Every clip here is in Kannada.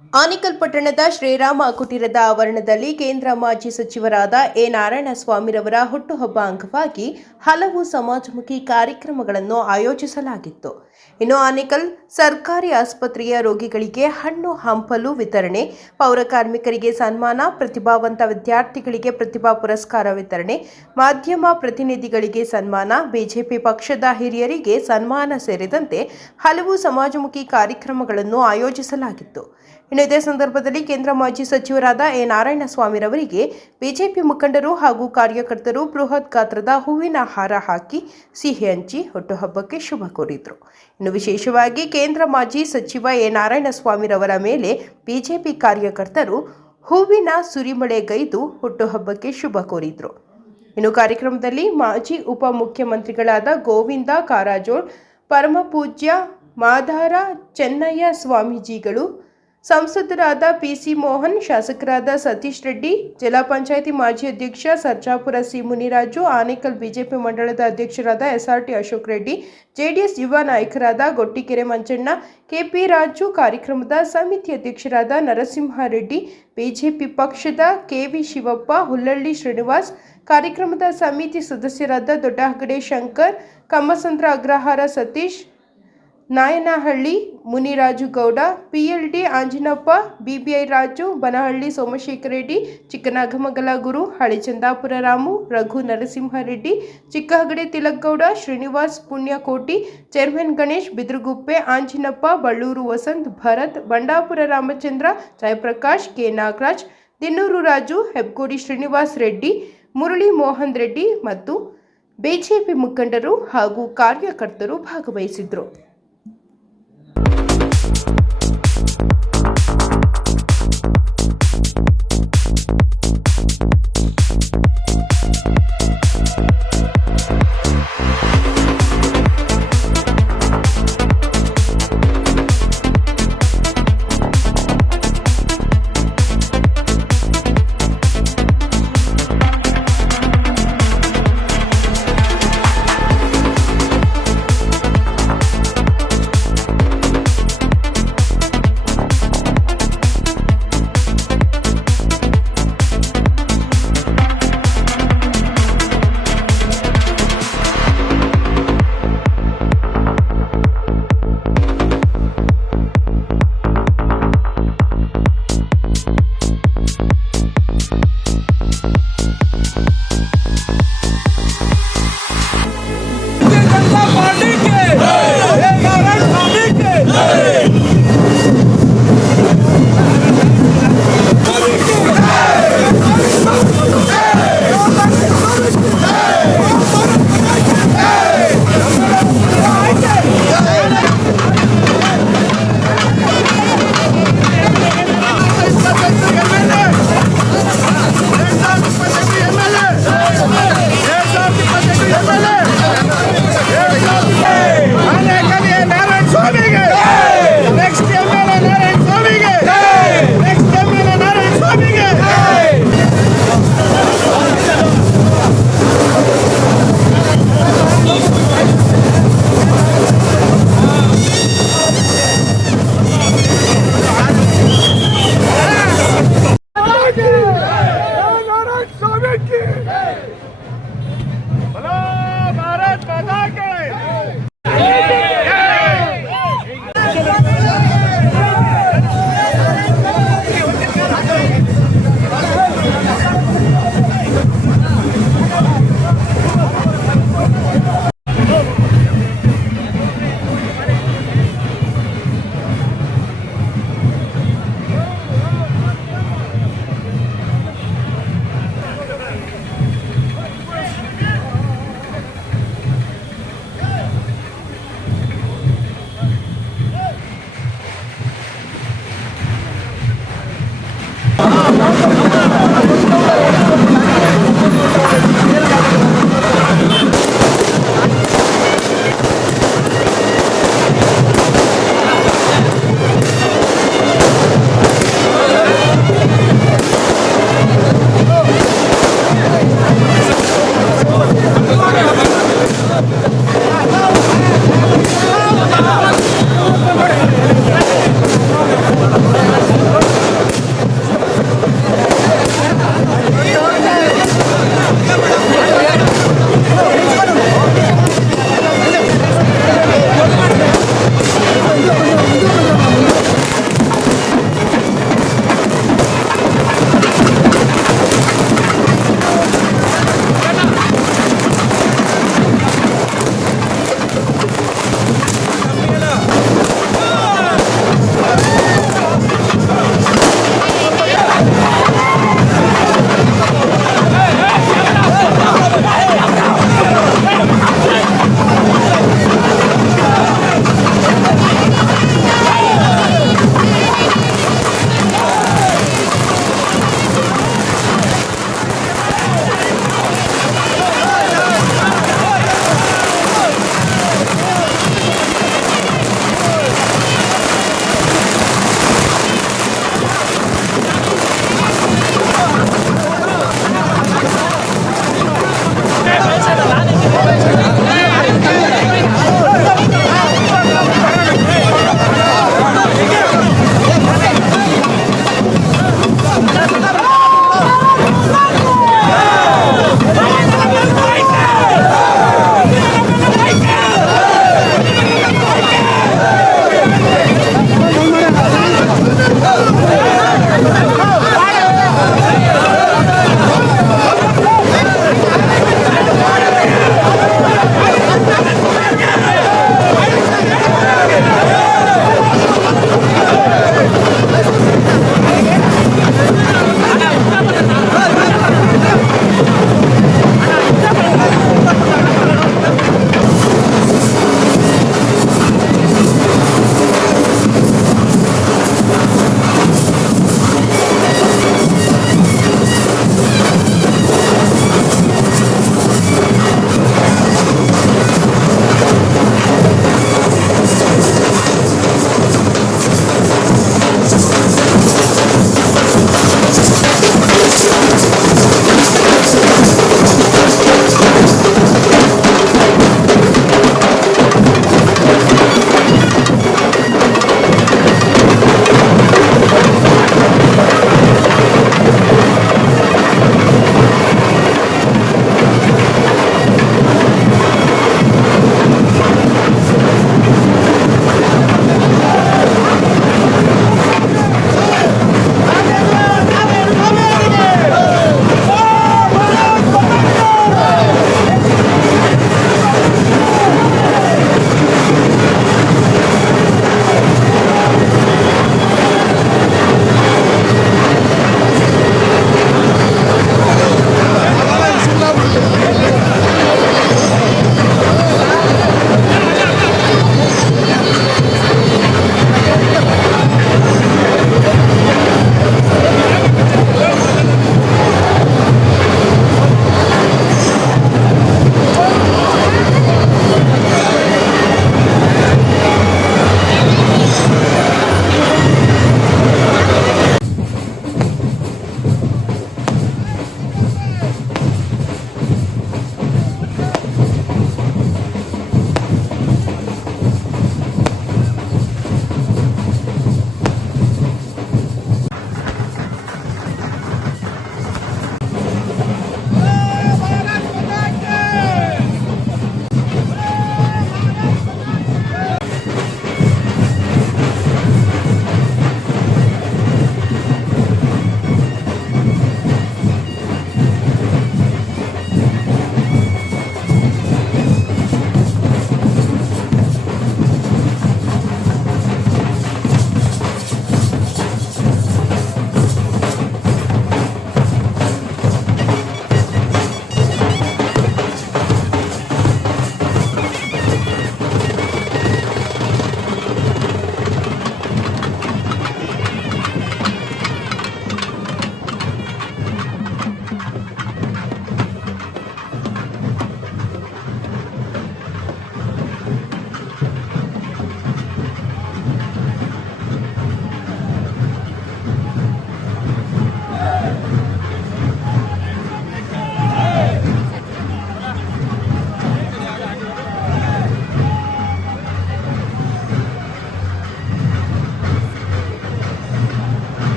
ಆನೇಕಲ್ ಪಟ್ಟಣದ ಶ್ರೀರಾಮ ಕುಟೀರದ ಆವರಣದಲ್ಲಿ ಕೇಂದ್ರ ಮಾಜಿ ಸಚಿವರಾದ ಎ ನಾರಾಯಣಸ್ವಾಮಿರವರ ಹುಟ್ಟುಹಬ್ಬ ಅಂಗವಾಗಿ ಹಲವು ಸಮಾಜಮುಖಿ ಕಾರ್ಯಕ್ರಮಗಳನ್ನು ಆಯೋಜಿಸಲಾಗಿತ್ತು. ಇನ್ನು ಆನೇಕಲ್ ಸರ್ಕಾರಿ ಆಸ್ಪತ್ರೆಯ ರೋಗಿಗಳಿಗೆ ಹಣ್ಣು ಹಂಪಲು ವಿತರಣೆ, ಪೌರ ಕಾರ್ಮಿಕರಿಗೆ ಸನ್ಮಾನ, ಪ್ರತಿಭಾವಂತ ವಿದ್ಯಾರ್ಥಿಗಳಿಗೆ ಪ್ರತಿಭಾ ಪುರಸ್ಕಾರ ವಿತರಣೆ, ಮಾಧ್ಯಮ ಪ್ರತಿನಿಧಿಗಳಿಗೆ ಸನ್ಮಾನ, ಬಿಜೆಪಿ ಪಕ್ಷದ ಹಿರಿಯರಿಗೆ ಸನ್ಮಾನ ಸೇರಿದಂತೆ ಹಲವು ಸಮಾಜಮುಖಿ ಕಾರ್ಯಕ್ರಮಗಳನ್ನು ಆಯೋಜಿಸಲಾಗಿತ್ತು. ಇನ್ನು ಇದೇ ಸಂದರ್ಭದಲ್ಲಿ ಕೇಂದ್ರ ಮಾಜಿ ಸಚಿವರಾದ ಎ ನಾರಾಯಣಸ್ವಾಮಿರವರಿಗೆ ಬಿಜೆಪಿ ಮುಖಂಡರು ಹಾಗೂ ಕಾರ್ಯಕರ್ತರು ಬೃಹತ್ ಗಾತ್ರದ ಹೂವಿನ ಹಾರ ಹಾಕಿ ಸಿಹಿ ಹಂಚಿ ಹುಟ್ಟುಹಬ್ಬಕ್ಕೆ ಶುಭ ಕೋರಿದರು. ಇನ್ನು ವಿಶೇಷವಾಗಿ ಕೇಂದ್ರ ಮಾಜಿ ಸಚಿವ ಎ ನಾರಾಯಣಸ್ವಾಮಿರವರ ಮೇಲೆ ಬಿಜೆಪಿ ಕಾರ್ಯಕರ್ತರು ಹೂವಿನ ಸುರಿಮಳೆಗೈದು ಹುಟ್ಟುಹಬ್ಬಕ್ಕೆ ಶುಭ ಕೋರಿದರು. ಇನ್ನು ಕಾರ್ಯಕ್ರಮದಲ್ಲಿ ಮಾಜಿ ಉಪಮುಖ್ಯಮಂತ್ರಿಗಳಾದ ಗೋವಿಂದ ಕಾರಜೋಳ್, ಪರಮಪೂಜ್ಯ ಮಾದಾರ ಚೆನ್ನಯ್ಯ ಸ್ವಾಮೀಜಿಗಳು, ಸಂಸದರಾದ ಪಿಸಿ ಮೋಹನ್, ಶಾಸಕರಾದ ಸತೀಶ್ ರೆಡ್ಡಿ, ಜಿಲ್ಲಾ ಪಂಚಾಯಿತಿ ಮಾಜಿ ಅಧ್ಯಕ್ಷ ಸರ್ಜಾಪುರ ಸಿ ಮುನಿರಾಜು, ಆನೇಕಲ್ ಬಿಜೆಪಿ ಮಂಡಳದ ಅಧ್ಯಕ್ಷರಾದ ಎಸ್ಆರ್ಟಿ ಅಶೋಕ್ ರೆಡ್ಡಿ, ಜೆಡಿಎಸ್ ಯುವ ನಾಯಕರಾದ ಗೊಟ್ಟಿಕೆರೆ ಮಂಜಣ್ಣ, ಕೆಪಿ ರಾಜು, ಕಾರ್ಯಕ್ರಮದ ಸಮಿತಿ ಅಧ್ಯಕ್ಷರಾದ ನರಸಿಂಹಾರೆಡ್ಡಿ, ಬಿಜೆಪಿ ಪಕ್ಷದ ಕೆವಿ ಶಿವಪ್ಪ, ಹುಲ್ಲಳ್ಳಿ ಶ್ರೀನಿವಾಸ್, ಕಾರ್ಯಕ್ರಮದ ಸಮಿತಿ ಸದಸ್ಯರಾದ ದೊಡ್ಡಹಗಡೆ ಶಂಕರ್, ಕಮ್ಮಸಂದ್ರ ಅಗ್ರಹಾರ ಸತೀಶ್, ನಾಯನಹಳ್ಳಿ ಮುನಿರಾಜು ಗೌಡ, ಪಿಎಲ್ಡಿ ಆಂಜಿನಪ್ಪ, ಬಿಬಿಐ ರಾಜು, ಬನಹಳ್ಳಿ ಸೋಮಶೇಖರ ರೆಡ್ಡಿ, ಚಿಕ್ಕನಾಗಮಗಲ ಗುರು, ಹಳಿಚಂದಾಪುರ ರಾಮು, ರಘು ನರಸಿಂಹಾರೆಡ್ಡಿ, ಚಿಕ್ಕಹಗಡೆ ತಿಲಕ್ಗೌಡ, ಶ್ರೀನಿವಾಸ್ ಪುಣ್ಯಕೋಟಿ, ಚೇರ್ಮನ್ ಗಣೇಶ್, ಬಿದ್ರಗುಪ್ಪೆ ಆಂಜಿನಪ್ಪ, ಬಳ್ಳೂರು ವಸಂತ್, ಭರತ್, ಬಂಡಾಪುರ ರಾಮಚಂದ್ರ, ಜಯಪ್ರಕಾಶ್, ಕೆ ನಾಗರಾಜ್, ದಿನ್ನೂರು ರಾಜು, ಹೆಬ್ಗೋಡಿ ಶ್ರೀನಿವಾಸ್ ರೆಡ್ಡಿ, ಮುರಳಿ ಮೋಹನ್ ರೆಡ್ಡಿ ಮತ್ತು ಬಿಜೆಪಿ ಮುಖಂಡರು ಹಾಗೂ ಕಾರ್ಯಕರ್ತರು ಭಾಗವಹಿಸಿದ್ರು.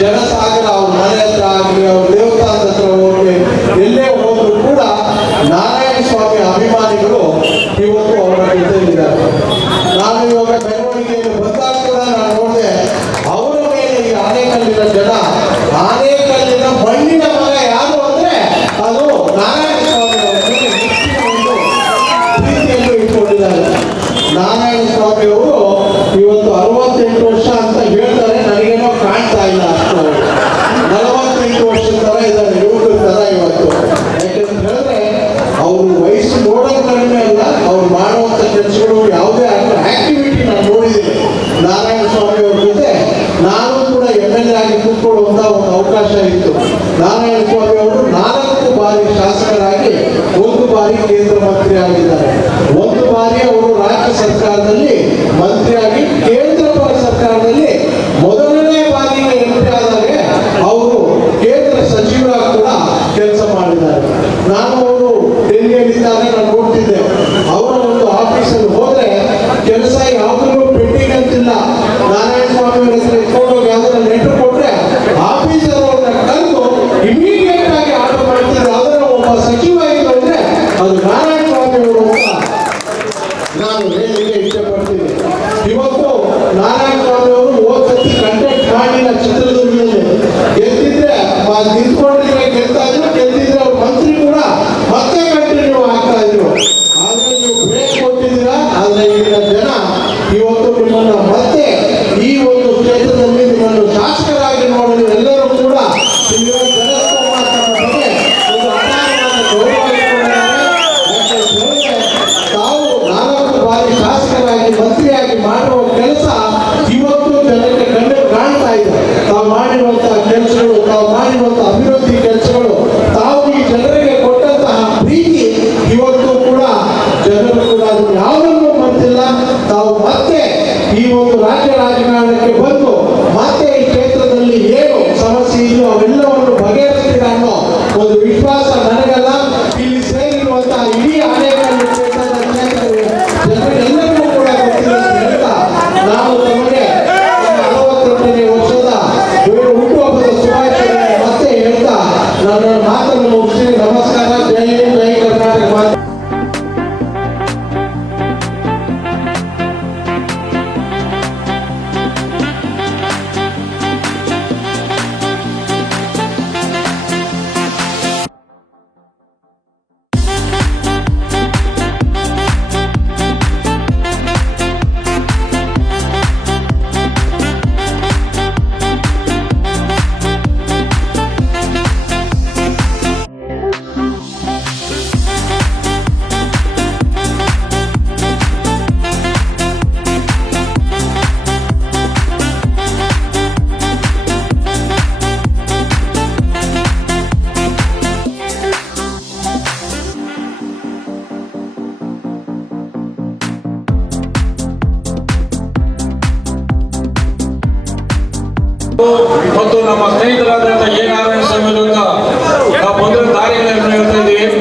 ಜನಸಾಗರ ಅವ್ರ ಮನೆ ಹತ್ರ ಆಗಲಿ ಅವ್ರ ದೇವಸ್ಥಾನದ ಹತ್ರ ಹೋಗಿ ಎಲ್ಲೇ ಹೋದ್ರು ಕೂಡ ನಾರಾಯಣ ಸ್ವಾಮಿ ಅಭಿಮಾನಿಗಳು ಇವತ್ತು ಅವರ ಜೊತೆಲಿದ್ದಾರೆ. ನಾನು ಇವಾಗ ಮೆರವಣಿಗೆಯಲ್ಲಿ ಬಂದಾಗ ಕೂಡ ನಾನು ನೋಡಿದೆ, ಅವರ ಮೇಲೆ ಈ ಆನೇಕಲ್ಲಿನ ಜನ, ಆನೇಕಲ್ಲಿನ ಮಣ್ಣಿನ ಮಗ ಯಾರು ಅಂದ್ರೆ ಅದು ನಾರಾಯಣ ಸ್ವಾಮಿ ಅವರ ಮೇಲೆ ಹೆಚ್ಚಿನ ಒಂದು ಪ್ರೀತಿಯನ್ನು ಇಟ್ಕೊಂಡಿದ್ದಾರೆ. ನಾರಾಯಣ ಸ್ವಾಮಿ ಅವರು ಇವತ್ತು 68 ವರ್ಷ ಅಂತ ಹೇಳ್ತಾರೆ, ನನಗೇನೋ ಕಾಣ್ತಾ ಇಲ್ಲ. ಅಷ್ಟು 48 ವರ್ಷದ ತರ ಇದ್ದಾರೆ, ಯುವಕರ ತರ ಇವತ್ತು. ಯಾಕಂತ ಹೇಳಿದ್ರೆ ಅವ್ರ ವಯಸ್ಸು ನೋಡೋದು ಕಡಿಮೆ ಅಲ್ಲ, ಅವ್ರು ಮಾಡುವಂತ ಕೆಲಸಗಳು ಯಾವುದೇ ಆಕ್ಟಿವಿಟಿ ನಾನು ನೋಡಿದ್ದೀನಿ. ನಾರಾಯಣ ಸ್ವಾಮಿ ಅವ್ರ ಜೊತೆ ನಾನು ಕೂಡ MLA ಆಗಿ ಕೂತ್ಕೊಳ್ಳುವಂತ ಒಂದು ಅವಕಾಶ ಇತ್ತು. ನಾರಾಯಣ ಸ್ವಾಮಿ ಅವರು 4 ಬಾರಿ ಶಾಸಕರಾಗಿ, 1 ಬಾರಿ ಕೇಂದ್ರ ಮಂತ್ರಿ ಆಗಿದ್ದಾರೆ, 1 ಬಾರಿ ಅವರು ರಾಜ್ಯ ಸರ್ಕಾರದಲ್ಲಿ ಮಂತ್ರಿಯಾಗಿ, ಕೇಂದ್ರ ಸರ್ಕಾರದಲ್ಲಿ ಮೊದಲನೇ ಬಾರಿಗೆ ಎಂಟ್ರಿ ಆದಾಗ ಅವರು ಕೇಂದ್ರ ಸಚಿವರಾಗಿ ಕೂಡ ಕೆಲಸ ಮಾಡಿದ್ದಾರೆ. ನಾನು ಅವರು ಡೆಲ್ಲಿಯಲ್ಲಿದ್ದಾಗ ನಾನು ನೋಡ್ತಿದ್ದೆ, ಅವರ ಒಂದು ಆಫೀಸಲ್ಲಿ ಹೋದ್ರೆ ಕೆಲಸ ಯಾವುದೂ ಪೆಂಡಿಂಗ್ ಅಂತಿಲ್ಲ. ನಾರಾಯಣ ಸ್ವಾಮಿ ಅವರ ಹೆಸರು ಇಟ್ಕೊಂಡೋಗಿ ಯಾವ್ದಾರ ಲೆಟರ್ ಕೊಟ್ರೆ ಆಫೀಸರ್ ಅವ್ರನ್ನ ಕರೆದು ಇಮಿಡಿಯೇಟ್ ಆಗಿ ಆರ್ಡರ್ ಮಾಡ್ತಿದ್ರು. ಅದರ ಒಬ್ಬ ಸಚಿವ ಇದ್ರು ಅಂದ್ರೆ ಅದು ನಾರಾಯಣ ಸ್ವಾಮಿ ಅವರು ಅಂತ ನಾನು ಹೇಳಲಿಕ್ಕೆ ಇಷ್ಟಪಡ್ತೀನಿ. ಇವತ್ತು ನಾರಾಯಣ ಸ್ವಾಮಿ ಅವರು ಹೋದ ಸತಿ ಕಂಟೆಕ್ಟ್ ಮಾಡಿಲ್ಲ ಚಿತ್ರದುರ್ಗದಲ್ಲಿ. ಗೆದ್ದಿದ್ರೆ ನಿಂತ್ಕೊಂಡಿದ್ರೆ ಗೆಲ್ತಾ ಇದ್ರು, ಗೆದ್ದಿದ್ರೆ ಅವ್ರ ಮಂತ್ರಿ ಕೂಡ ಮತ್ತೆ ಕಂಟಿನ್ಯೂ ಆಗ್ತಾ ಇದ್ರು. ಆದ್ರೆ ನೀವು ಬ್ರೇಕ್ ಕೊಟ್ಟಿದ್ದೀರಾ. ಆದ್ರೆ ಈಗಿನ ಜನ ಇವತ್ತು ನಿಮ್ಮನ್ನ ಮತ್ತೆ ಈ ಒಂದು ಕ್ಷೇತ್ರದಲ್ಲಿ ನಿಮ್ಮನ್ನು ಶಾಸಕರಾಗಿ ನೋಡಲು ಎಲ್ಲರೂ ಕೂಡ ತಾವು 4 ಬಾರಿ ಶಾಸಕರಾಗಿ ಮಂತ್ರಿಯಾಗಿ ಮಾಡುವ ಕೆಲಸ ಇವತ್ತು ಜನಕ್ಕೆ ಕಣ್ಣು ಕಾಣ್ತಾ ಇದೆ. ತಾವು ಮಾಡಿರುವಂತಹ ಕೆಲಸಗಳು, ತಾವು ಮಾಡಿರುವಂತಹ ಅಭಿವೃದ್ಧಿ ಕೆಲಸಗಳು, ತಾವು ಈ ಜನರಿಗೆ ಕೊಟ್ಟಂತಹ ಪ್ರೀತಿ ಇವತ್ತು ಕೂಡ ಜನರು ಕೂಡ ಅದನ್ನು ಯಾವುದನ್ನು ಮರೆತಿಲ್ಲ. ತಾವು ಮತ್ತೆ ಈ ಒಂದು ರಾಜ್ಯ ರಾಜಕಾರಣಕ್ಕೆ ಬಂದು ಮತ್ತೆ ಈ ಕ್ಷೇತ್ರದಲ್ಲಿ ಏನು ಸಮಸ್ಯೆ ಇದೆಯೋ ಅವೆಲ್ಲವನ್ನು ಬಗೆಹರಿಸ್ತೀರಾ ಅನ್ನೋ ಒಂದು ವಿಶ್ವಾಸ ನನಗಲ್ಲ, ಇಲ್ಲಿ ಸೇರಿರುವಂತಹ ಇಡೀ ಆನೇಕಲ್ ಕ್ಷೇತ್ರದ ಜನರಿಗೆಲ್ಲರಿಗೂ ಕೂಡ ಗೊತ್ತಿದೆ ಅಂತ ಹೇಳ್ತಾ, ನಾವು ತಮಗೆ 48ನೇ ವರ್ಷದ ಹುಟ್ಟುಹಬ್ಬದ ಶುಭಾಶಯಗಳನ್ನು ಮತ್ತೆ ಹೇಳ್ತಾ ನನ್ನ ಮಾತನ್ನು ಮುಗಿಸಿ ನಮಸ್ಕಾರ. ಜೈ ಹಿಂದ್, ಜೈ ಕರ್ನಾಟಕ. ಮತ್ತು ನಮ್ಮ ಸ್ನೇಹಿತರಾದಂತಹ ಎ ನಾರಾಯಣ ಸ್ವಾಮಿ ವಿರುದ್ಧ ನಾವು ಬಂದ ದಾರಿಗಳನ್ನು ಹೇಳ್ತಾ ಇದ್ದೀವಿ.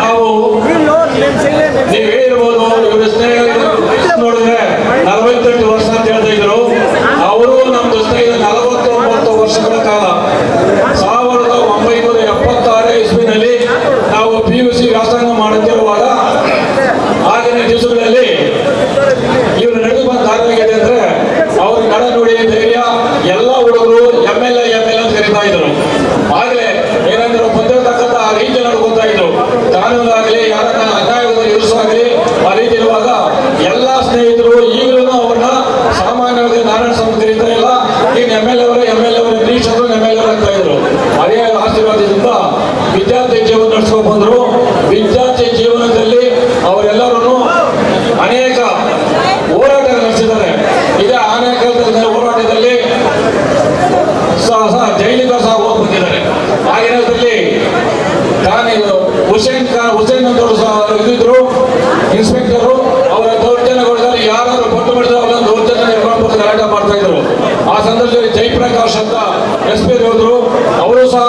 ನಾವು ನೀವು ಹೇಳಿರ್ಬೋದು, ಇವರು ಸ್ನೇಹಿತರು ನೋಡಿದ್ರೆ 48 ವರ್ಷ ಅಂತ ಹೇಳ್ತಾ ಇದ್ರು. ಅವರು ನಮ್ದು ಸ್ನೇಹಿತ 49 ವರ್ಷಗಳ ಕಾಲ 1976 ಇಸ್ವಿನಲ್ಲಿ ನಾವು PUC ವ್ಯಾಸಂಗ ಮಾಡುತ್ತಿರುವಾಗ ಆಗಿನ ದಿವಸಗಳಲ್ಲಿ ಇವರು ನಡೆದು ಬಂದ ದಾರಿಯಾಗಿದೆ ಅಂದ್ರೆ ಅವ್ರ ನಡ ನೋಡಿ ಧೈರ್ಯ ಎಲ್ಲ ಹುಡುಗರು MLA ಅಂತ ಕರೀತಾ ಇದ್ರು. ನಡೆಸ್ಕೊಂಡು ಬಂದರು. ವಿದ್ಯಾರ್ಥಿ ಜೀವನದಲ್ಲಿ ಅವರೆಲ್ಲರೂ ಅನೇಕ ಹೋರಾಟ ನಡೆಸಿದ್ದಾರೆ. ಇದೇ ಆನೇಕಲ್ ಹೋರಾಟದಲ್ಲಿ ಜೈಲಿಗೆ ಸಹ ಹೋಗಿ ಬಂದಿದ್ದಾರೆ. ಆಗಿರೋದ್ರಲ್ಲಿ ಹುಸೇನ್ ಅಂತವರು ಸಹ ಇದ್ದಿದ್ರು ಇನ್ಸ್ಪೆಕ್ಟರು. ಅವರ ದೌರ್ಜನ್ಯಗೊಳಿಸಿದ್ರೆ ಯಾರು ಪಟ್ಟು ಮಾಡಿದ್ರು ಅವರನ್ನು ದೌರ್ಜನ್ಯ ನಿರ್ಮಾಣ ಗಲಾಟೆ ಮಾಡ್ತಾ ಇದ್ರು. ಆ ಸಂದರ್ಭದಲ್ಲಿ ಜಯಪ್ರಕಾಶ್ ಅಂತ SP ಹೋದ್ರು. ಅವರು ಸಹ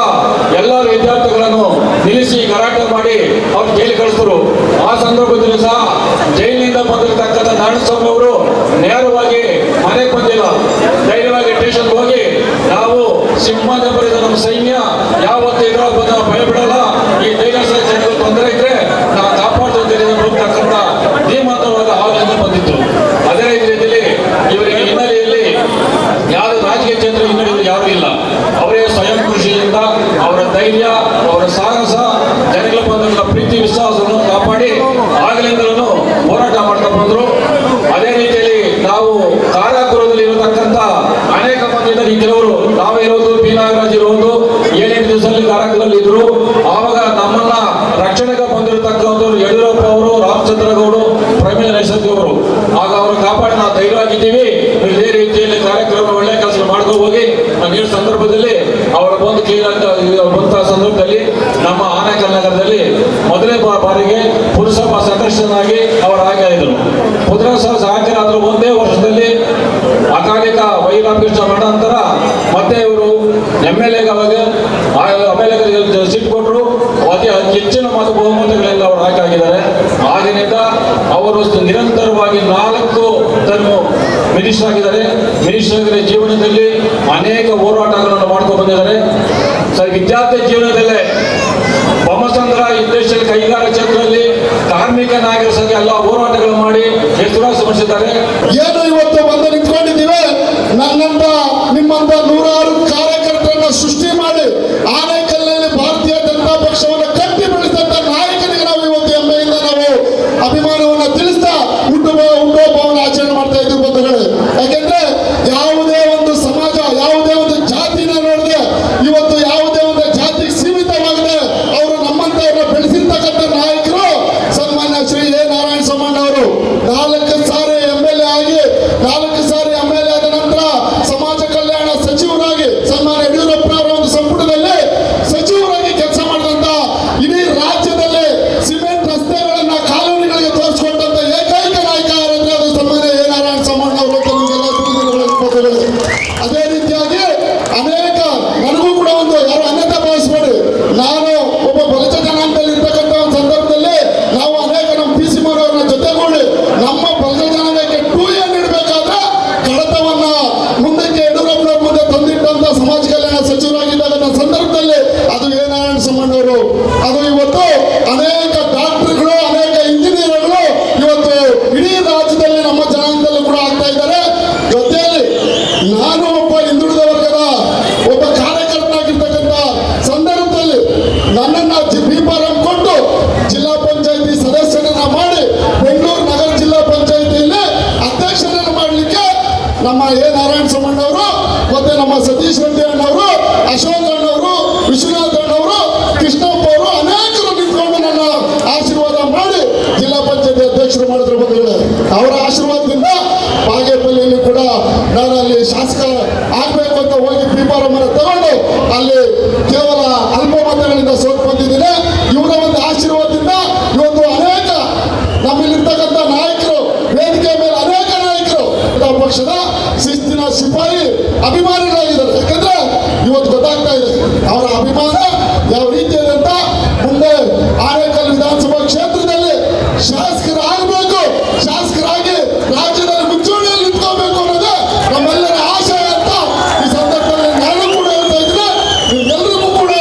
ಎಲ್ಲ ವಿದ್ಯಾರ್ಥಿಗಳನ್ನು ನಿಲ್ಲಿಸಿ ಗಲಾಟೆ ಮಾಡಿ ಅವ್ರು ಜೈಲಿಗೆ ಕಳಿಸಿದ್ರು. ಆ ಸಂದರ್ಭದಲ್ಲಿ ಸಹ ಜೈಲಿನಿಂದ ಬಂದಿರತಕ್ಕಂಥ ನಾರಾಯಣಸ್ವಾಮಿ ಅವರು ನೇರವಾಗಿ ಮನೆಗೆ ಬಂದಿಲ್ಲ, ಧೈರ್ಯವಾಗಿ ಸ್ಟೇಷನ್ಗೆ ಹೋಗಿ ನಾವು ಸಿಂಹದ ಬರೆದ ನಮ್ಮ ಸೈನ್ಯ ಯಾವತ್ತೂ ಇದರ ಬಂದ ಭಯ ಬಿಡಲ್ಲ, ಈ ಧೈರ್ಯ ಜನರು ತೊಂದರೆ ಇದ್ರೆ ನಾವು ಕಾಪಾಡ್ತೇವೆ ಹೋಗ್ತಕ್ಕಂಥ ಧೀಮಂತವಾದ ಆಲೋಚನೆ ಬಂದಿತ್ತು. ಅದೇ ರೀತಿಯಲ್ಲಿ ಇವರಿಗೆ ಹಿನ್ನೆಲೆಯಲ್ಲಿ ಯಾರು ರಾಜಕೀಯ ಕ್ಷೇತ್ರ ಹಿನ್ನಡೆಯುವುದು ಯಾರೂ ಇಲ್ಲ. ಅವರೇ ಸ್ವಯಂ ಕೃಷಿಯಿಂದ ಅವರ ಧೈರ್ಯ, ಅವರ ಸಾಹಸ, ಜನಗಳ ಬಂದ ಪ್ರೀತಿ ವಿಶ್ವಾಸವನ್ನು ಕಾಪಾಡಿ ಆಗಲಿಂದಲೂ ಹೋರಾಟ ಮಾಡ್ಕೊಂಡು ಬಂದರು. ಅದೇ ರೀತಿಯಲ್ಲಿ ನಾವು ಕಾರಾಗೃಹದಲ್ಲಿ ಇರತಕ್ಕಂಥ ಅನೇಕ ಮಂದಿ ಇದ್ದಾರೆ. ಕೆಲವರು ನಾವೇ ಇರೋದು, ಪಿ ನಾಗರಾಜ್ ಇರೋದು 7 ದಿವಸದಲ್ಲಿ ಕಾರಾಗೃಹದಲ್ಲಿ ಇದ್ರು. ಆವಾಗ ನಮ್ಮನ್ನ ರಕ್ಷಣೆಗೆ ಬಂದಿರತಕ್ಕಂಥವ್ರು ಯಡಿಯೂರಪ್ಪ ಅವರು, ರಾಮಚಂದ್ರ ಗೌಡರು, ಪ್ರಮೀಳಾ ನೈಸರ್ಗಿ ಅವರು. ಆಗ ಅವರು ಕಾಪಾಡಿ ನಾವು ಧೈರ್ಯವಾಗಿದ್ದೀವಿ, ಇದೇ ರೀತಿಯಲ್ಲಿ ಕಾರ್ಯಕ್ರಮ ಒಳ್ಳೆ ಕೆಲಸ ಮಾಡ್ಕೊಂಡು ಹೋಗಿ ಈ ಸಂದರ್ಭದಲ್ಲಿ ಅವರ ಬಂದು ಬಂದ ಸಂದರ್ಭದಲ್ಲಿ ನಮ್ಮ ಆನೇಕಲ್ ನಗರದಲ್ಲಿ ಮೊದಲನೇ ಬಾರಿಗೆ ಪುರಸಭಾ ಸದಸ್ಯನಾಗಿ ಅವರು ಆಯ್ಕೆಯಾದರು. ಪುರಸಭಾ ಸದಸ್ಯರಾದರೂ ಒಂದೇ ವರ್ಷದಲ್ಲಿ ಅಕಾಲಿಕ ವೈರಾಮಕೃಷ್ಣ ಮಠ ನಂತರ ಮತ್ತೆ ಇವರು MLA ಸೀಟ್ ಕೊಟ್ಟರು. ಅತಿ ಹೆಚ್ಚಿನ ಬಹುಮತಗಳಿಂದ ಅವರು ಆಯ್ಕೆ ಆಗಿದ್ದಾರೆ. ಆಗಿನಿಂದ ಅವರು ನಿರಂತರವಾಗಿ 4 ಟರ್ಮ್ ಮಿನಿಸ್ಟರ್ ಆಗಿದ್ದಾರೆ. ಮಿನಿಸ್ಟರ್ ಆಗಿರೋ ಜೀವನದಲ್ಲಿ ಅನೇಕ ಹೋರಾಟಗಳನ್ನು ಮಾಡ್ಕೊಂಡು ಬಂದಿದ್ದಾರೆ. ವಿದ್ಯಾರ್ಥಿ ಜೀವನದಲ್ಲೇ ಬೊಮ್ಮಸಂದ್ರ ಇದ್ದೇಶದಲ್ಲಿ ಕೈಗಾರಿಕಾ ಕ್ಷೇತ್ರದಲ್ಲಿ ಕಾರ್ಮಿಕ ನಾಯಕರ ಸಂಘ ಎಲ್ಲ ಹೋರಾಟಗಳು ಮಾಡಿ ಹೆಸರುವಾಸಿ ಮಾಡಿಸಿದ್ದಾರೆ. ಏನು ಇವತ್ತು ಬಂದು ನಿಂತ್ಕೊಂಡಿದ್ದೀವಿ, ನನ್ನಂತ ನಿಮ್ಮಂತ 100 ಕಾರ್ಯಕರ್ತರನ್ನ ಸೃಷ್ಟಿ ಮಾಡಿ ಆನೇಕಲ್ನಲ್ಲಿ ಭಾರತೀಯ ಜನತಾ ಪಕ್ಷವನ್ನು ಕಟ್ಟಿ ಬೆಳೆಸಿದಂತ ನಾಯಕನಿಗೆ ನಾವು ಇವತ್ತು ಹೆಮ್ಮೆಯಿಂದ ನಾವು ಅಭಿಮಾನವನ್ನ ತಿಳಿಸ್ತಾ ಹುಟ್ಟುಹಬ್ಬವನ್ನು ಆಚರಣೆ ಮಾಡ್ತಾ ಇದ್ದೀವಿ ಬಂಧುಗಳೇ. ಯಾಕೆಂದ್ರೆ ಯಾವುದೇ ಒಂದು ಸಮಾಜ, ಯಾವುದೇ ಒಂದು ಜಾತಿನ ನೋಡಿದೆ ಇವತ್ತು ಯಾವುದೇ ಒಂದು ಜಾತಿಗೆ ಸೀಮಿತವಾಗಿದೆ. ಅವರು ನಮ್ಮಂತವ್ರನ್ನ ಬೆಳೆಸಿರ್ತಕ್ಕಂಥ ನಾಯಕರು ಸನ್ಮಾನ್ಯ ಶ್ರೀ ಎ ನಾರಾಯಣಸ್ವಾಮಿ ಅವರು 4 ಸಾರಿ MLA ಆಗಿ 4 ಸಾರಿ MLA ಆದ ನಂತರ ಸಮಾಜ ಕಲ್ಯಾಣ ಸಚಿವರಾಗಿ ಸನ್ಮಾನ್ಯ ಯಡಿಯೂರಪ್ಪನವರ ಒಂದು ಸಂಪುಟದಲ್ಲಿ ಸಚಿವರಾಗಿ ಕೆಲಸ ಮಾಡಿದಂತ, ಇಡೀ ರಾಜ್ಯದಲ್ಲಿ ಸಿಮೆಂಟ್ ರಸ್ತೆಗಳನ್ನ ಕಾಲೋನಿಗಳಿಗೆ ತೋರಿಸಿಕೊಂಡಂತ ಏಕೈಕ ನಾಯಕ ಯಾರಂದ್ರೆ ಅದು ಸನ್ಮಾನ್ಯ ಎ ನಾರಾಯಣಸ್ವಾಮಿ ಅವರು ಅಂತ ನಿಮಗೆಲ್ಲ ತಿಳಿದಿರಬಹುದು. ಅದೇ ರೀತಿಯಾಗಿ ಅನೇಕ, ನನಗೂ ಕೂಡ ಒಂದು ಯಾರು ಅನ್ಯತಾ ಭಾವಿಸಬೇಡಿ, ನಾನು ಒಬ್ಬ ಬಲಿತ ಜನಾಂಗದಲ್ಲಿ ಇರ್ತಕ್ಕಂಥ ಒಂದು ಸಂದರ್ಭದಲ್ಲಿ ನಾವು ಅನೇಕ ನಮ್ಮ PC ಅವರನ್ನ ಜೊತೆಗೂಡಿ ನಮ್ಮ ಬಲಿತ ಜನಾಂಗಕ್ಕೆ 2A ನೀಡಬೇಕಾದ್ರೆ ಕಡತವನ್ನ ಮುಂದಕ್ಕೆ ಯಡಿಯೂರಪ್ಪನವ್ರ ಮುಂದೆ ತಂದಿಟ್ಟಂತ ಸಮಾಜ ಕಲ್ಯಾಣ ಸಚಿವರಾಗಿದ್ದಾಗ ಸಂದರ್ಭದಲ್ಲಿ ಅದು ಎ ನಾರಾಯಣಸ್ವಾಮಿ ಅವರು. ಅದು ಇವತ್ತು ಅನೇಕ ಡಾಕ್ಟರ್ಗಳು, ಅನೇಕ ಇಂಜಿನಿಯರ್ಗಳು ಇವತ್ತು ಇಡೀ ರಾಜ್ಯದಲ್ಲಿ ನಮ್ಮ ಜನಾಂಗದಲ್ಲೂ ಕೂಡ ಆಗ್ತಾ ಇದ್ದಾರೆ. ಜೊತೆಯಲ್ಲಿ ನಾನು ಒಬ್ಬ ಹಿಂದುಳಿದ ವರ್ಗದ ಒಬ್ಬ ಕಾರ್ಯಕರ್ತನಾಗಿರ್ತಕ್ಕಂಥ ಸಂದರ್ಭದಲ್ಲಿ ನನ್ನನ್ನ B.Pharm ಕೊಟ್ಟು ಜಿಲ್ಲಾ ಪಂಚಾಯತಿ ಸದಸ್ಯರನ್ನ ಮಾಡಿ ಬೆಂಗಳೂರು ನಗರ ಜಿಲ್ಲಾ ಪಂಚಾಯತಿಯಲ್ಲಿ ಅಧ್ಯಕ್ಷರನ್ನು ಮಾಡಲಿಕ್ಕೆ ನಮ್ಮ ಎ ನಾರಾಯಣಸ್ವಾಮಿ ಅವರು ಮತ್ತೆ ನಮ್ಮ ಸತೀಶ್ ರೆಡ್ಡಿ ಅಣ್ಣವರು, ಅಶೋಕ್ ಅಣ್ಣವರು, ವಿಶ್ವನಾಥ್ ಅಣ್ಣವರು, ಕೃಷ್ಣಪ್ಪ ಅವರು ಅನೇಕರು ನಿಂತ್ಕೊಂಡು ನನ್ನ ಆಶೀರ್ವಾದ ಮಾಡಿ ಜಿಲ್ಲಾ ಪಂಚಾಯತಿ ಅಧ್ಯಕ್ಷರು ಮಾಡಿದ್ರು ಬಂಧುಗಳೇ. ಅವರ ಆಶೀರ್ವಾದದಿಂದ ಬಾಗೇಪಲ್ಲಿಯಲ್ಲಿ ಕೂಡ ನಾನು ಅಲ್ಲಿ ಶಾಸಕ ಆಗ್ಬೇಕು ಅಂತ ಹೋಗಿ B.Pharm ತಗೊಂಡು ಅಲ್ಲಿ ಕೇವಲ ಅಲ್ಪ ಮತಗಳಿಂದ ಸೋತು ಬಂದಿದ್ದೀನಿ. ಇವರ ಒಂದು ಆಶೀರ್ವಾದದಿಂದ ಇವತ್ತು ಅನೇಕ ನಮ್ಮಲ್ಲಿರ್ತಕ್ಕಂಥ ನಾಯಕರು, ವೇದಿಕೆ ಮೇಲೆ ಅನೇಕ ನಾಯಕರು ಪಕ್ಷದ ಶಿಸ್ತಿನ ಸಿಪಾಯಿ ಅಭಿಮಾನಿಗಳಾಗಿದ್ದಾರೆ. ಯಾಕಂದ್ರೆ ಇವತ್ತು ಗೊತ್ತಾಗ್ತಾ ಇದೆ ಅವರ ಅಭಿಮಾನ ಯಾವ ರೀತಿ ಇದೆ ಅಂತ. ಮುಂದೆ ಆನೇಕಲ್ ವಿಧಾನಸಭಾ ಕ್ಷೇತ್ರದಲ್ಲಿ ಶಾಸಕರಾಗಬೇಕು, ಶಾಸಕರಾಗಿ ರಾಜ್ಯದಲ್ಲಿ ಮುಂಚೂಣಿಯಲ್ಲಿ ನಿಂತ್ಕೋಬೇಕು ಅನ್ನೋದೇ ನಮ್ಮೆಲ್ಲರ ಆಶಯ ಅಂತ ಈ ಸಂದರ್ಭದಲ್ಲಿ ನಾನು ಕೂಡ ಹೇಳ್ತಾ ಇದ್ದೀನಿ. ನಿಮ್ಮೆಲ್ಲರಿಗೂ ಕೂಡ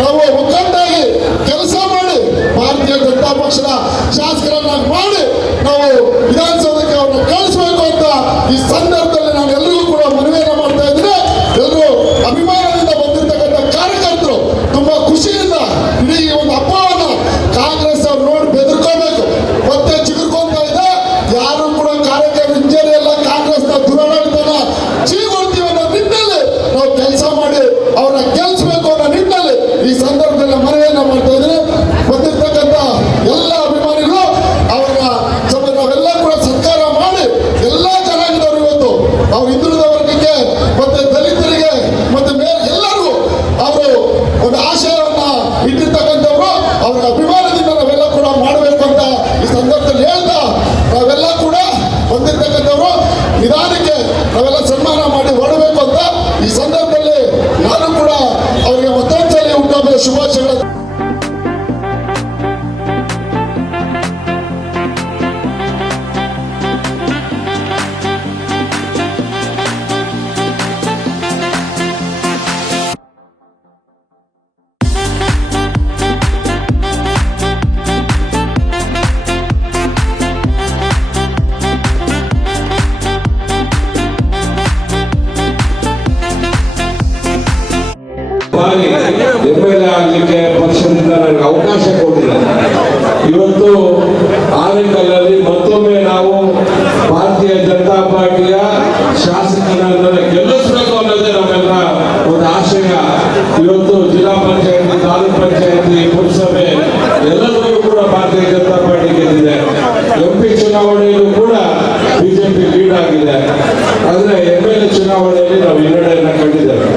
ನಾವು ಒಗ್ಗಟ್ಟಾಗಿ ಕೆಲಸ ಮಾಡಿ ಭಾರತೀಯ ಜನತಾ ಪಕ್ಷದ ಶಾಸಕರನ್ನಾಗಿ ಮಾಡಿ ನಾವು ವಿಧಾನಸೌಧಕ್ಕೆ ಅವ್ರನ್ನ ಕಳಿಸ್ಬೇಕು ಅಂತ ಈ ಸಂದರ್ಭದಲ್ಲಿ ನಾನು ಎಲ್ಲರಿಗೂ ಕೂಡ ಮನವಿಯನ್ನ ಮಾಡ್ತಾ ಇದ್ದೀನಿ. ಎಲ್ಲರೂ ಅಭಿಮಾನದಿಂದ ಬಂದಿರತಕ್ಕಂಥ ಕಾರ್ಯಕರ್ತರು ತುಂಬಾ ಖುಷಿಯಿಂದ ಇಡೀ ಒಂದು ಹಬ್ಬವನ್ನ ಕಾಂಗ್ರೆಸ್ ಅವ್ರು ನೋಡಿ ಬೆದರ್ಕೋಬೇಕು, ಮತ್ತೆ ಚಿಗುರ್ಕೊಂತ ಇದೆ. ಯಾರು ಕೂಡ ಕಾರ್ಯಕರ್ತರು ಇಂಜರಿ ಎಲ್ಲ ಕಾಂಗ್ರೆಸ್ನ ದುರಾಡಳಿತನ ಚೀಗೊಳ್ತೀವಿ ಅನ್ನೋ ನಿಟ್ಟಿನಲ್ಲಿ ನಾವು ಕೆಲಸ ಮಾಡಿ ಅವ್ರನ್ನ ಗೆಲ್ಲಿಸಬೇಕು ಅನ್ನೋ ನಿಟ್ಟಿನಲ್ಲಿ ಈ ಸಂದರ್ಭದಲ್ಲಿ ಮನವಿಯನ್ನ ಮಾಡ್ತಾ ಇದ್ದೀನಿ. ಶುಭಾಶಯಗಳು. MLA ಆಗಲಿಕ್ಕೆ ಪಕ್ಷದಿಂದ ನನಗೆ ಅವಕಾಶ ಕೊಟ್ಟಿದ್ದಾರೆ. ಇವತ್ತು ಆನೇಕಲ್ಲಲ್ಲಿ ಮತ್ತೊಮ್ಮೆ ನಾವು ಭಾರತೀಯ ಜನತಾ ಪಾರ್ಟಿಯ ಶಾಸಕರನ್ನ ಗೆಲ್ಲಿಸಬೇಕು ಅನ್ನೋದೇ ನಮ್ಮೆಲ್ಲ ಒಂದು ಆಶಯ. ಇವತ್ತು ಜಿಲ್ಲಾ ಪಂಚಾಯತಿ, ತಾಲೂಕ್ ಪಂಚಾಯತಿ, ಪುರಸಭೆ ಎಲ್ಲದರಲ್ಲೂ ಕೂಡ ಭಾರತೀಯ ಜನತಾ ಪಾರ್ಟಿ ಗೆದ್ದಿದೆ. MP ಚುನಾವಣೆಯಲ್ಲೂ ಕೂಡ ಬಿಜೆಪಿ ಲೀಡ್ ಆಗಿದೆ. ಆದರೆ MLA ಚುನಾವಣೆಯಲ್ಲಿ ನಾವು ಹಿನ್ನಡೆಯನ್ನು ಕಂಡಿದ್ದೇವೆ.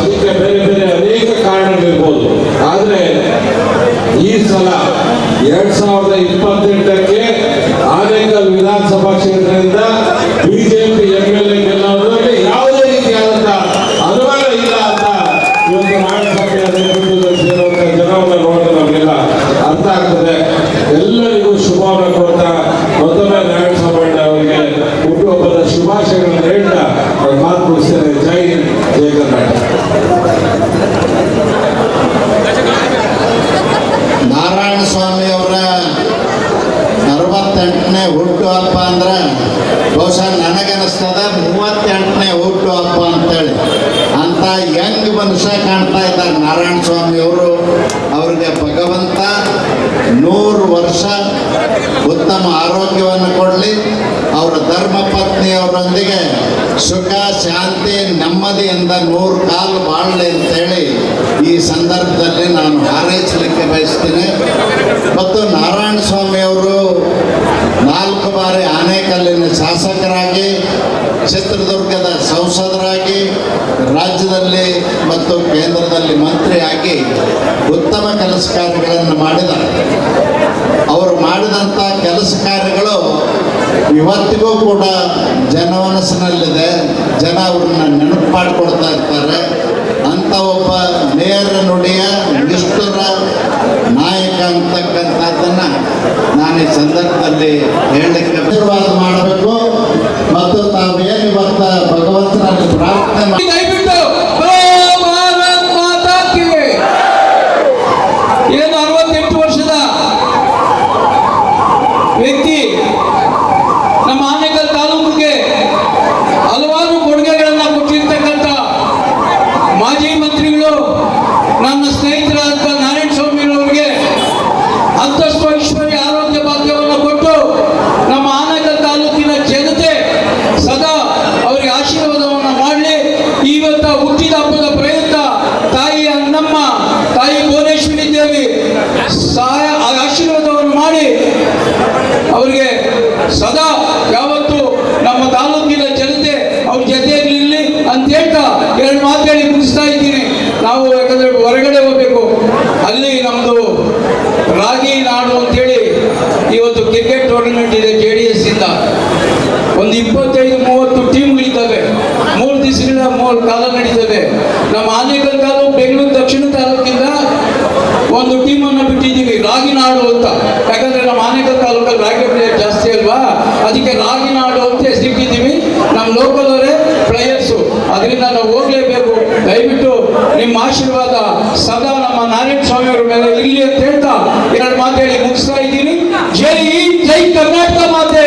ಅದಕ್ಕೆ ಬೇರೆ ಬೇರೆ ಅನೇಕ ಕಾರಣಗಳಿರ್ಬೋದು. ಆದರೆ ಈ ಸಲ 2028ಕ್ಕೆ ಆನೇಕಲ್ ವಿಧಾನಸಭಾ ಕ್ಷೇತ್ರದಿಂದ ಬಿಜೆಪಿ MLA ಗೆಲ್ಲೋದ್ರಲ್ಲಿ ಯಾವುದೇ ರೀತಿಯಾದಂತಹ ಅನುಮಾನ ಇಲ್ಲ ಅಂತ ಇವತ್ತು ನಾಯಕಸಭೆಯ ನೇತೃತ್ವದಲ್ಲಿ ಸೇರುವಂತಹ ಜನವನ್ನು ನೋಡಿದ್ರೆ ನಮಗೆಲ್ಲ ಅರ್ಥ ಆಗ್ತದೆ. ಎಲ್ಲರಿಗೂ ಶುಭವನ್ನು ಕೊಡ್ತಾ ಮತ್ತೊಮ್ಮೆ ನಾರಾಯಣಸ್ವಾಮಿ ಅವರಿಗೆ ಹುಟ್ಟುಹಬ್ಬದ ಶುಭಾಶಯಗಳನ್ನು ಹೇಳ್ತಾ ಮಾತು ಮುಗಿಸ್ತೇನೆ. ಜೈ ಹಿಂದ್, ಜೈ ಕರ್ನಾಟಕ. ನಾರಾಯಣಸ್ವಾಮಿ ಅವರ 68ನೇ ಹುಟ್ಟುಹಬ್ಬ ಅಂದ್ರೆ ಬಹುಶಃ ನನಗನ್ನಿಸ್ತದ 38ನೇ ಹುಟ್ಟುಹಬ್ಬ ಅಂತೇಳಿ. ಅಂತ ಯಂಗ್ ಮನುಷ್ಯ ಕಾಣ್ತಾ ಇದ್ದಾರೆ ನಾರಾಯಣಸ್ವಾಮಿ ಅವರು. ಅವ್ರಿಗೆ ಭಗವಂತ 100 ವರ್ಷ ಉತ್ತಮ ಆರೋಗ್ಯವನ್ನು ಕೊಡಲಿ. ಅವರ ಧರ್ಮ ಪತ್ನಿಯವರೊಂದಿಗೆ ಸುಖ, ಶಾಂತಿ, ನೆಮ್ಮದಿಯಿಂದ 100 ಕಾಲ ಬಾಳಲಿ ಅಂತೇಳಿ ಈ ಸಂದರ್ಭದಲ್ಲಿ ನಾನು ಹಾರೈಸಲಿಕ್ಕೆ ಬಯಸ್ತೀನಿ. ಮತ್ತು ನಾರಾಯಣಸ್ವಾಮಿ ಅವರು 4 ಬಾರಿ ಆನೇಕಲ್ಲಿನ ಶಾಸಕರಾಗಿ, ಚಿತ್ರದುರ್ಗದ ಸಂಸದರಾಗಿ, ರಾಜ್ಯದಲ್ಲಿ ಮತ್ತು ಕೇಂದ್ರದಲ್ಲಿ ಮಂತ್ರಿಯಾಗಿ ಉತ್ತಮ ಕೆಲಸ ಕಾರ್ಯಗಳನ್ನು ಮಾಡಿದ್ದಾರೆ. ಅವರು ಮಾಡಿದಂಥ ಕೆಲಸ ಕಾರ್ಯಗಳು ಇವತ್ತಿಗೂ ಕೂಡ ಜನಮನಸ್ಸಿನಲ್ಲಿದೆ. ಜನ ಅವ್ರನ್ನ ನೆನಪು ಮಾಡಿಕೊಡ್ತಾ ಇರ್ತಾರೆ. ಅಂಥ ಒಬ್ಬ ನೇರ ನುಡಿಯ ನಿಷ್ಠುರ ನಾಯಕ ಅಂತಕ್ಕಂಥದ್ದನ್ನು ನಾನು ಈ ಸಂದರ್ಭದಲ್ಲಿ ಹೇಳಲಿಕ್ಕೆ ಆಶೀರ್ವಾದ ಮಾಡಬೇಕು. ಮತ್ತು ತಾವೇನು ಇವತ್ತ ಭಗವಂತನಲ್ಲಿ ಪ್ರಾರ್ಥನೆ ಮಾಡಿ ದಯವಿಟ್ಟು ಭಾರತ್ ಮಾತಾ ಕಿ ಏನು 68 ವರ್ಷದ ವ್ಯಕ್ತಿ ನಮ್ಮ ಆನೇಕಲ್ ತಾಲೂಕಿಗೆ ಹಲವಾರು ಕೊಡುಗೆಗಳನ್ನು ಕೊಟ್ಟಿರ್ತಕ್ಕಂಥ ಮಾಜಿ ಮಂತ್ರಿಗಳು, ನನ್ನ ಸ್ನೇಹಿತರಾದ ನಾರಾಯಣಸ್ವಾಮಿ ಅವರಿಗೆ ಅಂತಸ್ತು, ಐಶ್ವರ್ಯ, ಆರೋಗ್ಯ ಭಾಗ್ಯವನ್ನು ಕೊಟ್ಟು ನಮ್ಮ ಆನೇಕಲ್ ತಾಲೂಕಿನ ಜನತೆ ಸದಾ ಅವರಿಗೆ ಆಶೀರ್ವಾದವನ್ನು ಮಾಡಲಿ. ಇವತ್ತ ಹುಟ್ಟಿದ ಹಬ್ಬದ ಪ್ರಯುಕ್ತ ತಾಯಿ ಅನ್ನಮ್ಮ, ತಾಯಿ ಭುವನೇಶ್ವರಿ ದೇವಿ ಸಹಾಯ ಆಶೀರ್ವಾದವನ್ನು ಮಾಡಿ ಅವರಿಗೆ ಸದಾ ಯಾವತ್ತು ನಮ್ಮ ತಾಲೂಕಿನ ಜನತೆ ಅವ್ರ ಜೊತೆಯಲ್ಲಿರಲಿ ಅಂತ ಹೇಳ್ತಾ 2 ಮಾತು ಹೇಳಿ ಮುಗಿಸ್ತಾ ಇದ್ದೀನಿ. ನಾವು ಯಾಕಂದ್ರೆ ಹೊರಗಡೆ ಹೋಗ್ಬೇಕು. ಅಲ್ಲಿ ನಮ್ಮದು ರಾಗಿ ನಾಡು ಅಂತೇಳಿ ಇವತ್ತು ಕ್ರಿಕೆಟ್ ಟೂರ್ನಮೆಂಟ್ ಇದೆ. JDS ಇಂದ ಒಂದು 25-30 ಟೀಮ್ಗಳಿದ್ದಾವೆ. 3 ದಿವಸಗಳ 3 ಕಾಲ ನಡೀತದೆ. ನಮ್ಮ ಆನೇಕಲ್ ತಾಲೂಕು, ಬೆಂಗಳೂರು ದಕ್ಷಿಣ ತಾಲೂಕಿಂದ ಒಂದು ಟೀಮನ್ನು ಬಿಟ್ಟಿದ್ದೀವಿ, ರಾಗಿನಾಡು ಅಂತ. ಯಾಕಂದ್ರೆ ನಮ್ಮ ಆನೇಕಲ್ ತಾಲೂಕಲ್ಲಿ ರಾಗಿ ಪ್ಲೇಯರ್ ಜಾಸ್ತಿ ಅಲ್ವಾ, ಅದಕ್ಕೆ ರಾಗಿನಾಡು ಅಂತ ಹೆಸರಿಟ್ಟಿದ್ದೀವಿ. ನಮ್ಮ ಲೋಕಲ್ ಅವರೇ ಪ್ಲೇಯರ್ಸು, ಅದರಿಂದ ನಾವು ಹೋಗ್ಲೇಬೇಕು. ದಯವಿಟ್ಟು ನಿಮ್ಮ ಆಶೀರ್ವಾದ ಸದಾ ನಮ್ಮ ನಾರಾಯಣಸ್ವಾಮಿ ಅವರ ಮೇಲೆ ಇರಲಿ ಅಂತ ಹೇಳ್ತಾ 2 ಮಾತು ಹೇಳಿ ಮುಗಿಸ್ತಾ ಇದ್ದೀನಿ. ಜೈ ಹಿಂದ್, ಜೈ ಕರ್ನಾಟಕ ಮಾತೆ.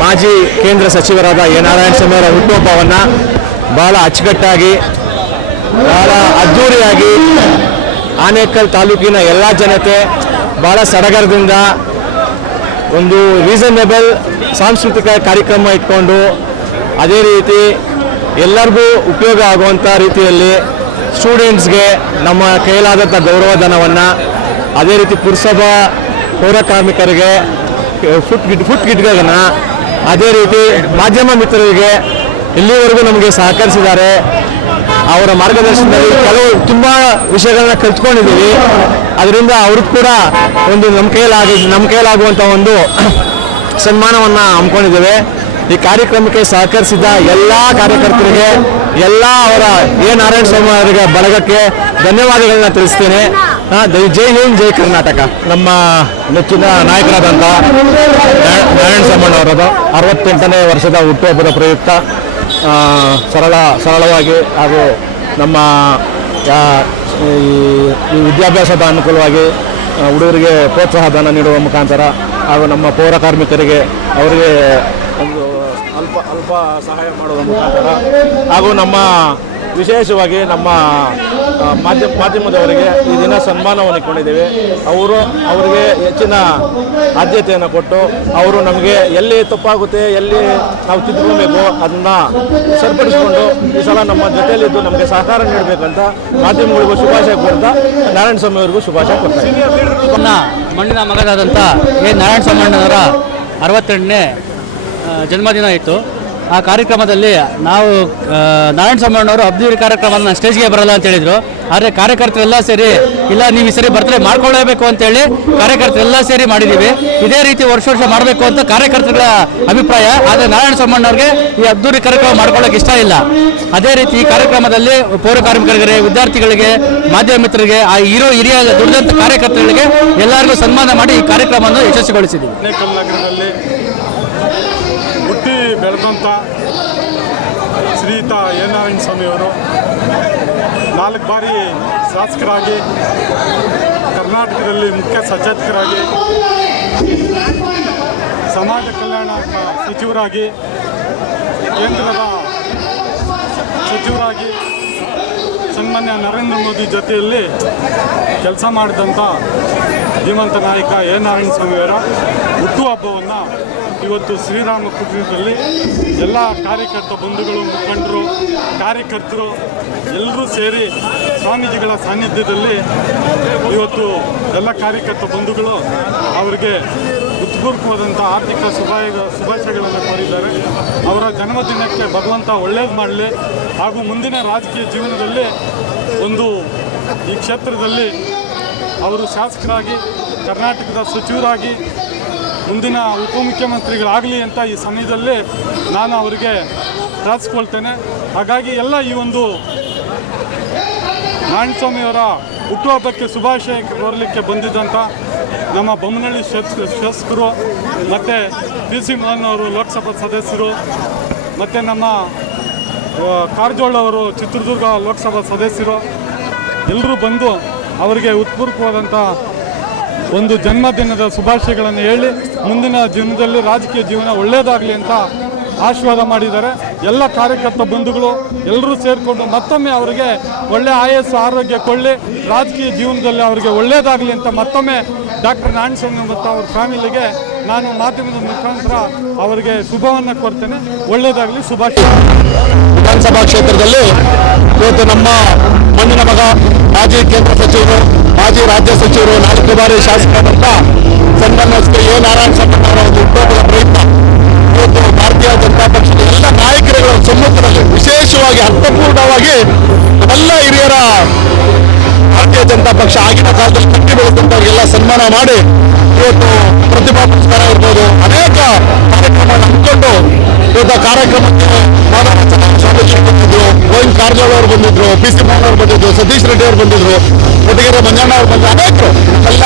ಮಾಜಿ ಕೇಂದ್ರ ಸಚಿವರಾದ ಎ ನಾರಾಯಣಸ್ವಾಮಿ ಅವರ ಹುಟ್ಟುಹಬ್ಬವನ್ನು ಭಾಳ ಅಚ್ಚುಕಟ್ಟಾಗಿ ಭಾಳ ಅದ್ಧೂರಿಯಾಗಿ ಆನೇಕಲ್ ತಾಲೂಕಿನ ಎಲ್ಲ ಜನತೆ ಭಾಳ ಸಡಗರದಿಂದ ಒಂದು ರೀಸನೇಬಲ್ ಸಾಂಸ್ಕೃತಿಕ ಕಾರ್ಯಕ್ರಮ ಇಟ್ಕೊಂಡು ಅದೇ ರೀತಿ ಎಲ್ಲರಿಗೂ ಉಪಯೋಗ ಆಗುವಂಥ ರೀತಿಯಲ್ಲಿ ಸ್ಟೂಡೆಂಟ್ಸ್ಗೆ ನಮ್ಮ ಕೈಲಾದಂಥ ಗೌರವಧನವನ್ನು, ಅದೇ ರೀತಿ ಪುರಸಭಾ ಪೌರ ಕಾರ್ಮಿಕರಿಗೆ ಫುಟ್ ಕಿಟ್ಗಳನ್ನು, ಅದೇ ರೀತಿ ಮಾಧ್ಯಮ ಮಿತ್ರರಿಗೆ ಇಲ್ಲಿವರೆಗೂ ನಮಗೆ ಸಹಕರಿಸಿದ್ದಾರೆ. ಅವರ ಮಾರ್ಗದರ್ಶನದಲ್ಲಿ ಕೆಲವು ತುಂಬ ವಿಷಯಗಳನ್ನ ಕಲ್ತ್ಕೊಂಡಿದ್ದೀವಿ. ಅದರಿಂದ ಅವ್ರಿಗೆ ಕೂಡ ಒಂದು ನಮ್ಮ ಕೈಲಾಗುವಂಥ ಒಂದು ಸನ್ಮಾನವನ್ನು ಹಮ್ಮಿಕೊಂಡಿದ್ದೇವೆ. ಈ ಕಾರ್ಯಕ್ರಮಕ್ಕೆ ಸಹಕರಿಸಿದ ಎಲ್ಲ ಕಾರ್ಯಕರ್ತರಿಗೆ, ಎಲ್ಲ ಅವರ ಎ ನಾರಾಯಣಸ್ವಾಮಿ ಅವರಿಗೆ ಬಳಗಕ್ಕೆ ಧನ್ಯವಾದಗಳನ್ನ ತಿಳಿಸ್ತೇನೆ. ಜೈ ಹಿಂದ್, ಜೈ ಕರ್ನಾಟಕ. ನಮ್ಮ ನೆಚ್ಚಿನ ನಾಯಕರಾದಂಥ ನಾರಾಯಣಸ್ವಾಮಿ ಅವರದು 68ನೇ ವರ್ಷದ ಹುಟ್ಟುಹಬ್ಬದ ಪ್ರಯುಕ್ತ ಸರಳವಾಗಿ ಹಾಗೂ ನಮ್ಮ ಈ ವಿದ್ಯಾಭ್ಯಾಸದ ಅನುಕೂಲವಾಗಿ ಹುಡುಗರಿಗೆ ಪ್ರೋತ್ಸಾಹ ಧನ ನೀಡುವ ಮುಖಾಂತರ ಹಾಗೂ ನಮ್ಮ ಪೌರ ಕಾರ್ಮಿಕರಿಗೆ ಅವರಿಗೆ ಒಂದು ಅಲ್ಪ ಸಹಾಯ ಮಾಡುವ ಮುಖಾಂತರ ಹಾಗೂ ನಮ್ಮ ವಿಶೇಷವಾಗಿ ನಮ್ಮ ಮಾಧ್ಯಮದವರಿಗೆ ಈ ದಿನ ಸನ್ಮಾನವನ್ನು ಇಟ್ಕೊಂಡಿದ್ದೇವೆ. ಅವರಿಗೆ ಹೆಚ್ಚಿನ ಆದ್ಯತೆಯನ್ನು ಕೊಟ್ಟು ಅವರು ನಮಗೆ ಎಲ್ಲಿ ತಪ್ಪಾಗುತ್ತೆ, ಎಲ್ಲಿ ನಾವು ತಿದ್ದುಕೊಳ್ಬೇಕು ಅದನ್ನು ಸರಿಪಡಿಸಿಕೊಂಡು ಈ ಸಲ ನಮ್ಮ ಜೊತೆಯಲ್ಲಿದ್ದು ನಮಗೆ ಸಹಕಾರ ನೀಡಬೇಕಂತ ಮಾಧ್ಯಮಗಳಿಗೂ ಶುಭಾಶಯ ಕೊಡ್ತಾ ನಾರಾಯಣಸ್ವಾಮಿ ಅವರಿಗೂ ಶುಭಾಶಯ ಕೊಡ್ತಾರೆ. ಮಣ್ಣಿನ ಮಗನಾದಂಥ ಎ ನಾರಾಯಣಸ್ವಾಮಿ ಅವರ 68ನೇ ಜನ್ಮದಿನ ಇತ್ತು. ಆ ಕಾರ್ಯಕ್ರಮದಲ್ಲಿ ನಾವು ನಾರಾಯಣಸ್ವಾಮಿ ಅವರು ಅಬ್ದುಲ್ ಕಾರ್ಯಕ್ರಮವನ್ನು ಸ್ಟೇಜ್ಗೆ ಬರಲ್ಲ ಅಂತ ಹೇಳಿದರು. ಆದರೆ ಕಾರ್ಯಕರ್ತರೆಲ್ಲ ಸೇರಿ ಇಲ್ಲ ನೀವು ಈ ಸರಿ ಬರ್ತಡೇ ಮಾಡ್ಕೊಳ್ಳೇಬೇಕು ಅಂತೇಳಿ ಕಾರ್ಯಕರ್ತರೆಲ್ಲ ಸೇರಿ ಮಾಡಿದ್ದೀವಿ. ಇದೇ ರೀತಿ ವರ್ಷ ಮಾಡಬೇಕು ಅಂತ ಕಾರ್ಯಕರ್ತಗಳ ಅಭಿಪ್ರಾಯ. ಆದರೆ ನಾರಾಯಣಸ್ವಾಮಿ ಅವ್ರಿಗೆ ಈ ಅಬ್ದುಲ್ ಕಾರ್ಯಕ್ರಮ ಮಾಡ್ಕೊಳ್ಳೋಕೆ ಇಷ್ಟ ಇಲ್ಲ. ಅದೇ ರೀತಿ ಈ ಕಾರ್ಯಕ್ರಮದಲ್ಲಿ ಪೌರ ಕಾರ್ಮಿಕರಿಗೆ, ವಿದ್ಯಾರ್ಥಿಗಳಿಗೆ, ಮಾಧ್ಯಮ ಮಿತ್ರರಿಗೆ, ಆ ಹಿರಿಯ ದುಡಿದಂಥ ಕಾರ್ಯಕರ್ತರಿಗೆ ಎಲ್ಲರಿಗೂ ಸನ್ಮಾನ ಮಾಡಿ ಈ ಕಾರ್ಯಕ್ರಮವನ್ನು ಯಶಸ್ವಿಗೊಳಿಸಿದ್ದೀವಿ. ಆನೇಕಲ್ ನಗರದಲ್ಲಿ ಹುಟ್ಟಿ ಬೆಳೆದಂಥ ಶ್ರೀಯುತ ಎ ನಾರಾಯಣಸ್ವಾಮಿಯವರು 4 ಬಾರಿ ಶಾಸಕರಾಗಿ, ಕರ್ನಾಟಕದಲ್ಲಿ ಮುಖ್ಯ ಸಚೇತಕರಾಗಿ, ಸಮಾಜ ಕಲ್ಯಾಣ ಸಚಿವರಾಗಿ, ಕೇಂದ್ರದ ಸಚಿವರಾಗಿ ಸನ್ಮಾನ್ಯ ನರೇಂದ್ರ ಮೋದಿ ಜೊತೆಯಲ್ಲಿ ಕೆಲಸ ಮಾಡಿದಂಥ ಧೀಮಂತ ನಾಯಕ ಎ ನಾರಾಯಣಸ್ವಾಮಿಯವರ ಹುಟ್ಟುಹಬ್ಬವನ್ನು ಇವತ್ತು ಶ್ರೀರಾಮ ಕುಟೀರದಲ್ಲಿ ಎಲ್ಲ ಕಾರ್ಯಕರ್ತ ಬಂಧುಗಳು, ಮುಖಂಡರು, ಕಾರ್ಯಕರ್ತರು ಎಲ್ಲರೂ ಸೇರಿ ಸ್ವಾಮೀಜಿಗಳ ಸಾನ್ನಿಧ್ಯದಲ್ಲಿ ಇವತ್ತು ಎಲ್ಲ ಕಾರ್ಯಕರ್ತ ಬಂಧುಗಳು ಅವರಿಗೆ ಹೃತ್ಪೂರ್ವಕವಾದಂಥ ಆರ್ಥಿಕ ಶುಭಾಶಯಗಳನ್ನು ಕೋರಿದ್ದಾರೆ. ಅವರ ಜನ್ಮದಿನಕ್ಕೆ ಭಗವಂತ ಒಳ್ಳೇದು ಮಾಡಲಿ ಹಾಗೂ ಮುಂದಿನ ರಾಜಕೀಯ ಜೀವನದಲ್ಲಿ ಈ ಕ್ಷೇತ್ರದಲ್ಲಿ ಅವರು ಶಾಸಕರಾಗಿ, ಕರ್ನಾಟಕದ ಸಚಿವರಾಗಿ, ಮುಂದಿನ ಉಪಮುಖ್ಯಮಂತ್ರಿಗಳಾಗಲಿ ಅಂತ ಈ ಸಮಯದಲ್ಲಿ ನಾನು ಅವರಿಗೆ ಪ್ರಾರ್ಥಿಸ್ಕೊಳ್ತೇನೆ. ಹಾಗಾಗಿ ಎಲ್ಲ ಈ ನಾರಾಯಣಸ್ವಾಮಿಯವರ ಹುಟ್ಟುಹಬ್ಬಕ್ಕೆ ಶುಭಾಶಯ ಕೋರಲಿಕ್ಕೆ ಬಂದಿದ್ದಂಥ ನಮ್ಮ ಬೊಮ್ಮನಹಳ್ಳಿ ಶಾಸಕರು ಮತ್ತು PC ಮೋಹನ್ ಅವರು ಲೋಕಸಭಾ ಸದಸ್ಯರು, ಮತ್ತು ನಮ್ಮ ಕಾರಜೋಳ ಅವರು ಚಿತ್ರದುರ್ಗ ಲೋಕಸಭಾ ಸದಸ್ಯರು ಎಲ್ಲರೂ ಬಂದು ಅವರಿಗೆ ಹೃತ್ಪೂರ್ವಕವಾದಂಥ ಜನ್ಮದಿನದ ಶುಭಾಶಯಗಳನ್ನು ಹೇಳಿ ಮುಂದಿನ ಜೀವನದಲ್ಲಿ ರಾಜಕೀಯ ಜೀವನ ಒಳ್ಳೆಯದಾಗಲಿ ಅಂತ ಆಶೀರ್ವಾದ ಮಾಡಿದ್ದಾರೆ. ಎಲ್ಲ ಕಾರ್ಯಕರ್ತ ಬಂಧುಗಳು ಎಲ್ಲರೂ ಸೇರಿಕೊಂಡು ಮತ್ತೊಮ್ಮೆ ಅವರಿಗೆ ಒಳ್ಳೆಯ ಆಯಸ್ಸು ಆರೋಗ್ಯ ಕೊಳ್ಳಿ, ರಾಜಕೀಯ ಜೀವನದಲ್ಲಿ ಅವರಿಗೆ ಒಳ್ಳೆಯದಾಗಲಿ ಅಂತ ಮತ್ತೊಮ್ಮೆ ಡಾಕ್ಟರ್ ನಾರಾಯಣಸ್ವಾಮಿ ಮತ್ತು ಅವ್ರ ಫ್ಯಾಮಿಲಿಗೆ ನಾನು ಮಾಧ್ಯಮದ ಮುಖಾಂತರ ಅವರಿಗೆ ಶುಭವನ್ನು ಕೊಡ್ತೇನೆ. ಒಳ್ಳೆಯದಾಗಲಿ, ಶುಭಾಶಯ. ವಿಧಾನಸಭಾ ಕ್ಷೇತ್ರದಲ್ಲಿ ಇವತ್ತು ನಮ್ಮ ಮಣ್ಣಿನ ಮಗ, ಮಾಜಿ ಕೇಂದ್ರ ಸಚಿವರು, ಮಾಜಿ ರಾಜ್ಯ ಸಚಿವರು, 4 ಬಾರಿ ಶಾಸಕರಾದಂಥ ಸನ್ಮಾನ್ಯ ಎ ನಾರಾಯಣಸ್ವಾಮಿ ಅವರ ಒಂದು ಹುಟ್ಟುಹಬ್ಬದ ಪ್ರಯುಕ್ತ ಇವತ್ತು ಭಾರತೀಯ ಜನತಾ ಪಕ್ಷದ ಎಲ್ಲ ನಾಯಕರುಗಳ ಸಮ್ಮುಖದಲ್ಲಿ ವಿಶೇಷವಾಗಿ ಅರ್ಥಪೂರ್ಣವಾಗಿ ಎಲ್ಲ ಹಿರಿಯರ ಭಾರತೀಯ ಜನತಾ ಪಕ್ಷ ಆಗಿನ ಕಾಲದಲ್ಲಿ ಕಟ್ಟಿ ಬೆಳೆದಂಥವ್ರಿಗೆಲ್ಲ ಸನ್ಮಾನ ಮಾಡಿ ಇವತ್ತು ಪ್ರತಿಭಾ ಪುರಸ್ಕಾರ ಇರ್ಬೋದು, ಅನೇಕ ಕಾರ್ಯಕ್ರಮ ಹಮ್ಮಿಕೊಂಡು ಇವತ್ತು ಕಾರ್ಯಕ್ರಮಕ್ಕೆ ಸ್ವಾಮೀಜಿ ಬಂದಿದ್ರು, ಗೋವಿಂದ ಕಾರಜೋಳ ಅವರು ಬಂದಿದ್ರು, PC ಮೋಹನ್ ಅವರು ಬಂದಿದ್ರು, ಸತೀಶ್ ರೆಡ್ಡಿ ಅವರು ಬಂದಿದ್ರು, ಕೊಟ್ಟಿಗೆರೆ ಮಂಜಣ್ಣ ಅವರು ಬಂದು ಅನೇಕರು ಎಲ್ಲ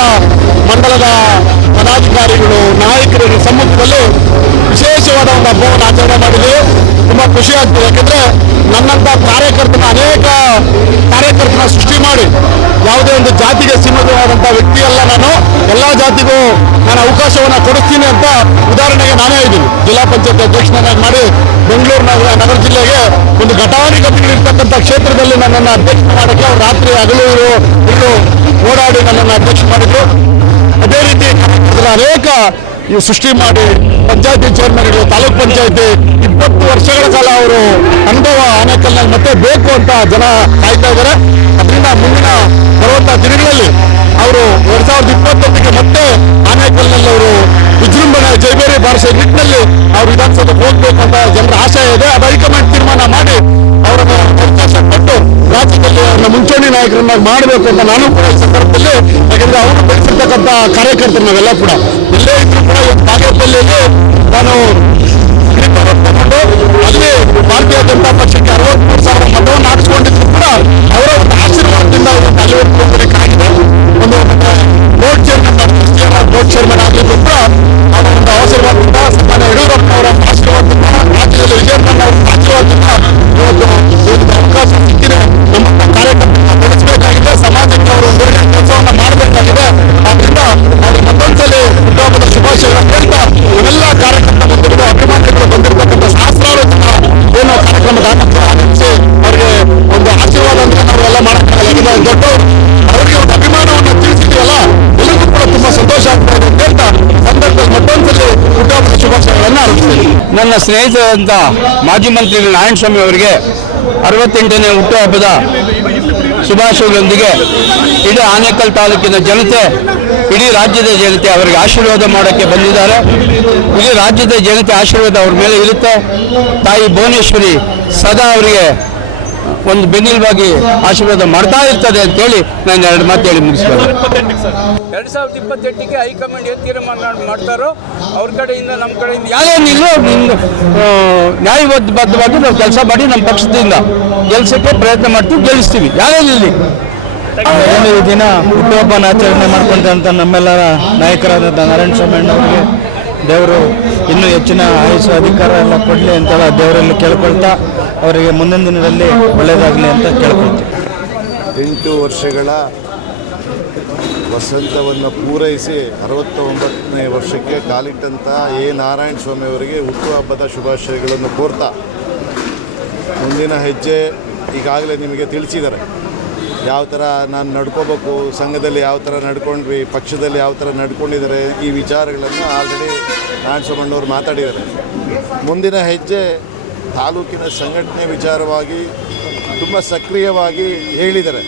ಮಂಡಲದ ಪದಾಧಿಕಾರಿಗಳು, ನಾಯಕರ ಸಮ್ಮುಖದಲ್ಲಿ ವಿಶೇಷವಾದ ಒಂದು ಹಬ್ಬವನ್ನು ಆಚರಣೆ ಮಾಡಿದ್ವಿ. ತುಂಬ ಖುಷಿ ಆಗ್ತದೆ. ಯಾಕೆಂದರೆ ನನ್ನಂಥ ಕಾರ್ಯಕರ್ತನ ಅನೇಕ ಕಾರ್ಯಕರ್ತನ ಸೃಷ್ಟಿ ಮಾಡಿ ಯಾವುದೇ ಒಂದು ಜಾತಿಗೆ ಸೀಮಿತವಾದಂಥ ವ್ಯಕ್ತಿಯಲ್ಲ ನಾನು. ಎಲ್ಲ ಜಾತಿಗೂ ನಾನು ಅವಕಾಶವನ್ನು ಕೊಡಿಸ್ತೀನಿ ಅಂತ ಉದಾಹರಣೆಗೆ ನಾನೇ ಇದ್ದೀನಿ. ಜಿಲ್ಲಾ ಪಂಚಾಯತ್ ಅಧ್ಯಕ್ಷನಾಗಿ ಮಾಡಿ ಬೆಂಗಳೂರು ನಗರ ಜಿಲ್ಲೆಗೆ ಒಂದು ಘಟಾನುಘಟಿಗಳಿರ್ತಕ್ಕಂಥ ಕ್ಷೇತ್ರದಲ್ಲಿ ನನ್ನನ್ನು ಅಧ್ಯಕ್ಷ ಮಾಡೋಕ್ಕೆ ಅವ್ರು ರಾತ್ರಿ ಹಗಲು ಇರು ಓಡಾಡಿ ನನ್ನನ್ನು ಅಧ್ಯಕ್ಷ ಮಾಡಿದ್ರು. ಅದೇ ರೀತಿ ಅನೇಕ ಈ ಸೃಷ್ಟಿ ಮಾಡಿ ಪಂಚಾಯತಿ ಚೇರ್ಮನ್ಗಳು, ತಾಲೂಕ್ ಪಂಚಾಯತಿ 20 ವರ್ಷಗಳ ಕಾಲ ಅವರು ಅನುಭವ ಆನೇಕಲ್ನಲ್ಲಿ ಮತ್ತೆ ಬೇಕು ಅಂತ ಜನ ಕಾಯ್ತಾ ಇದ್ದಾರೆ. ಅದರಿಂದ ಮುಂದಿನ ಬರುವಂಥ ದಿನಗಳಲ್ಲಿ ಅವರು 2021ಕ್ಕೆ ಮತ್ತೆ ಆನೇಕಲ್ನಲ್ಲಿ ಅವರು ವಿಜೃಂಭಣೆ ಜೈಬೇರಿ ಬಾರಿಸೋ ನಿಟ್ಟಿನಲ್ಲಿ ಅವರು ವಿಧಾನಸಭೆಗೆ ಹೋಗ್ಬೇಕು ಅಂತ ಜನರ ಆಶಯ ಇದೆ. ಅದು ಹೈಕಮಾಂಡ್ ತೀರ್ಮಾನ ಮಾಡಿ ಅವರನ್ನು ಅವಕಾಶ ಕೊಟ್ಟು ರಾಜ್ಯದಲ್ಲಿ ಅವ್ರನ್ನ ಮುಂಚೂಣಿ ನಾಯಕರನ್ನಾಗಿ ಮಾಡಬೇಕು ಅಂತ ನಾನು ಕೂಡ ಈ ಸಂದರ್ಭದಲ್ಲಿ, ಯಾಕಂದ್ರೆ ಅವರು ಬೆಳೆಸಿರ್ತಕ್ಕಂಥ ಕಾರ್ಯಕರ್ತರು ನಾವೆಲ್ಲ ಕೂಡ ಎಲ್ಲೇ ಇದ್ರು ಕೂಡ ಬಾಗೇಪಲ್ಲಿಯಲ್ಲಿ ನಾನು ತಗೊಂಡು ಅಲ್ಲಿ ಭಾರತೀಯ ಜನತಾ ಪಕ್ಷಕ್ಕೆ 63,000 ಮತವನ್ನು ಹಾಕಿಸ್ಕೊಂಡಿದ್ರು ಕೂಡ ಅವರ ಒಂದು ಆಶೀರ್ವಾದದಿಂದ ಅಲ್ಲಿವರೆಗೂ ಹೋಗಬೇಕಾಗಿದೆ. ಒಂದು ಬೋರ್ಡ್ ಚೇರ್ಮನ್ ಆಗಲಿದ್ದು ಕೂಡ ಅವರ ಒಂದು ಆಶೀರ್ವಾದದಿಂದ ಸನ್ಮಾನ್ಯ ಯಡಿಯೂರಪ್ಪ ಅವರ ಆಶೀರ್ವಾದದಿಂದ ರಾಜ್ಯದಲ್ಲಿ ವಿಜಯಪುರ ಅವರ ಆಶೀರ್ವಾದದಿಂದ ಇವತ್ತು ಅವಕಾಶ ಸಿಕ್ಕಿದೆ. ನಮ್ಮ ಕಾರ್ಯಕರ್ತರನ್ನ ಬೆಳೆಸಬೇಕಾಗಿದೆ, ಸಮಾಜಕ್ಕೆ ಅವರು ಒಂದು ಒಳ್ಳೆಯ ಕೆಲಸವನ್ನು ಮಾಡಬೇಕಾಗಿದೆ. ಆದ್ದರಿಂದ ಅವ್ರಿಗೆ ಮತ್ತೊಂದ್ಸಲಿ ಹುಟ್ಟುಹಬ್ಬದ ಶುಭಾಶಯಗಳನ್ನು ಹೇಳ್ತಾ ಇವೆಲ್ಲ ಕಾರ್ಯಕರ್ತ ಬಂದಿರುವ ಅಭಿಮಾನಿಗಳು ಬಂದಿರತಕ್ಕಂಥ ಸಹಸ್ರಾರು ಜನ ಏನೋ ಕಾರ್ಯಕ್ರಮದ ಆನಂದಿಸಿ ಅವರಿಗೆ ಒಂದು ಆಶೀರ್ವಾದ ಅಂತ ನಾವೆಲ್ಲ ಮಾಡೋಕ್ಕಾಗಲ್ಲ. ದೊಡ್ಡವರು ಅವರಿಗೆ ಒಂದು ಅಭಿಮಾನವನ್ನು ತಿಳಿಸಿದೆಯಲ್ಲ, ಎಲ್ಲರಿಗೂ ಕೂಡ ತುಂಬಾ ಸಂತೋಷ ಆಗ್ತಾ ಇದೆ ಅಂತ ಹೇಳ್ತಾ ಸಂದರ್ಭದಲ್ಲಿ ಮತ್ತೊಂದ್ಸಲಿ ಹುಟ್ಟುಹಬ್ಬದ ಶುಭಾಶಯಗಳನ್ನು ಅರ್ಪಿಸ್ತೀನಿ. ನನ್ನ ಸ್ನೇಹಿತರಂತ ಮಾಜಿ ಮಂತ್ರಿ ನಾರಾಯಣಸ್ವಾಮಿ ಅವರಿಗೆ 68ನೇ ಹುಟ್ಟುಹಬ್ಬದ ಶುಭಾಶಯಗಳೊಂದಿಗೆ ಇಡೀ ಆನೇಕಲ್ ತಾಲೂಕಿನ ಜನತೆ, ಇಡೀ ರಾಜ್ಯದ ಜನತೆ ಅವರಿಗೆ ಆಶೀರ್ವಾದ ಮಾಡೋಕ್ಕೆ ಬಂದಿದ್ದಾರೆ. ಇಡೀ ರಾಜ್ಯದ ಜನತೆ ಆಶೀರ್ವಾದ ಅವ್ರ ಮೇಲೆ ಇರುತ್ತೆ. ತಾಯಿ ಭುವನೇಶ್ವರಿ ಸದಾ ಅವರಿಗೆ ಒಂದು ಬೆನ್ನೆಲುಬಾಗಿ ಆಶೀರ್ವಾದ ಮಾಡ್ತಾ ಇರ್ತದೆ ಅಂತೇಳಿ ನಾನು 2 ಮಾತು ಹೇಳಿ ಮುಗಿಸ್ಬೋದು. 2028ಕ್ಕೆ ಹೈಕಮಾಂಡ್ ಏನು ತೀರ್ಮಾನ ಮಾಡ್ತಾರೋ ಅವ್ರ ಕಡೆಯಿಂದ ನಮ್ಮ ಕಡೆಯಿಂದ ಯಾರೇನಿಲ್ಲ ನ್ಯಾಯಬದ್ಧವಾಗಿ ನಾವು ಕೆಲಸ ಮಾಡಿ ನಮ್ಮ ಪಕ್ಷದಿಂದ ಗೆಲ್ಸಕ್ಕೆ ಪ್ರಯತ್ನ ಮಾಡ್ತೀವಿ, ಗೆಲ್ಲಿಸ್ತೀವಿ. ಯಾರೇನಿಲ್ಲ ಏನು ಈ ದಿನ ಹುಟ್ಟುಹಬ್ಬನ ಆಚರಣೆ ಮಾಡ್ಕೊಂಡಂಥ ನಮ್ಮೆಲ್ಲರ ನಾಯಕರಾದಂಥ ನಾರಾಯಣಸ್ವಾಮಿ ಅಣ್ಣವರಿಗೆ ದೇವರು ಇನ್ನೂ ಹೆಚ್ಚಿನ ಆಯುಷ ಅಧಿಕಾರ ಎಲ್ಲ ಕೊಡಲಿ ಅಂತೆಲ್ಲ ದೇವರಲ್ಲಿ ಕೇಳ್ಕೊಳ್ತಾ ಅವರಿಗೆ ಮುಂದಿನ ದಿನದಲ್ಲಿ ಒಳ್ಳೆಯದಾಗಲಿ ಅಂತ ಕೇಳ್ಕೊಳ್ತೀವಿ. 8 ವರ್ಷಗಳ ವಸಂತವನ್ನು ಪೂರೈಸಿ 69ನೇ ವರ್ಷಕ್ಕೆ ಕಾಲಿಟ್ಟಂಥ ನಾರಾಯಣಸ್ವಾಮಿ ಅವರಿಗೆ ಹುಟ್ಟುಹಬ್ಬದ ಶುಭಾಶಯಗಳನ್ನು ಕೋರ್ತಾ ಮುಂದಿನ ಹೆಜ್ಜೆ ಈಗಾಗಲೇ ನಿಮಗೆ ತಿಳಿಸಿದ್ದಾರೆ. ಯಾವ ಥರ ನಾನು ನಡ್ಕೋಬೇಕು, ಸಂಘದಲ್ಲಿ ಯಾವ ಥರ ನಡ್ಕೊಂಡ್ವಿ, ಪಕ್ಷದಲ್ಲಿ ಯಾವ ಥರ ನಡ್ಕೊಂಡಿದ್ದಾರೆ, ಈ ವಿಚಾರಗಳನ್ನು ಆಲ್ರೆಡಿ ನಾರಾಯಣಸ್ವಾಮಣ್ಣವ್ರು ಮಾತಾಡಿದ್ದಾರೆ. ಮುಂದಿನ ಹೆಜ್ಜೆ ತಾಲೂಕಿನ ಸಂಘಟನೆ ವಿಚಾರವಾಗಿ ತುಂಬ ಸಕ್ರಿಯವಾಗಿ ಹೇಳಿದ್ದಾರೆ.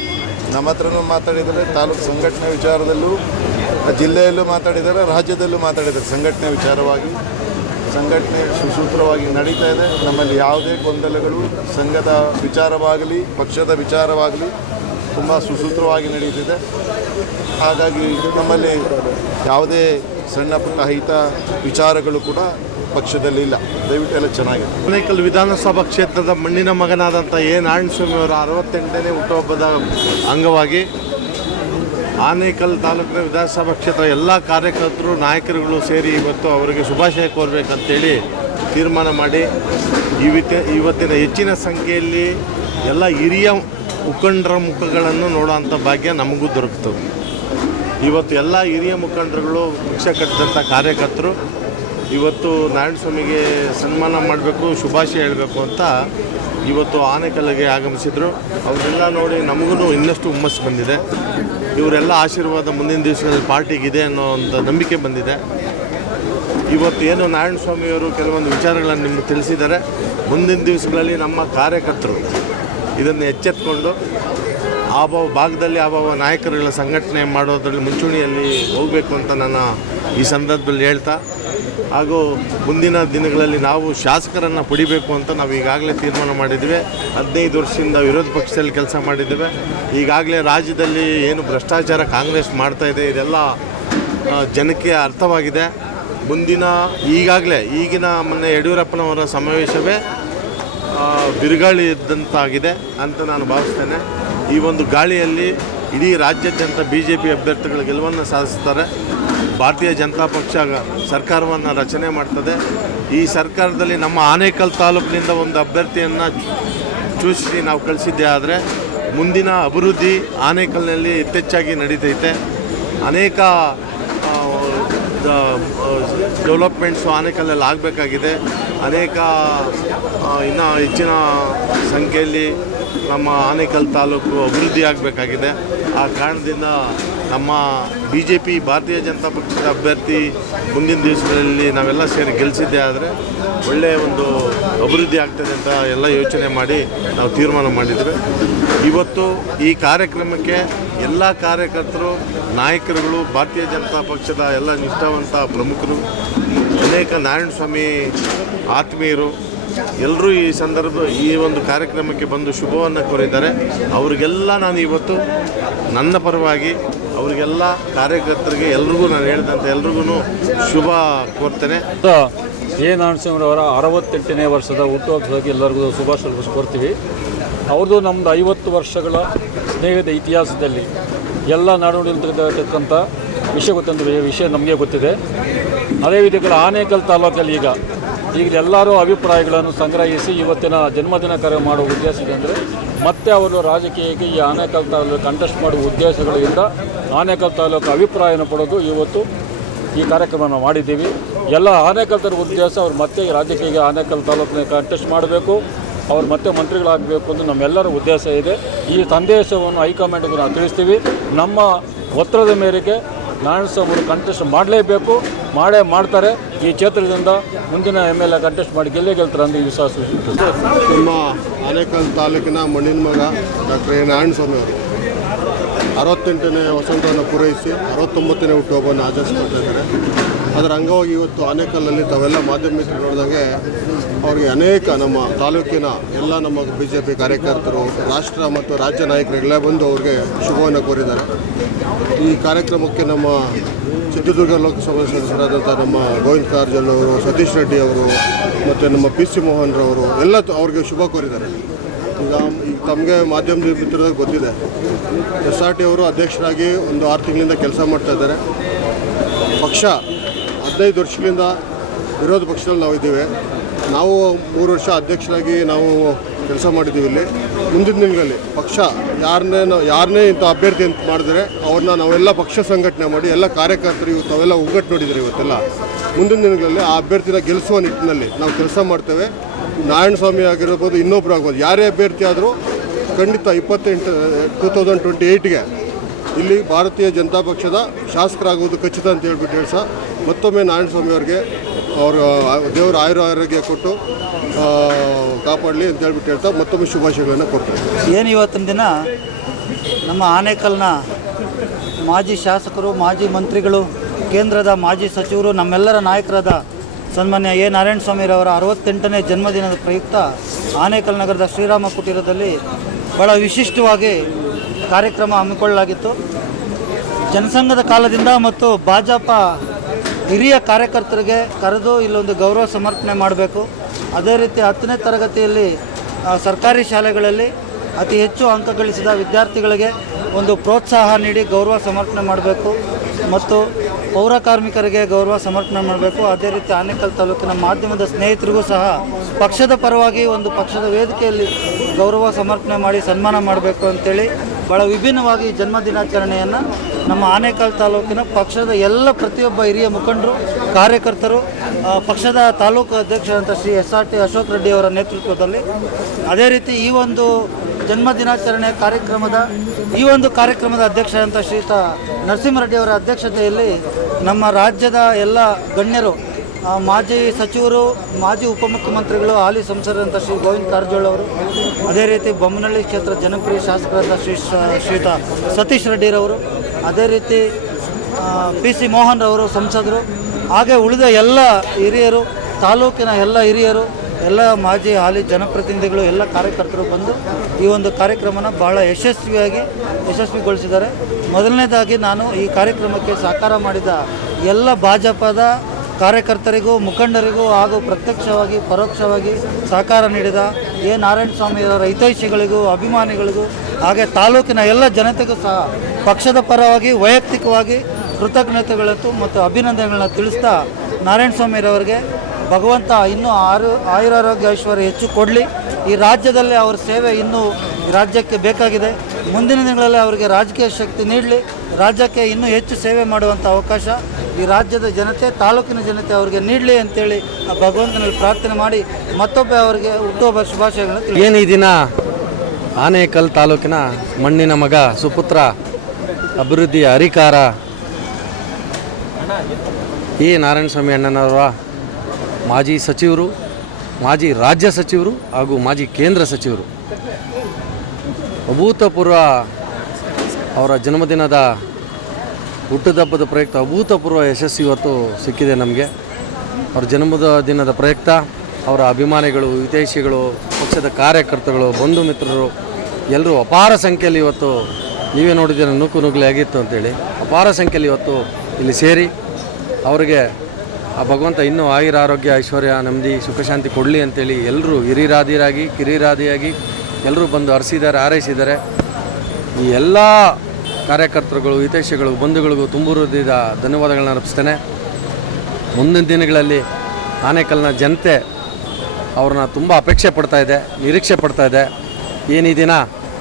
ನಮ್ಮ ಹತ್ರನೂ ಮಾತಾಡಿದ್ದಾರೆ, ತಾಲೂಕು ಸಂಘಟನೆ ವಿಚಾರದಲ್ಲೂ ಜಿಲ್ಲೆಯಲ್ಲೂ ಮಾತಾಡಿದ್ದಾರೆ, ರಾಜ್ಯದಲ್ಲೂ ಮಾತಾಡಿದ್ದಾರೆ. ಸಂಘಟನೆ ವಿಚಾರವಾಗಿ ಸಂಘಟನೆ ಸುಸೂತ್ರವಾಗಿ ನಡೀತಾ ಇದೆ. ನಮ್ಮಲ್ಲಿ ಯಾವುದೇ ಗೊಂದಲಗಳು ಸಂಘದ ವಿಚಾರವಾಗಲಿ ಪಕ್ಷದ ವಿಚಾರವಾಗಲಿ ತುಂಬ ಸುಸೂತ್ರವಾಗಿ ನಡೀತಿದೆ. ಹಾಗಾಗಿ ನಮ್ಮಲ್ಲಿ ಯಾವುದೇ ಸಣ್ಣ ಪುಟ್ಟ ಹಿತ ವಿಚಾರಗಳು ಕೂಡ ಪಕ್ಷದಲ್ಲಿ ಇಲ್ಲ. ದಯವಿಟ್ಟು ಎಲ್ಲ ಚೆನ್ನಾಗಿದೆ. ಆನೇಕಲ್ ವಿಧಾನಸಭಾ ಕ್ಷೇತ್ರದ ಮಣ್ಣಿನ ಮಗನಾದಂಥ ನಾರಾಯಣಸ್ವಾಮಿ ಅವರ 68ನೇ ಹುಟ್ಟುಹಬ್ಬದ ಅಂಗವಾಗಿ ಆನೇಕಲ್ ತಾಲೂಕಿನ ವಿಧಾನಸಭಾ ಕ್ಷೇತ್ರ ಎಲ್ಲ ಕಾರ್ಯಕರ್ತರು ನಾಯಕರುಗಳು ಸೇರಿ ಇವತ್ತು ಅವರಿಗೆ ಶುಭಾಶಯ ಕೋರಬೇಕಂತೇಳಿ ತೀರ್ಮಾನ ಮಾಡಿ ಇವತ್ತಿನ ಹೆಚ್ಚಿನ ಸಂಖ್ಯೆಯಲ್ಲಿ ಎಲ್ಲ ಹಿರಿಯ ಮುಖಂಡರ ಮುಖಗಳನ್ನು ನೋಡೋಂಥ ಭಾಗ್ಯ ನಮಗೂ ದೊರಕ್ತದೆ. ಇವತ್ತು ಎಲ್ಲ ಹಿರಿಯ ಮುಖಂಡರುಗಳು ಪಕ್ಷ ಕಟ್ಟಿದಂಥ ಕಾರ್ಯಕರ್ತರು ಇವತ್ತು ನಾರಾಯಣಸ್ವಾಮಿಗೆ ಸನ್ಮಾನ ಮಾಡಬೇಕು, ಶುಭಾಶಯ ಹೇಳಬೇಕು ಅಂತ ಇವತ್ತು ಆನೇಕಲ್ಗೆ ಆಗಮಿಸಿದರು. ಅವರೆಲ್ಲ ನೋಡಿ ನಮಗೂ ಇನ್ನಷ್ಟು ಹುಮ್ಮಸ್ಸು ಬಂದಿದೆ. ಇವರೆಲ್ಲ ಆಶೀರ್ವಾದ ಮುಂದಿನ ದಿವಸದಲ್ಲಿ ಪಾರ್ಟಿಗಿದೆ ಅನ್ನೋ ಒಂದು ನಂಬಿಕೆ ಬಂದಿದೆ. ಇವತ್ತು ಏನು ನಾರಾಯಣಸ್ವಾಮಿಯವರು ಕೆಲವೊಂದು ವಿಚಾರಗಳನ್ನು ನಿಮಗೆ ತಿಳಿಸಿದ್ದಾರೆ. ಮುಂದಿನ ದಿವಸಗಳಲ್ಲಿ ನಮ್ಮ ಕಾರ್ಯಕರ್ತರು ಇದನ್ನು ಎಚ್ಚೆತ್ತುಕೊಂಡು ಭಾಗದಲ್ಲಿ ನಾಯಕರುಗಳ ಸಂಘಟನೆ ಮಾಡೋದ್ರಲ್ಲಿ ಮುಂಚೂಣಿಯಲ್ಲಿ ಹೋಗಬೇಕು ಅಂತ ನಾನು ಈ ಸಂದರ್ಭದಲ್ಲಿ ಹೇಳ್ತಾ, ಹಾಗೂ ಮುಂದಿನ ದಿನಗಳಲ್ಲಿ ನಾವು ಶಾಸಕರನ್ನು ಪಡಿಬೇಕು ಅಂತ ನಾವು ಈಗಾಗಲೇ ತೀರ್ಮಾನ ಮಾಡಿದ್ದೇವೆ. 15 ವರ್ಷದಿಂದ ವಿರೋಧ ಪಕ್ಷದಲ್ಲಿ ಕೆಲಸ ಮಾಡಿದ್ದೇವೆ. ಈಗಾಗಲೇ ರಾಜ್ಯದಲ್ಲಿ ಏನು ಭ್ರಷ್ಟಾಚಾರ ಕಾಂಗ್ರೆಸ್ ಮಾಡ್ತಾ ಇದೆ ಇದೆಲ್ಲ ಜನಕ್ಕೆ ಅರ್ಥವಾಗಿದೆ. ಈಗಿನ ಮೊನ್ನೆ ಯಡಿಯೂರಪ್ಪನವರ ಸಮಾವೇಶವೇ ಬಿರುಗಾಳಿ ಇದ್ದಂತಾಗಿದೆ ಅಂತ ನಾನು ಭಾವಿಸ್ತೇನೆ. ಈ ಒಂದು ಗಾಳಿಯಲ್ಲಿ ಇಡೀ ರಾಜ್ಯಾದ್ಯಂತ BJP ಅಭ್ಯರ್ಥಿಗಳು ಗೆಲುವನ್ನು ಸಾಧಿಸ್ತಾರೆ. ಭಾರತೀಯ ಜನತಾ ಪಕ್ಷ ಸರ್ಕಾರವನ್ನು ರಚನೆ ಮಾಡ್ತದೆ. ಈ ಸರ್ಕಾರದಲ್ಲಿ ನಮ್ಮ ಆನೇಕಲ್ ತಾಲೂಕಿನಿಂದ ಒಂದು ಅಭ್ಯರ್ಥಿಯನ್ನು ಸೂಚಿಸಿ ನಾವು ಕಳಿಸಿದ್ದೆ. ಆದರೆ ಮುಂದಿನ ಅಭಿವೃದ್ಧಿ ಆನೇಕಲ್ನಲ್ಲಿ ಯಥೇಚ್ಛಾಗಿ ನಡೀತೈತೆ. ಅನೇಕ ಡೆವಲಪ್ಮೆಂಟ್ಸು ಆನೇಕಲ್ಲಲ್ಲಿ ಆಗಬೇಕಾಗಿದೆ. ಅನೇಕ ಇನ್ನೂ ಹೆಚ್ಚಿನ ಸಂಖ್ಯೆಯಲ್ಲಿ ನಮ್ಮ ಆನೇಕಲ್ ತಾಲೂಕು ಅಭಿವೃದ್ಧಿ ಆಗಬೇಕಾಗಿದೆ. ಆ ಕಾರಣದಿಂದ ನಮ್ಮ BJP ಭಾರತೀಯ ಜನತಾ ಪಕ್ಷದ ಅಭ್ಯರ್ಥಿ ಮುಂದಿನ ದಿವಸಗಳಲ್ಲಿ ನಾವೆಲ್ಲ ಸೇರಿ ಗೆಲ್ಲಿಸಿದ್ದೆ. ಆದರೆ ಒಳ್ಳೆಯ ಒಂದು ಅಭಿವೃದ್ಧಿ ಆಗ್ತದೆ ಅಂತ ಎಲ್ಲ ಯೋಚನೆ ಮಾಡಿ ನಾವು ತೀರ್ಮಾನ ಮಾಡಿದ್ವಿ. ಇವತ್ತು ಈ ಕಾರ್ಯಕ್ರಮಕ್ಕೆ ಎಲ್ಲ ಕಾರ್ಯಕರ್ತರು, ನಾಯಕರುಗಳು, ಭಾರತೀಯ ಜನತಾ ಪಕ್ಷದ ಎಲ್ಲ ನಿಷ್ಠಾವಂತ ಪ್ರಮುಖರು, ಅನೇಕ ನಾರಾಯಣಸ್ವಾಮಿ ಆತ್ಮೀಯರು ಎಲ್ಲರೂ ಈ ಒಂದು ಕಾರ್ಯಕ್ರಮಕ್ಕೆ ಬಂದು ಶುಭವನ್ನು ಕೋರಿದ್ದಾರೆ. ಅವರಿಗೆಲ್ಲ ನಾನು ಇವತ್ತು ನನ್ನ ಪರವಾಗಿ ಅವರಿಗೆಲ್ಲ ಕಾರ್ಯಕರ್ತರಿಗೆ ಎಲ್ರಿಗೂ ನಾನು ಹೇಳಿದಂತೆ ಎಲ್ರಿಗೂ ಶುಭ ಕೋರ್ತೇನೆ. ನಾರಾಯಣಸ್ವಾಮಿರವರ 68ನೇ ವರ್ಷದ ಹುಟ್ಟುಹಬ್ಬಕ್ಕೆ ಎಲ್ಲರಿಗೂ ಶುಭಾಶಯ ಕೋರ್ತೀವಿ. ಅವ್ರದ್ದು ನಮ್ಮದು 50 ವರ್ಷಗಳ ಸ್ನೇಹದ ಇತಿಹಾಸದಲ್ಲಿ ಎಲ್ಲ ನಾಡುನುಡಿಯಲ್ಲಿರ್ತಕ್ಕಂಥ ವಿಷಯ ವಿಷಯ ನಮಗೆ ಗೊತ್ತಿದೆ. ಅದೇ ರೀತಿಯಲ್ಲಿ ಆನೇಕಲ್ ತಾಲೂಕಲ್ಲಿ ಈಗ ಎಲ್ಲರೂ ಅಭಿಪ್ರಾಯಗಳನ್ನು ಸಂಗ್ರಹಿಸಿ ಇವತ್ತಿನ ಜನ್ಮದಿನ ಕಾರ್ಯ ಮಾಡುವ ಉದ್ದೇಶ ಇದೆ. ಅಂದರೆ ಮತ್ತೆ ಅವರು ರಾಜಕೀಯಕ್ಕೆ ಈ ಆನೇಕಲ್ ತಾಲೂಕು ಕಂಟೆಸ್ಟ್ ಮಾಡುವ ಉದ್ದೇಶಗಳಿಂದ ಆನೇಕಲ್ ತಾಲೂಕು ಅಭಿಪ್ರಾಯನ ಪಡೆದು ಇವತ್ತು ಈ ಕಾರ್ಯಕ್ರಮವನ್ನು ಮಾಡಿದ್ದೀವಿ. ಎಲ್ಲ ಆನೇಕಲ್ ತಾಲೂಕು ಉದ್ದೇಶ ಅವ್ರು ಮತ್ತೆ ರಾಜಕೀಯ ಆನೇಕಲ್ ತಾಲೂಕಿನ ಕಂಟೆಸ್ಟ್ ಮಾಡಬೇಕು, ಅವ್ರು ಮತ್ತೆ ಮಂತ್ರಿಗಳಾಗಬೇಕು ಅಂತ ನಮ್ಮೆಲ್ಲರ ಉದ್ದೇಶ ಇದೆ. ಈ ಸಂದೇಶವನ್ನು ಹೈಕಮಾಂಡ್ಗೂ ನಾವು ತಿಳಿಸ್ತೀವಿ. ನಮ್ಮ ಒತ್ತಡದ ಮೇರೆಗೆ ನಾರಾಯಣಸ್ವಾಮಿ ಅವರು ಕಂಟೆಸ್ಟ್ ಮಾಡಲೇಬೇಕು, ಮಾಡ್ತಾರೆ. ಈ ಕ್ಷೇತ್ರದಿಂದ ಮುಂದಿನ MLA ಕಂಟೆಸ್ಟ್ ಮಾಡಿ ಗೆಲ್ತಾರೆ ಅಂತ ವಿಶ್ವಾಸ. ನಮ್ಮ ಆನೇಕಲ್ ತಾಲೂಕಿನ ಮಣ್ಣಿನ ಮಗ ಡಾಕ್ಟರ್ ನಾರಾಯಣಸ್ವಾಮಿ ಅವರು 68ನೇ ವಸಂತವನ್ನು ಪೂರೈಸಿ 69ನೇ ಹುಟ್ಟುಹಬ್ಬವನ್ನು ಆಚರಿಸ್ಕೊಳ್ತಾ ಇದ್ದಾರೆ. ಅದರ ಅಂಗವಾಗಿ ಇವತ್ತು ಆನೇಕಲ್ಲಲ್ಲಿ ತಾವೆಲ್ಲ ಮಾಧ್ಯಮ ಮಿತ್ರರು ನೋಡಿದಂಗೆ ಅವ್ರಿಗೆ ಅನೇಕ ನಮ್ಮ ತಾಲೂಕಿನ ಎಲ್ಲ ನಮ್ಮ BJP ಕಾರ್ಯಕರ್ತರು, ರಾಷ್ಟ್ರ ಮತ್ತು ರಾಜ್ಯ ನಾಯಕರೆಲ್ಲ ಬಂದು ಅವ್ರಿಗೆ ಶುಭವನ್ನು ಕೋರಿದ್ದಾರೆ. ಈ ಕಾರ್ಯಕ್ರಮಕ್ಕೆ ನಮ್ಮ ಚಿತ್ರದುರ್ಗ ಲೋಕಸಭಾ ಸದಸ್ಯರಾದಂಥ ನಮ್ಮ ಗೋವಿಂದ ಕಾರಜೋಳ ಅವರು, ಸತೀಶ್ ರೆಡ್ಡಿ ಅವರು ಮತ್ತು ನಮ್ಮ PC ಮೋಹನ್ರವರು ಎಲ್ಲ ಅವ್ರಿಗೆ ಶುಭ ಕೋರಿದ್ದಾರೆ. ಈಗ ತಮಗೆ ಮಾಧ್ಯಮದ ಮಿತ್ರರಿಗೆ ಗೊತ್ತಿದೆ, SRT ಅವರು ಅಧ್ಯಕ್ಷರಾಗಿ ಒಂದು 6 ತಿಂಗಳಿಂದ ಕೆಲಸ ಮಾಡ್ತಾ ಇದ್ದಾರೆ. ಪಕ್ಷ 15 ವರ್ಷಗಳಿಂದ ವಿರೋಧ ಪಕ್ಷದಲ್ಲಿ ನಾವು ಇದ್ದೀವಿ. ನಾವು 3 ವರ್ಷ ಅಧ್ಯಕ್ಷರಾಗಿ ನಾವು ಕೆಲಸ ಮಾಡಿದ್ದೀವಿ. ಇಲ್ಲಿ ಮುಂದಿನ ದಿನಗಳಲ್ಲಿ ಪಕ್ಷ ಯಾರನ್ನೇ ಇಂಥ ಅಭ್ಯರ್ಥಿ ಅಂತ ಮಾಡಿದ್ರೆ ಅವ್ರನ್ನ ನಾವೆಲ್ಲ ಪಕ್ಷ ಸಂಘಟನೆ ಮಾಡಿ ಎಲ್ಲ ಕಾರ್ಯಕರ್ತರು ಇವತ್ತು ಅವೆಲ್ಲ ಒಗ್ಗಟ್ಟು ನೋಡಿದರೆ ಇವತ್ತೆಲ್ಲ ಮುಂದಿನ ದಿನಗಳಲ್ಲಿ ಆ ಅಭ್ಯರ್ಥಿನ ಗೆಲ್ಲಿಸುವ ನಿಟ್ಟಿನಲ್ಲಿ ನಾವು ಕೆಲಸ ಮಾಡ್ತೇವೆ. ನಾರಾಯಣಸ್ವಾಮಿ ಆಗಿರ್ಬೋದು, ಇನ್ನೊಬ್ಬರು ಆಗ್ಬೋದು, ಯಾರೇ ಅಭ್ಯರ್ಥಿ ಆದರೂ ಖಂಡಿತ 2028ಗೆ ಇಲ್ಲಿ ಭಾರತೀಯ ಜನತಾ ಪಕ್ಷದ ಶಾಸಕರಾಗುವುದು ಖಚಿತ ಅಂತ ಹೇಳಿ ಮತ್ತೊಮ್ಮೆ ನಾರಾಯಣಸ್ವಾಮಿ ಅವರಿಗೆ ದೇವರ ಆರೋಗ್ಯ ಕೊಟ್ಟು ಕಾಪಾಡಲಿ ಅಂತ ಹೇಳ್ತಾ ಮತ್ತೊಮ್ಮೆ ಶುಭಾಶಯಗಳನ್ನು ಕೊಡ್ತಾರೆ. ಏನು ಇವತ್ತಿನ ದಿನ ನಮ್ಮ ಆನೇಕಲ್ನ ಮಾಜಿ ಶಾಸಕರು, ಮಾಜಿ ಮಂತ್ರಿಗಳು, ಕೇಂದ್ರದ ಮಾಜಿ ಸಚಿವರು, ನಮ್ಮೆಲ್ಲರ ನಾಯಕರಾದ ಸನ್ಮಾನ್ಯ ನಾರಾಯಣಸ್ವಾಮಿರವರ 68ನೇ ಜನ್ಮದಿನದ ಪ್ರಯುಕ್ತ ಆನೇಕಲ್ ನಗರದ ಶ್ರೀರಾಮ ಕುಟೀರದಲ್ಲಿ ಭಾಳ ವಿಶಿಷ್ಟವಾಗಿ ಕಾರ್ಯಕ್ರಮ ಹಮ್ಮಿಕೊಳ್ಳಲಾಗಿತ್ತು. ಜನಸಂಘದ ಕಾಲದಿಂದ ಮತ್ತು ಭಾಜಪ ಹಿರಿಯ ಕಾರ್ಯಕರ್ತರಿಗೆ ಕರೆದು ಇಲ್ಲೊಂದು ಗೌರವ ಸಮರ್ಪಣೆ ಮಾಡಬೇಕು. ಅದೇ ರೀತಿ 10ನೇ ತರಗತಿಯಲ್ಲಿ ಸರ್ಕಾರಿ ಶಾಲೆಗಳಲ್ಲಿ ಅತಿ ಹೆಚ್ಚು ಅಂಕ ಗಳಿಸಿದ ವಿದ್ಯಾರ್ಥಿಗಳಿಗೆ ಒಂದು ಪ್ರೋತ್ಸಾಹ ನೀಡಿ ಗೌರವ ಸಮರ್ಪಣೆ ಮಾಡಬೇಕು ಮತ್ತು ಪೌರ ಕಾರ್ಮಿಕರಿಗೆ ಗೌರವ ಸಮರ್ಪಣೆ ಮಾಡಬೇಕು. ಅದೇ ರೀತಿ ಆನೇಕಲ್ ತಾಲೂಕಿನ ಮಾಧ್ಯಮದ ಸ್ನೇಹಿತರಿಗೂ ಸಹ ಪಕ್ಷದ ಪರವಾಗಿ ಒಂದು ಪಕ್ಷದ ವೇದಿಕೆಯಲ್ಲಿ ಗೌರವ ಸಮರ್ಪಣೆ ಮಾಡಿ ಸನ್ಮಾನ ಮಾಡಬೇಕು ಅಂತೇಳಿ ಭಾಳ ವಿಭಿನ್ನವಾಗಿ ಜನ್ಮದಿನಾಚರಣೆಯನ್ನು ನಮ್ಮ ಆನೇಕಲ್ ತಾಲೂಕಿನ ಪಕ್ಷದ ಎಲ್ಲ ಪ್ರತಿಯೊಬ್ಬ ಹಿರಿಯ ಮುಖಂಡರು, ಕಾರ್ಯಕರ್ತರು, ಪಕ್ಷದ ತಾಲೂಕು ಅಧ್ಯಕ್ಷರಾದಂಥ ಶ್ರೀ SRT ಅಶೋಕ್ ರೆಡ್ಡಿ ಅವರ ನೇತೃತ್ವದಲ್ಲಿ, ಅದೇ ರೀತಿ ಈ ಒಂದು ಜನ್ಮದಿನಾಚರಣೆ ಕಾರ್ಯಕ್ರಮದ ಅಧ್ಯಕ್ಷರಾದಂಥ ಶ್ರೀಯುತ ನರಸಿಂಹರೆಡ್ಡಿ ಅವರ ಅಧ್ಯಕ್ಷತೆಯಲ್ಲಿ ನಮ್ಮ ರಾಜ್ಯದ ಎಲ್ಲ ಗಣ್ಯರು, ಮಾಜಿ ಸಚಿವರು, ಮಾಜಿ ಉಪಮುಖ್ಯಮಂತ್ರಿಗಳು, ಹಾಲಿ ಸಂಸದರಂಥ ಶ್ರೀ ಗೋವಿಂದ ಕಾರಜೋಳ ಅವರು, ಅದೇ ರೀತಿ ಬೊಮ್ಮನಹಳ್ಳಿ ಕ್ಷೇತ್ರ ಜನಪ್ರಿಯ ಶಾಸಕರಾದ ಶ್ರೀಯುತ ಸತೀಶ್ ರೆಡ್ಡಿರವರು, ಅದೇ ರೀತಿ PC ಮೋಹನ್ರವರು ಸಂಸದರು, ಹಾಗೆ ಉಳಿದ ಎಲ್ಲ ಹಿರಿಯರು, ತಾಲೂಕಿನ ಎಲ್ಲ ಹಿರಿಯರು, ಎಲ್ಲ ಮಾಜಿ ಹಾಲಿ ಜನಪ್ರತಿನಿಧಿಗಳು, ಎಲ್ಲ ಕಾರ್ಯಕರ್ತರು ಬಂದು ಈ ಒಂದು ಕಾರ್ಯಕ್ರಮನ ಭಾಳ ಯಶಸ್ವಿಗೊಳಿಸಿದ್ದಾರೆ. ಮೊದಲನೇದಾಗಿ ನಾನು ಈ ಕಾರ್ಯಕ್ರಮಕ್ಕೆ ಸಹಕಾರ ಮಾಡಿದ ಎಲ್ಲ ಭಾಜಪದ ಕಾರ್ಯಕರ್ತರಿಗೂ, ಮುಖಂಡರಿಗೂ ಹಾಗೂ ಪ್ರತ್ಯಕ್ಷವಾಗಿ ಪರೋಕ್ಷವಾಗಿ ಸಹಕಾರ ನೀಡಿದ ನಾರಾಯಣಸ್ವಾಮಿಯವರ ಹಿತೈಷಿಗಳಿಗೂ, ಅಭಿಮಾನಿಗಳಿಗೂ, ಹಾಗೆ ತಾಲೂಕಿನ ಎಲ್ಲ ಜನತೆಗೂ ಸಹ ಪಕ್ಷದ ಪರವಾಗಿ ವೈಯಕ್ತಿಕವಾಗಿ ಕೃತಜ್ಞತೆಗಳನ್ನು ಮತ್ತು ಅಭಿನಂದನೆಗಳನ್ನ ತಿಳಿಸ್ತಾ ನಾರಾಯಣಸ್ವಾಮಿರವರಿಗೆ ಭಗವಂತ ಇನ್ನೂ ಆಯುರಾರೋಗ್ಯ ಐಶ್ವರ್ಯ ಹೆಚ್ಚು ಕೊಡಲಿ. ಈ ರಾಜ್ಯದಲ್ಲಿ ಅವರ ಸೇವೆ ಇನ್ನೂ ಈ ರಾಜ್ಯಕ್ಕೆ ಬೇಕಾಗಿದೆ. ಮುಂದಿನ ದಿನಗಳಲ್ಲಿ ಅವರಿಗೆ ರಾಜಕೀಯ ಶಕ್ತಿ ನೀಡಲಿ, ರಾಜ್ಯಕ್ಕೆ ಇನ್ನೂ ಹೆಚ್ಚು ಸೇವೆ ಮಾಡುವಂಥ ಅವಕಾಶ ಈ ರಾಜ್ಯದ ಜನತೆ, ತಾಲೂಕಿನ ಜನತೆ ಅವರಿಗೆ ನೀಡಲಿ ಅಂತೇಳಿ ಆ ಭಗವಂತನಲ್ಲಿ ಪ್ರಾರ್ಥನೆ ಮಾಡಿ ಮತ್ತೊಬ್ಬ ಅವರಿಗೆ ಹುಟ್ಟುಹಬ್ಬ ಶುಭಾಶಯಗಳನ್ನು ಏನು ಈ ದಿನ ಆನೇಕಲ್ ತಾಲೂಕಿನ ಮಣ್ಣಿನ ಮಗ, ಸುಪುತ್ರ, ಅಭಿವೃದ್ಧಿಯ ಹರಿಕಾರ ಎ ನಾರಾಯಣಸ್ವಾಮಿ ಅಣ್ಣನವರ ಮಾಜಿ ಸಚಿವರು, ಮಾಜಿ ರಾಜ್ಯ ಸಚಿವರು ಹಾಗೂ ಮಾಜಿ ಕೇಂದ್ರ ಸಚಿವರು ಅಭೂತಪೂರ್ವ ಅವರ ಜನ್ಮದಿನದ ಹುಟ್ಟುಹಬ್ಬದ ಪ್ರಯುಕ್ತ ಅಭೂತಪೂರ್ವ ಯಶಸ್ಸು ಇವತ್ತು ಸಿಕ್ಕಿದೆ ನಮಗೆ. ಅವರ ಜನ್ಮದ ದಿನದ ಪ್ರಯುಕ್ತ ಅವರ ಅಭಿಮಾನಿಗಳು, ಹಿತೈಷಿಗಳು, ಪಕ್ಷದ ಕಾರ್ಯಕರ್ತಗಳು, ಬಂಧು ಮಿತ್ರರು ಎಲ್ಲರೂ ಅಪಾರ ಸಂಖ್ಯೆಯಲ್ಲಿ ಇವತ್ತು ನೀವೇ ನೋಡಿದ್ದೀರ, ನುಗ್ಗಲಿ ಆಗಿತ್ತು ಅಂತೇಳಿ ಅಪಾರ ಸಂಖ್ಯೆಯಲ್ಲಿ ಇವತ್ತು ಇಲ್ಲಿ ಸೇರಿ ಅವರಿಗೆ ಆ ಭಗವಂತ ಇನ್ನೂ ಆಯುರಾರೋಗ್ಯ ಐಶ್ವರ್ಯ ನೆಮ್ಮದಿ ಸುಖಶಾಂತಿ ಕೊಡಲಿ ಅಂತೇಳಿ ಎಲ್ಲರೂ ಹಿರಿರಾದಿಯಾಗಿ ಕಿರಿರಾದಿಯಾಗಿ ಎಲ್ಲರೂ ಬಂದು ಹರಿಸಿದ್ದಾರೆ, ಹಾರೈಸಿದ್ದಾರೆ. ಈ ಎಲ್ಲ ಕಾರ್ಯಕರ್ತರುಗಳು, ಹಿತೈಷಿಗಳು, ಬಂಧುಗಳಿಗೂ ತುಂಬ ಹೃದಯದ ಧನ್ಯವಾದಗಳನ್ನ ಅರ್ಪಿಸ್ತೇನೆ. ಮುಂದಿನ ದಿನಗಳಲ್ಲಿ ಆನೇಕಲ್ನ ಜನತೆ ಅವ್ರನ್ನ ತುಂಬ ಅಪೇಕ್ಷೆ ಪಡ್ತಾ ಇದೆ, ನಿರೀಕ್ಷೆ ಪಡ್ತಾ ಇದೆ. ಏನು ಈ ದಿನ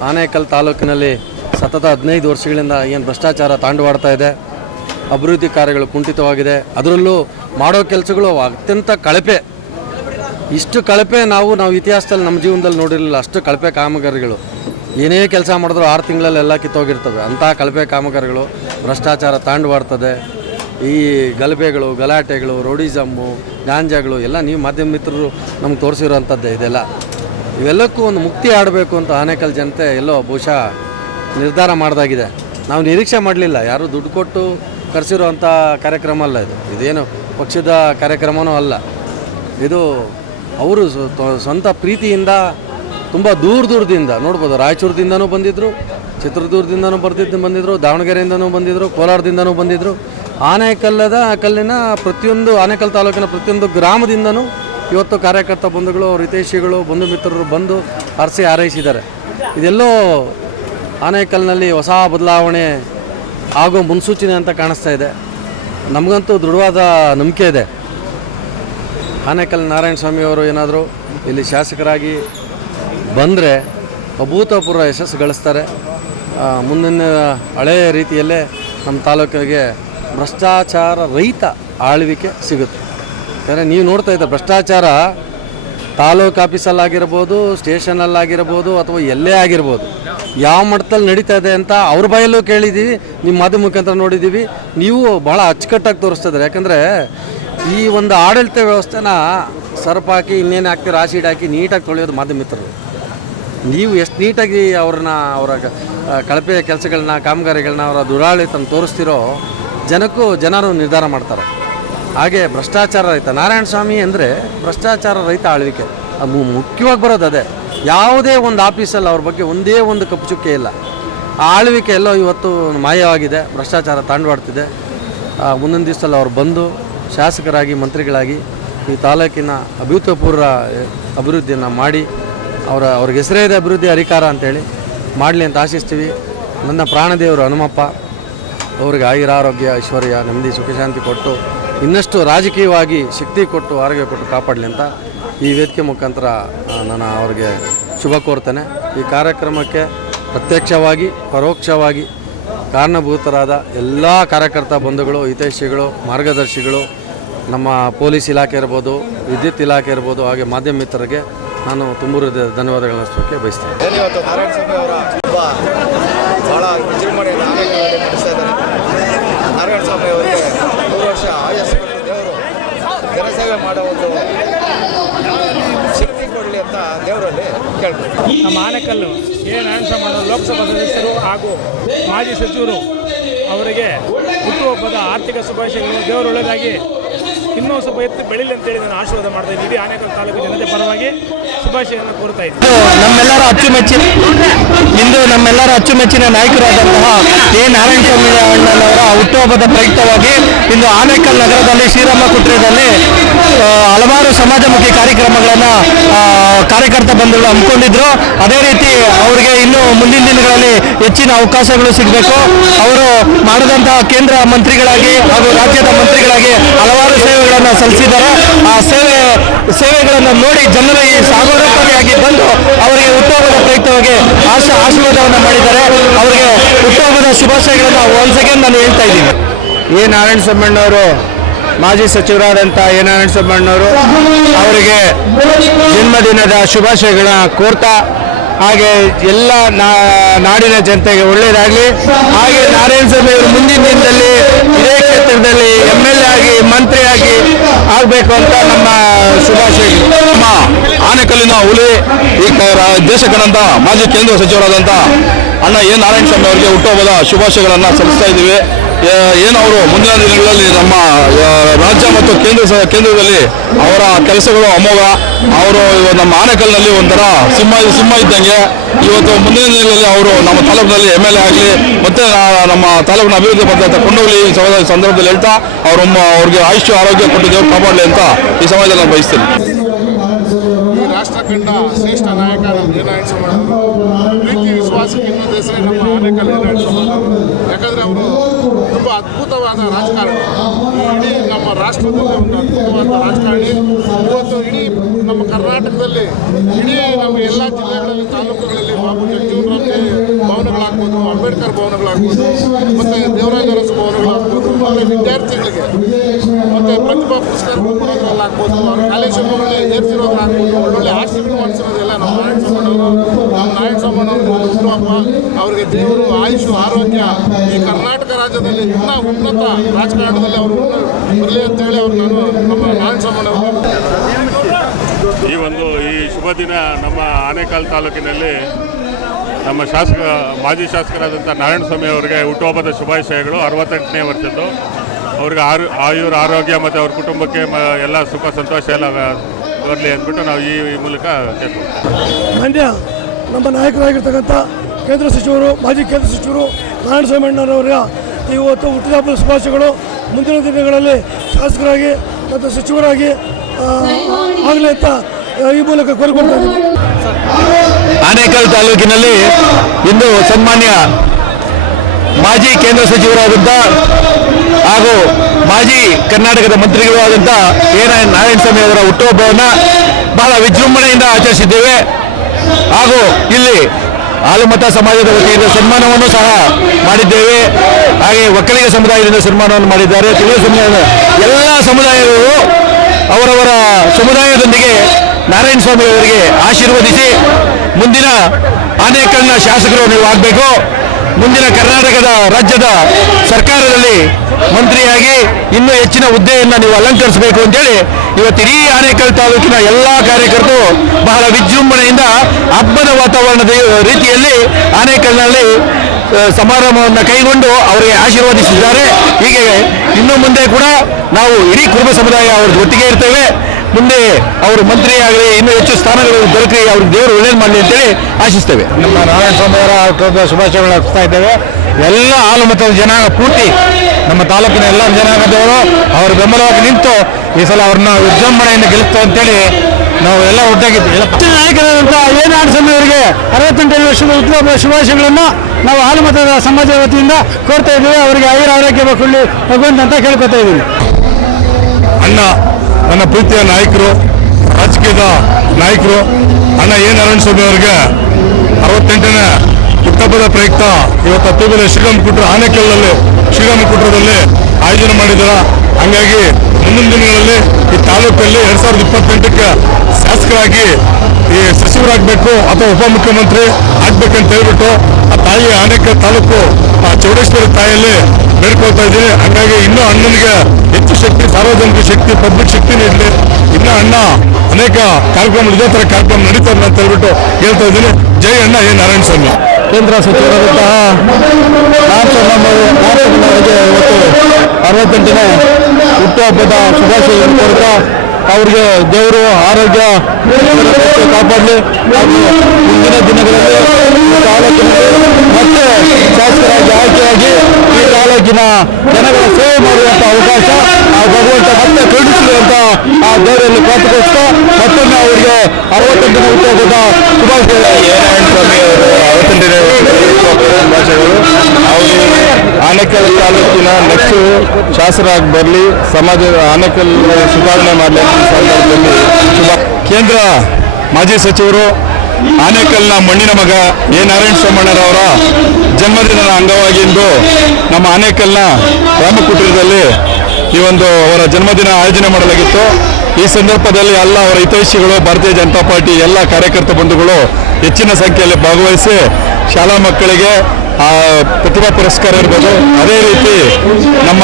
ಆನೇಕಲ್ ತಾಲೂಕಿನಲ್ಲಿ ಸತತ 15 ವರ್ಷಗಳಿಂದ ಏನು ಭ್ರಷ್ಟಾಚಾರ ತಾಂಡವಾಡ್ತಾ ಇದೆ, ಅಭಿವೃದ್ಧಿ ಕಾರ್ಯಗಳು ಕುಂಠಿತವಾಗಿದೆ, ಅದರಲ್ಲೂ ಮಾಡೋ ಕೆಲಸಗಳು ಅತ್ಯಂತ ಕಳಪೆ. ಇಷ್ಟು ಕಳಪೆ ನಾವು ಇತಿಹಾಸದಲ್ಲಿ ನಮ್ಮ ಜೀವನದಲ್ಲಿ ನೋಡಿರಲಿಲ್ಲ. ಅಷ್ಟು ಕಳಪೆ ಕಾಮಗಾರಿಗಳು, ಏನೇ ಕೆಲಸ ಮಾಡಿದ್ರು 6 ತಿಂಗಳಲ್ಲೆಲ್ಲ ಕಿತ್ತೋಗಿರ್ತವೆ. ಅಂಥ ಕಳಪೆ ಕಾಮಗಾರಿಗಳು, ಭ್ರಷ್ಟಾಚಾರ ತಾಂಡವಾಡ್ತದೆ. ಈ ಗಲಭೆಗಳು, ಗಲಾಟೆಗಳು, ರೌಡಿಸಮ್ಮು, ಗಾಂಜಾಗಳು ಎಲ್ಲ ನೀವು ಮಾಧ್ಯಮ ಮಿತ್ರರು ನಮ್ಗೆ ತೋರಿಸಿರೋವಂಥದ್ದೇ. ಇದೆಲ್ಲ ಇವೆಲ್ಲಕ್ಕೂ ಒಂದು ಮುಕ್ತಿ ಆಡಬೇಕು ಅಂತ ಆನೇಕಲ್ ಜನತೆ ಎಲ್ಲೋ ಬಹುಶಃ ನಿರ್ಧಾರ ಮಾಡಿದಾಗಿದೆ. ನಾವು ನಿರೀಕ್ಷೆ ಮಾಡಲಿಲ್ಲ, ಯಾರು ದುಡ್ಡು ಕೊಟ್ಟು ಕರೆಸಿರುವಂಥ ಕಾರ್ಯಕ್ರಮ ಅಲ್ಲ ಇದು. ಇದೇನು ಪಕ್ಷದ ಕಾರ್ಯಕ್ರಮವೂ ಅಲ್ಲ. ಇದು ಅವರು ಸ್ವಂತ ಪ್ರೀತಿಯಿಂದ ತುಂಬ ದೂರದಿಂದ ನೋಡ್ಬೋದು. ರಾಯಚೂರದಿಂದನೂ ಬಂದಿದ್ದರು, ಚಿತ್ರದುರ್ಗದಿಂದನೂ ಬಂದಿದ್ದರು, ದಾವಣಗೆರೆಯಿಂದನೂ ಬಂದಿದ್ದರು, ಕೋಲಾರದಿಂದನೂ ಬಂದಿದ್ದರು. ಕಲ್ಲಿನ ಪ್ರತಿಯೊಂದು ಆನೇಕಲ್ ತಾಲೂಕಿನ ಪ್ರತಿಯೊಂದು ಗ್ರಾಮದಿಂದನೂ ಇವತ್ತು ಕಾರ್ಯಕರ್ತ ಬಂಧುಗಳು, ಹಿತೈಷಿಗಳು, ಬಂಧು ಮಿತ್ರರು ಬಂದು ಹರಿಸಿ ಹಾರೈಸಿದ್ದಾರೆ. ಇದೆಲ್ಲೋ ಆನೇಕಲ್ನಲ್ಲಿ ಹೊಸ ಬದಲಾವಣೆ ಆಗೋ ಮುನ್ಸೂಚನೆ ಅಂತ ಕಾಣಿಸ್ತಾ ಇದೆ. ನಮಗಂತೂ ದೃಢವಾದ ನಂಬಿಕೆ ಇದೆ, ಆನೇಕಲ್ ನಾರಾಯಣಸ್ವಾಮಿಯವರು ಏನಾದರೂ ಇಲ್ಲಿ ಶಾಸಕರಾಗಿ ಬಂದರೆ ಅಭೂತಪೂರ್ವ ಯಶಸ್ಸು ಗಳಿಸ್ತಾರೆ. ಮುಂದಿನ ಹಳೆಯ ರೀತಿಯಲ್ಲೇ ನಮ್ಮ ತಾಲೂಕಿಗೆ ಭ್ರಷ್ಟಾಚಾರ ರಹಿತ ಆಳ್ವಿಕೆ ಸಿಗುತ್ತೆ. ಯಾಕಂದರೆ ನೀವು ನೋಡ್ತಾ ಇದ್ದ ಭ್ರಷ್ಟಾಚಾರ ತಾಲೂಕು ಆಫೀಸಲ್ಲಾಗಿರ್ಬೋದು, ಸ್ಟೇಷನಲ್ಲಾಗಿರ್ಬೋದು, ಅಥವಾ ಎಲ್ಲೇ ಆಗಿರ್ಬೋದು, ಯಾವ ಮಟ್ಟದಲ್ಲಿ ನಡೀತಾ ಇದೆ ಅಂತ ಅವ್ರ ಬಾಯಲ್ಲೂ ಕೇಳಿದ್ದೀವಿ, ನಿಮ್ಮ ಮಾಧ್ಯಮ ಮುಖಾಂತರ ನೋಡಿದ್ದೀವಿ. ನೀವು ಭಾಳ ಅಚ್ಚುಕಟ್ಟಾಗಿ ತೋರಿಸ್ತಿದ್ದಾರೆ. ಯಾಕಂದರೆ ಈ ಒಂದು ಆಡಳಿತ ವ್ಯವಸ್ಥೆನ ಸರ್ಪ್ ಹಾಕಿ ಇನ್ನೇನು ಹಾಕ್ತೀರ ಆಸಿಡ್ ಹಾಕಿ ನೀಟಾಗಿ ತೊಳೆಯೋದು ಮಾಧ್ಯಮ ಮಿತ್ರರು. ನೀವು ಎಷ್ಟು ನೀಟಾಗಿ ಅವರ ಕಳಪೆ ಕೆಲಸಗಳನ್ನ, ಕಾಮಗಾರಿಗಳನ್ನ, ಅವರ ದುರಾಡಳಿತನ ತೋರಿಸ್ತಿರೋ ಜನರು ನಿರ್ಧಾರ ಮಾಡ್ತಾರೆ. ಹಾಗೆ ಭ್ರಷ್ಟಾಚಾರ ರಹಿತ ನಾರಾಯಣಸ್ವಾಮಿ ಅಂದರೆ ಭ್ರಷ್ಟಾಚಾರ ರಹಿತ ಆಳ್ವಿಕೆ ಮುಖ್ಯವಾಗಿ ಬರೋದು ಅದೇ. ಯಾವುದೇ ಒಂದು ಆಫೀಸಲ್ಲಿ ಅವ್ರ ಬಗ್ಗೆ ಒಂದೇ ಒಂದು ಕಪ್ಪು ಚುಕ್ಕೆ ಇಲ್ಲ. ಆ ಆಳ್ವಿಕೆ ಎಲ್ಲೋ ಇವತ್ತು ಮಾಯವಾಗಿದೆ, ಭ್ರಷ್ಟಾಚಾರ ತಾಂಡವಾಡ್ತಿದೆ. ಮುಂದಿನ ದಿವಸದಲ್ಲಿ ಅವ್ರು ಬಂದು ಶಾಸಕರಾಗಿ, ಮಂತ್ರಿಗಳಾಗಿ ಈ ತಾಲೂಕಿನ ಅಭೂತಪೂರ್ವ ಅಭಿವೃದ್ಧಿಯನ್ನು ಮಾಡಿ ಅವ್ರಿಗೆ ಹೆಸರೇ ಇದೆ ಅಭಿವೃದ್ಧಿ ಹರಿಕಾರ ಅಂತೇಳಿ ಮಾಡಲಿ ಅಂತ ಆಶಿಸ್ತೀವಿ. ನನ್ನ ಪ್ರಾಣದೇವರು ಹನುಮಪ್ಪ ಅವ್ರಿಗೆ ಆಯುರಾರೋಗ್ಯ ಐಶ್ವರ್ಯ ನೆಮ್ಮದಿ ಸುಖಶಾಂತಿ ಕೊಟ್ಟು ಇನ್ನಷ್ಟು ರಾಜಕೀಯವಾಗಿ ಶಕ್ತಿ ಕೊಟ್ಟು ಆರೋಗ್ಯ ಕೊಟ್ಟು ಕಾಪಾಡಲಿ ಅಂತ ಈ ವೇದಿಕೆ ಮುಖಾಂತರ ನಾನು ಅವ್ರಿಗೆ ಶುಭ ಕೋರ್ತೇನೆ. ಈ ಕಾರ್ಯಕ್ರಮಕ್ಕೆ ಪ್ರತ್ಯಕ್ಷವಾಗಿ ಪರೋಕ್ಷವಾಗಿ ಕಾರಣಭೂತರಾದ ಎಲ್ಲ ಕಾರ್ಯಕರ್ತ ಬಂಧುಗಳು, ಹಿತೈಷಿಗಳು, ಮಾರ್ಗದರ್ಶಿಗಳು, ನಮ್ಮ ಪೊಲೀಸ್ ಇಲಾಖೆ ಇರ್ಬೋದು, ವಿದ್ಯುತ್ ಇಲಾಖೆ ಇರ್ಬೋದು, ಹಾಗೆ ಮಾಧ್ಯಮ ಮಿತ್ರರಿಗೆ ನಾನು ತುಂಬ ಧನ್ಯವಾದಗಳನ್ನ ಅರ್ಪಿಸೋಕ್ಕೆ ಬಯಸ್ತೇನೆ. ಇವತ್ತು ನಾರಾಯಣಸ್ವಾಮಿ ಅವರ ತುಂಬ ಭಾಳ ವಿಜೃಂಭಣೆಯನ್ನು ಆನೇಕಲ್ನಲ್ಲಿ ನಡೆಸ್ತಾ ಇದ್ದಾರೆ. ನಾರಾಯಣಸ್ವಾಮಿ ಅವರಿಗೆ 3 ವರ್ಷ ಆಯಸ್ಸು ಕೊಟ್ಟು ದೇವರು ಜನಸೇವೆ ಮಾಡೋ ಒಂದು ಶಕ್ತಿ ಕೊಡಲಿ ಅಂತ ದೇವರಲ್ಲಿ ಕೇಳ್ಬೋದು. ನಮ್ಮ ಆನೇಕಲ್ಲು ಎ ನಾರಾಯಣಸ್ವಾಮಿ ಲೋಕಸಭಾ ಸದಸ್ಯರು ಹಾಗೂ ಮಾಜಿ ಸಚಿವರು ಅವರಿಗೆ ಹುಟ್ಟುಹಬ್ಬದ ಆರ್ಥಿಕ ಶುಭಾಶಯಗಳು. ದೇವರು ಒಳ್ಳೆಯದಾಗಿ ಇನ್ನೂ ಸ್ವಲ್ಪ ಎತ್ತು ಬೆಳೀಲಿ ಅಂತೇಳಿ ನಾನು ಆಶೀರ್ವಾದ ಮಾಡ್ತಾ ಇದ್ದೀನಿ. ಆನೇಕಲ್ ತಾಲೂಕು ಜನತೆ ಪರವಾಗಿ ಶುಭಾಶಯವನ್ನು ಕೋರ್ತಾ ಇದ್ದೀನಿ. ಇಂದು ನಮ್ಮೆಲ್ಲರ ಅಚ್ಚುಮೆಚ್ಚಿನ ನಾಯಕರಾದಂತಹ ಎ ನಾರಾಯಣಸ್ವಾಮಿ ಅಣ್ಣನವರ ಹುಟ್ಟುಹಬ್ಬದ ಪ್ರಯುಕ್ತವಾಗಿ ಇಂದು ಆನೇಕಲ್ ನಗರದಲ್ಲಿ ಶ್ರೀರಾಮ ಕುಟೀರದಲ್ಲಿ ಹಲವಾರು ಸಮಾಜಮುಖಿ ಕಾರ್ಯಕ್ರಮಗಳನ್ನು ಕಾರ್ಯಕರ್ತ ಬಂಧುಗಳು ಹಮ್ಮಿಕೊಂಡಿದ್ರು. ಅದೇ ರೀತಿ ಅವರಿಗೆ ಇನ್ನು ಮುಂದಿನ ದಿನಗಳಲ್ಲಿ ಹೆಚ್ಚಿನ ಅವಕಾಶಗಳು ಸಿಗಬೇಕು. ಅವರು ಮಾಡಿದಂತಹ ಕೇಂದ್ರ ಮಂತ್ರಿಗಳಾಗಿ ಹಾಗೂ ರಾಜ್ಯದ ಮಂತ್ರಿಗಳಾಗಿ ಹಲವಾರು ಸೇವೆಗಳನ್ನು ಸಲ್ಲಿಸಿದ್ದಾರೆ. ಆ ಸೇವೆಗಳನ್ನು ನೋಡಿ ಜನರು ಈ ಸಾಗರೋಪಾರಿಯಾಗಿ ಬಂದು ಅವರಿಗೆ ಹುಟ್ಟುಹಬ್ಬದ ಪ್ರಯುಕ್ತವಾಗಿ ಆಶೀರ್ವಾದವನ್ನು ಮಾಡಿದ್ದಾರೆ. ಅವರಿಗೆ ಹುಟ್ಟುಹಬ್ಬದ ಶುಭಾಶಯಗಳನ್ನು ಒನ್ಸ್ ಅಗೇನ್ ನಾನು ಹೇಳ್ತಾ ಇದ್ದೀನಿ. ಎ ನಾರಾಯಣಸ್ವಾಮಣ್ಣವರು ಮಾಜಿ ಸಚಿವರಾದಂಥ ಎ ನಾರಾಯಣಸ್ವಾಮಣ್ಣವರು ಅವರಿಗೆ ಜನ್ಮದಿನದ ಶುಭಾಶಯಗಳನ್ನ ಕೋರ್ತಾ, ಹಾಗೆ ಎಲ್ಲ ನಾಡಿನ ಜನತೆಗೆ ಒಳ್ಳೆಯದಾಗಲಿ. ಹಾಗೆ ನಾರಾಯಣಸ್ವಾಮಿ ಅವರು ಮುಂದಿನ ದಿನದಲ್ಲಿ ಇದೇ ಕ್ಷೇತ್ರದಲ್ಲಿ MLA ಆಗಿ ಮಂತ್ರಿಯಾಗಿ ಆಗಬೇಕು ಅಂತ ನಮ್ಮ ಶುಭಾಶಯಗಳು. ನಮ್ಮ ಆನೆಕಲ್ಲಿನ ಹುಲಿ ಈ ದೇಶ ಕಂಡಂಥ ಮಾಜಿ ಕೇಂದ್ರ ಸಚಿವರಾದಂಥ ಅಣ್ಣ ಎ ನಾರಾಯಣಸ್ವಾಮಿ ಅವರಿಗೆ ಹುಟ್ಟುಹಬ್ಬದ ಶುಭಾಶಯಗಳನ್ನು ಸಲ್ಲಿಸ್ತಾ ಇದ್ದೀವಿ. ಏನು ಅವರು ಮುಂದಿನ ದಿನಗಳಲ್ಲಿ ನಮ್ಮ ರಾಜ್ಯ ಮತ್ತು ಕೇಂದ್ರದಲ್ಲಿ ಅವರ ಕೆಲಸಗಳು ಅಮೋಘ. ಅವರು ನಮ್ಮ ಆನೆಕಲ್ನಲ್ಲಿ ಒಂಥರ ಸಿಂಹ ಇದ್ದಂಗೆ. ಇವತ್ತು ಮುಂದಿನ ದಿನಗಳಲ್ಲಿ ಅವರು ನಮ್ಮ ತಾಲೂಕಿನಲ್ಲಿ MLA ಆಗಲಿ ಮತ್ತು ನಮ್ಮ ತಾಲೂಕಿನ ಅಭಿವೃದ್ಧಿ ಪದ್ಧತಿ ಕೊಂಡೋಗಲಿ ಈ ಸಂದರ್ಭದಲ್ಲಿ ಹೇಳ್ತಾ ಅವ್ರಿಗೆ ಆಯುಷ್ಯ ಆರೋಗ್ಯ ಕೊಟ್ಟು ದೇವರು ಕಾಪಾಡಲಿ ಅಂತ ಈ ಸಮಾಜದಲ್ಲಿ ನಾನು ಬಯಸ್ತೀನಿ. ಈ ರಾಷ್ಟ್ರ ಕಂಡ ಶ್ರೇಷ್ಠ ನಾಯಕ ನಮ್ಮ ಎ ನಾರಾಯಣಸ್ವಾಮಿ ಪ್ರೀತಿ ವಿಶ್ವಾಸಕ್ಕೆ ಇನ್ನೊಂದು ಹೆಸರೇ ನಮ್ಮ ಆನೇಕಲ್ ಎ ನಾರಾಯಣಸ್ವಾಮಿ. ಯಾಕಂದರೆ ಅವರು ತುಂಬ ಅದ್ಭುತವಾದ ರಾಜಕಾರಣಿ. ಇಡೀ ನಮ್ಮ ರಾಷ್ಟ್ರದಲ್ಲಿ ಒಂದು ಅದ್ಭುತವಾದ ರಾಜಕಾರಣಿ. ಇವತ್ತು ಇಡೀ ನಮ್ಮ ಕರ್ನಾಟಕದಲ್ಲಿ ಇಡೀ ನಮ್ಮ ಎಲ್ಲ ಜಿಲ್ಲೆಗಳಲ್ಲಿ ತಾಲೂಕುಗಳಲ್ಲಿ ಬಾಬು ಜಗಜೀವನರಾಮ್ ಭವನಗಳಾಗ್ಬೋದು, ಅಂಬೇಡ್ಕರ್ ಭವನಗಳಾಗ್ಬೋದು, ಮತ್ತು ದೇವರಾಜ ಅರಸು ಭವನಗಳಾಗ್ಬೋದು, ಮತ್ತು ವಿದ್ಯಾರ್ಥಿಗಳಿಗೆ ಮತ್ತು ಪ್ರತಿಭಾ ಪುರಸ್ಕಾರ ಕೊಡೋದ್ರಲ್ಲಾಗ್ಬೋದು, ಅವ್ರ ಕಾಲೇಜುಗಳಲ್ಲಿ ಏರ್ಸಿರೋದ್ರಾಗ್ಬೋದು, ಒಳ್ಳೊಳ್ಳೆ ಆಶೀರ್ವಾದ ಮಾಡಿಸಿರೋದೆಲ್ಲ ನಮ್ಮ ನಾರಾಯಣಸ್ವಾಮಣ್ಣವರು ಹುಟ್ಟುಹಬ್ಬ. ಅವರಿಗೆ ದೇವರು ಆಯುಷು ಆರೋಗ್ಯ ಈ ಕರ್ನಾಟಕ ರಾಜ್ಯದಲ್ಲಿ ಇನ್ನೂ ಉನ್ನತ ರಾಜಕಾರಣದಲ್ಲಿ ಅವರು ಬರಲಿ ಅಂತೇಳಿ ಅವರು ನಾನು ನಮ್ಮ ನಾರಾಯಣಸ್ವಾಮಣ್ಣವರು ಈ ಶುಭ ದಿನ ನಮ್ಮ ಆನೇಕಲ್ ತಾಲೂಕಿನಲ್ಲಿ ನಮ್ಮ ಮಾಜಿ ಶಾಸಕರಾದಂಥ ನಾರಾಯಣಸ್ವಾಮಿ ಅವರಿಗೆ ಹುಟ್ಟುಹಬ್ಬದ ಶುಭಾಶಯಗಳು. 68ನೇ ವರ್ಷದ್ದು. ಅವ್ರಿಗೆ ಆಯುರ ಆರೋಗ್ಯ ಮತ್ತು ಅವ್ರ ಕುಟುಂಬಕ್ಕೆ ಎಲ್ಲ ಸುಖ ಸಂತೋಷ ಎಲ್ಲ ಬರಲಿ ಅಂದ್ಬಿಟ್ಟು ನಾವು ಈ ಮೂಲಕ ಕೇಳ್ಕೊಳ್ತೀವಿ. ಮಂಡ್ಯ ನಮ್ಮ ನಾಯಕರಾಗಿರ್ತಕ್ಕಂಥ ಕೇಂದ್ರ ಸಚಿವರು, ಮಾಜಿ ಕೇಂದ್ರ ಸಚಿವರು ನಾರಾಯಣಸ್ವಾಮಿ ಅಣ್ಣನವರ ಇವತ್ತು ಹುಟ್ಟಿದಹಬ್ಬದ ಶುಭಾಶಯಗಳು. ಮುಂದಿನ ದಿನಗಳಲ್ಲಿ ಶಾಸಕರಾಗಿ ಮತ್ತು ಸಚಿವರಾಗಿ ಆಗಲಿ ಅಂತ ಈ ಮೂಲಕ ಕೋರಿಕೊಳ್ತಾ ಇದ್ದೀನಿ. ಆನೇಕಲ್ ತಾಲೂಕಿನಲ್ಲಿ ಇಂದು ಸನ್ಮಾನ್ಯ ಮಾಜಿ ಕೇಂದ್ರ ಸಚಿವರಾದಂಥ ಹಾಗೂ ಮಾಜಿ ಕರ್ನಾಟಕದ ಮಂತ್ರಿಗಳು ಆದಂಥ ಎ ನಾರಾಯಣಸ್ವಾಮಿ ಅವರ ಹುಟ್ಟುಹಬ್ಬವನ್ನು ಬಹಳ ವಿಜೃಂಭಣೆಯಿಂದ ಆಚರಿಸಿದ್ದೇವೆ. ಹಾಗೂ ಇಲ್ಲಿ ಹಾಲುಮತ ಸಮಾಜದ ವತಿಯಿಂದ ಸನ್ಮಾನವನ್ನು ಸಹ ಮಾಡಿದ್ದೇವೆ. ಹಾಗೆ ಒಕ್ಕಲಿಗ ಸಮುದಾಯದಿಂದ ಸನ್ಮಾನವನ್ನು ಮಾಡಿದ್ದಾರೆ. ತುಳು ಸಮುದಾಯದ ಎಲ್ಲ ಸಮುದಾಯಗಳು ಅವರವರ ಸಮುದಾಯದೊಂದಿಗೆ ನಾರಾಯಣಸ್ವಾಮಿ ಅವರಿಗೆ ಆಶೀರ್ವದಿಸಿ ಮುಂದಿನ ಆನೇಕಲ್ನ ಶಾಸಕರು ನೀವು ಆಗಬೇಕು, ಮುಂದಿನ ಕರ್ನಾಟಕದ ರಾಜ್ಯದ ಸರ್ಕಾರದಲ್ಲಿ ಮಂತ್ರಿಯಾಗಿ ಇನ್ನೂ ಹೆಚ್ಚಿನ ಹುದ್ದೆಯನ್ನು ನೀವು ಅಲಂಕರಿಸಬೇಕು ಅಂತೇಳಿ ಇವತ್ತು ಇಡೀ ಆನೇಕಲ್ ತಾಲೂಕಿನ ಎಲ್ಲ ಕಾರ್ಯಕರ್ತರು ಬಹಳ ವಿಜೃಂಭಣೆಯಿಂದ ಹಬ್ಬದ ವಾತಾವರಣದ ರೀತಿಯಲ್ಲಿ ಆನೇಕಲ್ನಲ್ಲಿ ಸಮಾರಂಭವನ್ನು ಕೈಗೊಂಡು ಅವರಿಗೆ ಆಶೀರ್ವದಿಸಿದ್ದಾರೆ. ಹೀಗೆ ಇನ್ನು ಮುಂದೆ ಕೂಡ ನಾವು ಇಡೀ ಕುರುಬ ಸಮುದಾಯ ಅವ್ರ ಒಟ್ಟಿಗೆ ಇರ್ತೇವೆ. ಮುಂದೆ ಅವರು ಮಂತ್ರಿಯಾಗಲಿ ಇನ್ನೂ ಹೆಚ್ಚು ಸ್ಥಾನಗಳು ದೊರಕಿ ಅವ್ರಿಗೆ ದೇವರು ಒಳ್ಳೇದು ಮಾಡಲಿ ಅಂತೇಳಿ ಆಶಿಸ್ತೇವೆ. ನಮ್ಮ ನಾರಾಯಣಸ್ವಾಮಿ ಅವರ ಶುಭಾಶಯಗಳು ಅರ್ಪಿಸ್ತಾ ಇದ್ದೇವೆ. ಎಲ್ಲ ಹಾಲುಮತದ ಜನಾಂಗ ಪೂರ್ತಿ ನಮ್ಮ ತಾಲೂಕಿನ ಎಲ್ಲ ಜನಾಂಗದವರು ಅವರ ಬೆಂಬಲವಾಗಿ ನಿಂತು ಈ ಸಲ ಅವ್ರನ್ನ ವಿಜೃಂಭಣೆಯಿಂದ ಗೆಲ್ಲಿಸ್ತು ಅಂತೇಳಿ ನಾವು ಎಲ್ಲ ಒಟ್ಟಾಗಿದ್ದೀವಿ. ನಾಯಕರಾದಂಥ ಎ ನಾರಾಯಣಸ್ವಾಮಿ ಅವರಿಗೆ 68ನೇ ವರ್ಷದ ಹುಟ್ಟುಹಬ್ಬದ ಶುಭಾಶಯಗಳನ್ನು ನಾವು ಹಾಲುಮತದ ಸಮಾಜದ ವತಿಯಿಂದ ಕೋರ್ತಾ ಇದ್ದೀವಿ. ಅವರಿಗೆ ಆರೋಗ್ಯ ಕೊಳ್ಳಿ ಭಗವಂತ ಅಂತ ಕೇಳ್ಕೊತಾ ಇದ್ದೀವಿ. ಅಣ್ಣ ನನ್ನ ಪ್ರೀತಿಯ ನಾಯಕರು, ರಾಜಕೀಯದ ನಾಯಕರು ಅಣ್ಣ ಎ ನಾರಾಯಣಸ್ವಾಮಿ ಅವರಿಗೆ 68ನೇ ಹುಟ್ಟುಹಬ್ಬದ ಪ್ರಯುಕ್ತ ಇವತ್ತು ಹತ್ತಿಬೆಲೆ ಶ್ರೀರಾಮಕುಟ್ರ ಆನೇಕಲ್ನಲ್ಲಿ ಶ್ರೀರಾಮಕುಟ್ರದಲ್ಲಿ ಆಯೋಜನೆ ಮಾಡಿದ್ದಾರೆ. ಹಾಗಾಗಿ ಮುಂದಿನ ದಿನಗಳಲ್ಲಿ ಈ ತಾಲೂಕಲ್ಲಿ 2028ಕ್ಕೆ ಶಾಸಕರಾಗಿ ಈ ಸಚಿವರಾಗಬೇಕು ಅಥವಾ ಉಪಮುಖ್ಯಮಂತ್ರಿ ಆಗ್ಬೇಕಂತ ಹೇಳ್ಬಿಟ್ಟು ಆ ತಾಯಿ ಆನೇಕಲ್ ತಾಲೂಕು ಚೌಡೇಶ್ವರಿ ತಾಯಿಯಲ್ಲಿ ಬೇಡ್ಕೊಳ್ತಾ ಇದ್ದೀನಿ. ಹಾಗಾಗಿ ಇನ್ನೂ ಅಣ್ಣನಿಗೆ ಹೆಚ್ಚು ಶಕ್ತಿ, ಸಾರ್ವಜನಿಕ ಶಕ್ತಿ, ಪಬ್ಲಿಕ್ ಶಕ್ತಿ ನೀಡಲಿ. ಇನ್ನೂ ಅಣ್ಣ ಅನೇಕ ಕಾರ್ಯಕ್ರಮ ಇದೇ ಥರ ಕಾರ್ಯಕ್ರಮ ನಡೀತಾರೆ ಅಂತ ಹೇಳ್ಬಿಟ್ಟು ಹೇಳ್ತಾ ಇದ್ದೀನಿ. ಜೈ ಅಣ್ಣ ಎ ನಾರಾಯಣಸ್ವಾಮಿ. ಕೇಂದ್ರ ಸಚಿವರಾದಂತಹ ನಾರಾಯಣಸ್ವಾಮಿ ಇವತ್ತು 68ನೇ ಹುಟ್ಟುಹಬ್ಬದ ಶುಭಾಶಯಗಳನ್ನು ಕೋರುತ್ತಾ ಅವರಿಗೆ ದೇವರು ಆರೋಗ್ಯ ಕಾಪಾಡಲಿ. ಹಾಗೂ ಮುಂದಿನ ದಿನಗಳಲ್ಲಿ ಈ ತಾಲೂಕಿನಲ್ಲಿ ಮತ್ತೆ ಶಾಸಕರಾಗಿ ಆಯ್ಕೆಯಾಗಿ ಈ ತಾಲೂಕಿನ ಜನಗಳ ಸೇವೆ ಮಾಡುವಂಥ ಅವಕಾಶ ಆ ಭಗವಂತ ಮತ್ತೆ ಕರುಣಿಸಲಿ ಅಂತ ಆ ದೇವರಲ್ಲಿ ಪ್ರಾರ್ಥಿಸ್ತಾ ಮತ್ತೊಮ್ಮೆ ಅವರಿಗೆ 68ನೇ ಹುಟ್ಟುಹಬ್ಬದ ಶುಭಾಶಯಗಳು. ಅವರು ಆನೇಕಲ್ ತಾಲೂಕಿನ ನೆಕ್ಸ್ಟ್ ಶಾಸಕರಾಗಿ ಬರಲಿ, ಸಮಾಜದ ಆನೇಕಲ್ ಸುಧಾರಣೆ ಮಾಡಲಿ ಅನ್ನೋ ಸಂದರ್ಭದಲ್ಲಿ ಕೇಂದ್ರ ಮಾಜಿ ಸಚಿವರು ಆನೇಕಲ್ನ ಮಣ್ಣಿನ ಮಗ ಎ ನಾರಾಯಣ ಸ್ವಾಮಣ್ಣರವರ ಜನ್ಮದಿನದ ಅಂಗವಾಗಿ ಇಂದು ನಮ್ಮ ಆನೇಕಲ್ನ ರಾಮಕುಟೀರದಲ್ಲಿ ಈ ಒಂದು ಅವರ ಜನ್ಮದಿನ ಆಯೋಜನೆ ಮಾಡಲಾಗಿತ್ತು. ಈ ಸಂದರ್ಭದಲ್ಲಿ ಎಲ್ಲ ಅವರ ಹಿತೈಷಿಗಳು, ಭಾರತೀಯ ಜನತಾ ಪಾರ್ಟಿ ಎಲ್ಲ ಕಾರ್ಯಕರ್ತ ಬಂಧುಗಳು ಹೆಚ್ಚಿನ ಸಂಖ್ಯೆಯಲ್ಲಿ ಭಾಗವಹಿಸಿ ಶಾಲಾ ಮಕ್ಕಳಿಗೆ ಪ್ರತಿಭಾ ಪುರಸ್ಕಾರ ಇರ್ಬೋದು, ಅದೇ ರೀತಿ ನಮ್ಮ